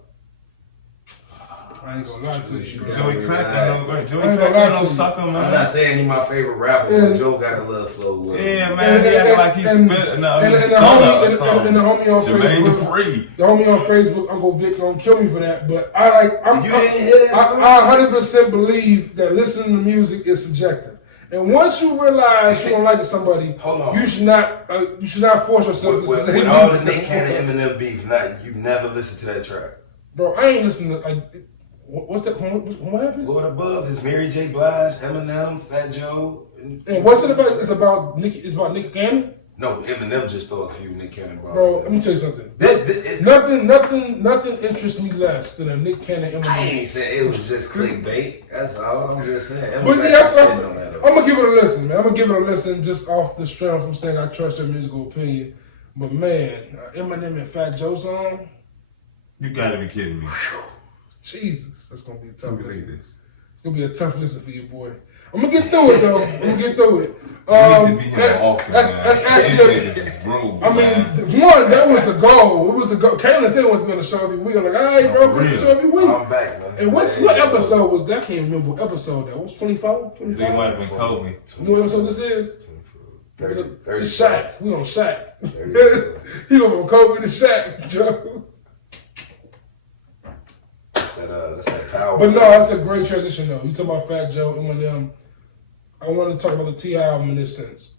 I ain't gonna lie to you, bro. Joey Crack ain't no I ain't Joey gonna Crack lie ain't no to you. sucker, man. I'm not saying he my favorite rapper, but Joe got a love flow with him. Yeah, man, he acting like he's spit. No, he's stunner or and something. the homie on Jermaine Facebook, Dupri. the homie on Facebook, Uncle Vic, gonna kill me for that. But I You didn't hear that song? I 100% believe that listening to music is subjective. And once you realize you don't like somebody, Hold on. you should not force yourself to listen to With their all the music. Nick Cannon Eminem beef, you never listened to that track. Bro, I ain't listening to like. What's that? What happened? Lord Above is Mary J. Blige, Eminem, Fat Joe. And what's it about? It's about Nick. It's about Nick Cannon. No, Eminem just threw a few Nick Cannon bars. Bro, let me tell you something. Nothing interests me less than a Nick Cannon Eminem. I ain't saying it was just clickbait. That's all I'm just saying. But Eminem yeah, I'm gonna give it a listen, man. I'm gonna give it a listen just off the strength from saying I trust your musical opinion. But man, Eminem and Fat Joe song, You gotta be kidding me. Jesus, that's gonna be a tough Believe listen. this. It's gonna be a tough listen for you, boy. I'm gonna get through it though. I'm gonna get through it. You need to be here more often, man. That's These actually. niggas is rude, I mean, man. one, that was the goal. It was the goal. Kaylin said it was going to show every week. I'm like, all right, bro, For it's real. show every week. I'm back, man. And what episode was that? I can't remember what episode that was. 24? I think it might have been Kobe. You know what episode this is? 30, It's Shaq. We on Shaq. 30. He going from Kobe to Shaq, Joe. That's that power. But no, that's a great transition, though. You talk about Fat Joe, Eminem. I want to talk about the T album in this sense.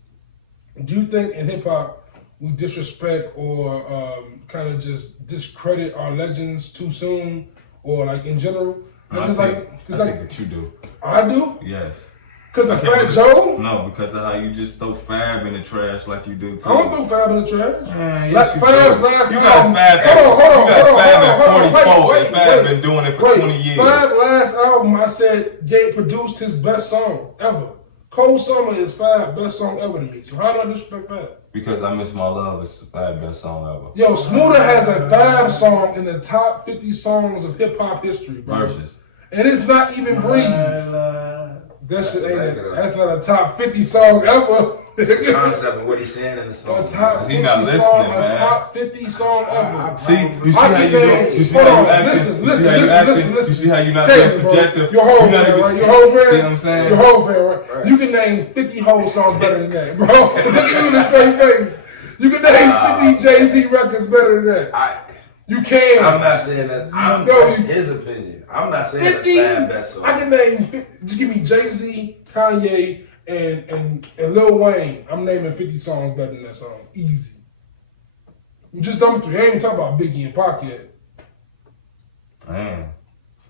Do you think in hip hop we disrespect or kind of just discredit our legends too soon, or like in general? I Cause think like that you do. I do. Yes. Cause of Fat Joe. No, because of how you just throw Fab in the trash like you do too. I don't throw Fab in the trash. Man, Like yes, you Fab's do. last You album. got Fab. Hold on. You got Fab at 44, and Fab been doing it for 20 years. Fab's last album, I said, Gabe produced his best song ever. Cold Summer is Fab's best song ever to me. So how do I disrespect Fab? Because I Miss My Love is Fab's best song ever. Yo, Smooda has a Fab song in the top 50 songs of hip hop history, bro. Versus. And it's not even Breathe. That shit ain't. That's not a top 50 song ever. The concept of what he's saying in the song. A top 50 He not song, listening, a man. top 50 song ever. See, you see I how be you saying- do? You see hold how you on, acting? listen, You see how you not being Kaylin, bro, subjective? Your whole You gotta fan, be- right? Your whole fan. See what I'm saying? Your whole fan, right? You can name 50 whole songs better than that, bro. Look at you in the straight face. You can name 50 Jay-Z records better than that. You can. I'm not saying that. That's his opinion. I'm not saying that's 50. Fab's best song. I can name. Just give me Jay-Z, Kanye, and Lil Wayne. I'm naming 50 songs better than that song. Easy. You just them three. I ain't even talking about Biggie and Pac yet. Man,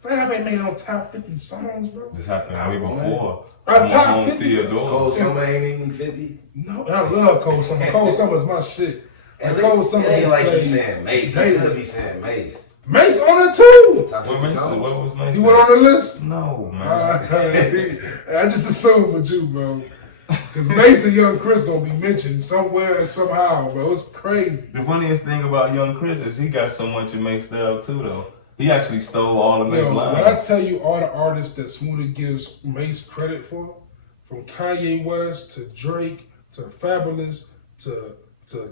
Fab ain't made no top 50 songs, bro. this happened way before. Our top on 50. Theodore. Cold Summer ain't even 50. No, and I love Cold Summer. Cold Summer is my shit. And Cold Summer it ain't is like crazy. he's saying Mace. He Crazy. could be saying Mace. Mace on it too. Top What 50 songs. was Mason? You went on the list? No, man. I just assumed with you, bro. Because Mace and Young Chris gonna be mentioned somewhere, somehow, bro. It's crazy. The funniest thing about Young Chris is he got so much of Mace style too, though. He actually stole all of Mace's Yo, when I lines. tell you all the artists that Smooda gives Mace credit for, from Kanye West to Drake to Fabulous to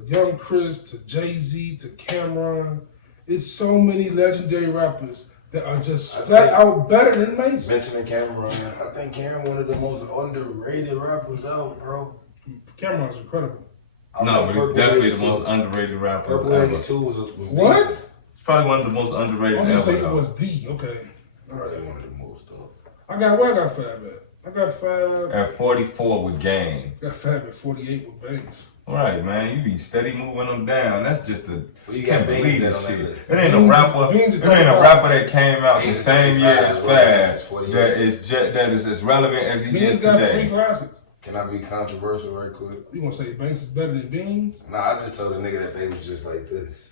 Young Chris to Jay-Z to Cameron, it's so many legendary rappers that are just flat out better than Mace. Mentioning Cameron, I think Cameron one of the most underrated rappers out, bro. Cameron's incredible. No, but he's Purple definitely Haze the most 2. underrated rapper Purple ever. Haze 2 was What? decent. He's probably one of the most underrated I'm ever. gonna say it though. was the okay. Probably one of the most though. Where I got Fab at? I got Fab. At 44 with Game. Got Fab at 48 with Banks. All right, man. You be steady moving them down. That's just the. You Can't got believe Beans this on that shit. list. It ain't a rapper. Beans is It ain't a 35. rapper that came out the Beans is same year 35, as well, Banks is Fab 48. that is as relevant as he Beans is got 3 today. classics. Can I be controversial right quick? You gonna say Banks is better than Beans? Nah, I just told the nigga that they was just like this.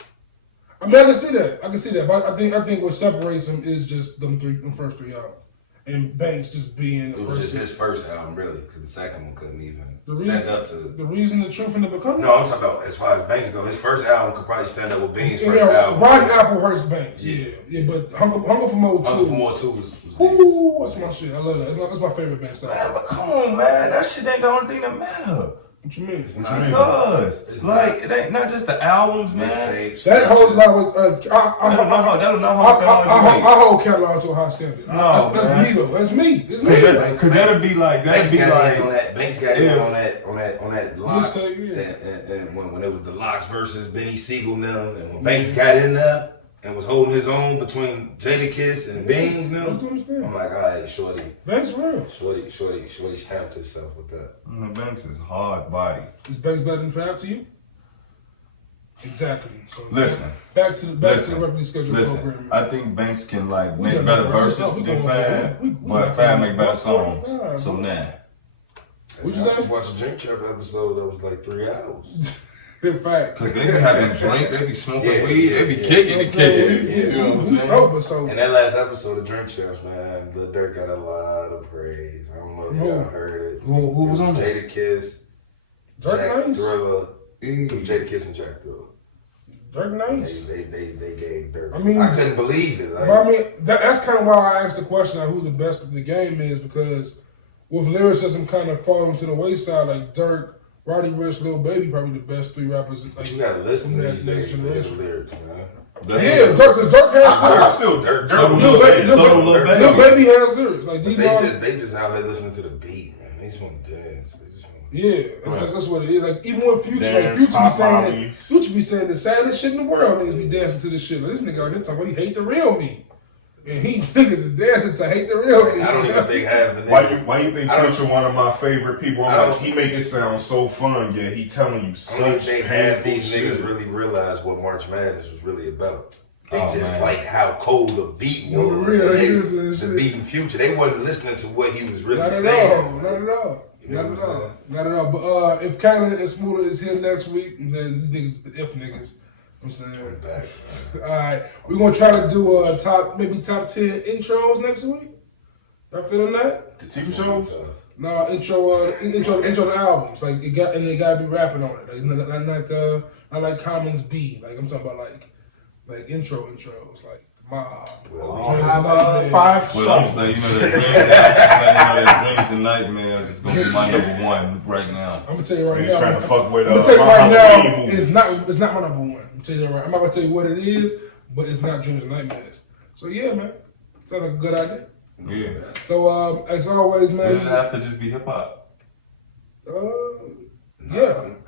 I mean, I can see that. I can see that. But I think what separates them is just them first three albums. And Banks just being It was just his first album, really, because the second one couldn't even stand up to. The reason, the truth, and the becoming. No, I'm talking about as far as Banks go. His first album could probably stand up with Beans' first Yeah, album. Rotten Apple hurts Banks. Yeah. Yeah, but Hunger for More 2. Hunger for More 2 was decent. Ooh, that's my shit. I love that. That's my favorite Banks song. Man, but come on, man. That shit ain't the only thing that matter. What you mean? Because, It's like, it ain't not just the albums, man. Mixtapes, That holds features. like I hold catalog to a high standard. No, That's man. me though. That's me. It's me. Cause that'll be like, Banks got in on like, that. Banks got in Yeah. on that Locks. tell you, yeah. And when it was the Locks versus Benny Siegel now, and when Banks got in there and was holding his own between Jadakiss and Beans now, You understand? I'm like, all right, shorty, Banks real. shorty stamped himself with that. Banks is hard body. Is Banks better than Fab to you? Exactly. So Listen. back to the regularly scheduled Listen, program. I think Banks can like We make just better gotta wrap this verses up. than We Fab, we but gotta Fab wrap make it better up. songs. Alright, So bro. nah. What you I say? just watched a Drink Trap episode that was like 3 hours. In fact. Cause they be having drink, they be smoking Yeah, weed, they be yeah. kicking and kicking. yeah. You know what I'm We saying? sober. And that last episode of Drink Champs, man, Lil Durk got a lot of praise. I don't know if y'all heard it. Who was on there? Jadakiss, Dirk Jack Nice? Thriller. It was Jadakiss and Jack Thriller. Dirk Nice. They gave Durk. I mean- I couldn't believe it. Like, Well, I mean, that's kind of why I asked the question of who the best of the game is, because with lyricism kind of falling to the wayside, like Dirk, Roddy Ricch, Lil Baby, probably the best 3 rappers. Like, but you gotta listen from to that these next niggas to generation. the lyrics, man. Yeah, because Dirk has I lyrics. feel Dirk. Dirk Lil was Baby, saying. So do Lil Baby. Lil Baby has lyrics. Like But these they guys. just out here listening to the beat, man. They just want to dance. They just want Yeah, that's what it is. Like even with Future, like Dance, Future be pop saying, Molly. Future be saying the saddest shit in the world. Niggas be dancing to this shit. Like this nigga out here talking about he hate the real me, and he niggas is dancing to hate the real me. I don't even think half the Why you think I don't- Future one of my favorite people? I I'm don't- like, he make it sound so fun, yet he telling you I don't such think half painful these shit. niggas really realized what March Madness was really about. They Oh, just man. like how cold the beat On was. the real, and they they- listening to the shit. beat in Future. They wasn't listening to what he was really Not at saying. all. Not at all. You know Not what at I'm all. saying? Not at all. But if Kaylin and Smooda is here next week, then these niggas, the if niggas, I'm saying. Back. All right, we're gonna try to do top 10 intros next week. Y'all feeling that? The TV shows? No, intro to albums. Like they gotta be rapping on it. Like not like Commons B. Like I'm talking about like intros. Like Mob. Well, I'll Dreams have and Nightmares. 5 Well, I'm songs. just letting you know that Dreams and Nightmares is gonna be my number 1 right now. I'm gonna tell you right They now. trying to fuck with I'm gonna tell you right my now. Halloween movie. It's not my number 1. I'm telling you right. I'm not gonna tell you what it is, but it's not Dreams and Nightmares. So yeah, man. Sounds like a good idea. Yeah. So as always, man. Does it have to just be hip hop? Yeah.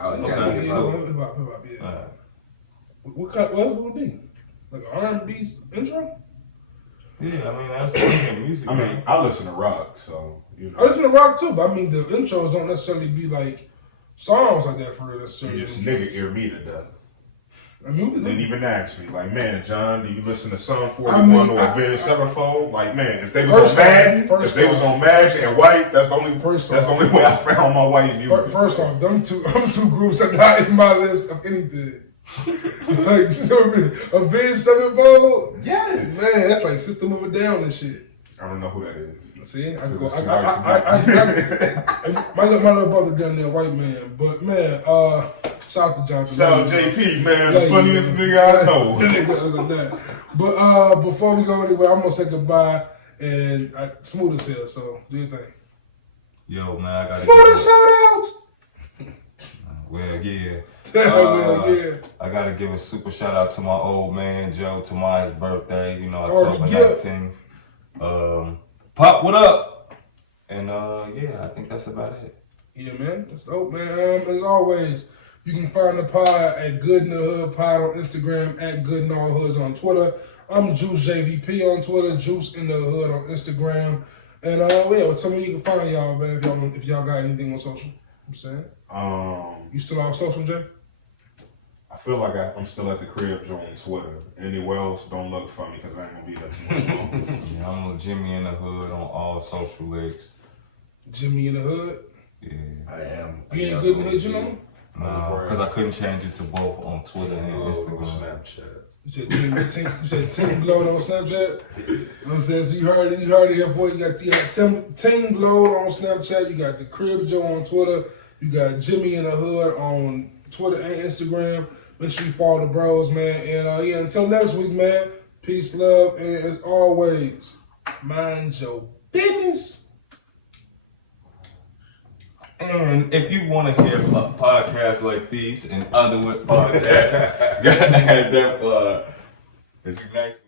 Oh, it's Okay. gotta be Hip about. hop, yeah. Alright. What else would it be? Like an R&B intro? Yeah, I mean that's the music. I mean, I listen to rock, so you I know. listen to rock too, but I mean the intros don't necessarily be like songs like that for real. You Necessarily. just nigga ear me to death. I mean, we Didn't can, even ask me, like, man, John, do you listen to Sum 41 I mean, or Avenged Sevenfold? Like, man, if they was First on Mad, off- if they was on Madge and White, that's the only way I found my white music. First off, them two groups are not in my list of anything. Like, so Avenged Sevenfold, Yes. man, that's like System of a Down and shit. I don't know who that is. See, I It was my little brother down there, white man. But man, shout out to Jonathan. Shout out JP, man, the Yeah, funniest yeah. nigga I know. Nigga was like that. But before we go anywhere, I'm gonna say goodbye and Smooda here. So do your thing. Yo, man, I gotta. Smooda shout outs. Well, yeah. Well, yeah. I gotta give a super shout out to my old man Joe. Tomorrow's birthday. You know, Already October 19th. Pop, what up? And yeah, I think that's about it. Yeah, man. That's dope, man. As always, you can find the pod at Good in the Hood Pod on Instagram, at Good in All Hoods on Twitter. I'm Juice JVP on Twitter, Juice in the Hood on Instagram. And well, tell me you can find y'all, man, if y'all got anything on social. I'm saying. You still on social, Jay? I feel like I'm still at the crib joining Twitter. Anywhere else, don't look for me because I ain't gonna be there too much longer. Yeah, I'm Jimmie in the Hood on all social links. Jimmie in the Hood? Yeah. I am. You ain't good in the hood, you know? Nah, because I couldn't change it to both on Twitter and Instagram. Snapchat. You said Team Blowed on Snapchat? You know what I'm saying? So you heard it here, boys. You got Team Blowed on Snapchat. You got The Crib Joe on Twitter. You got Jimmie in the Hood on Twitter and Instagram. Make sure you follow the bros, man. And yeah, until next week, man. Peace, love, and as always, mind your business. And if you want to hear podcasts like these and other podcasts, gotta have that. It's nice.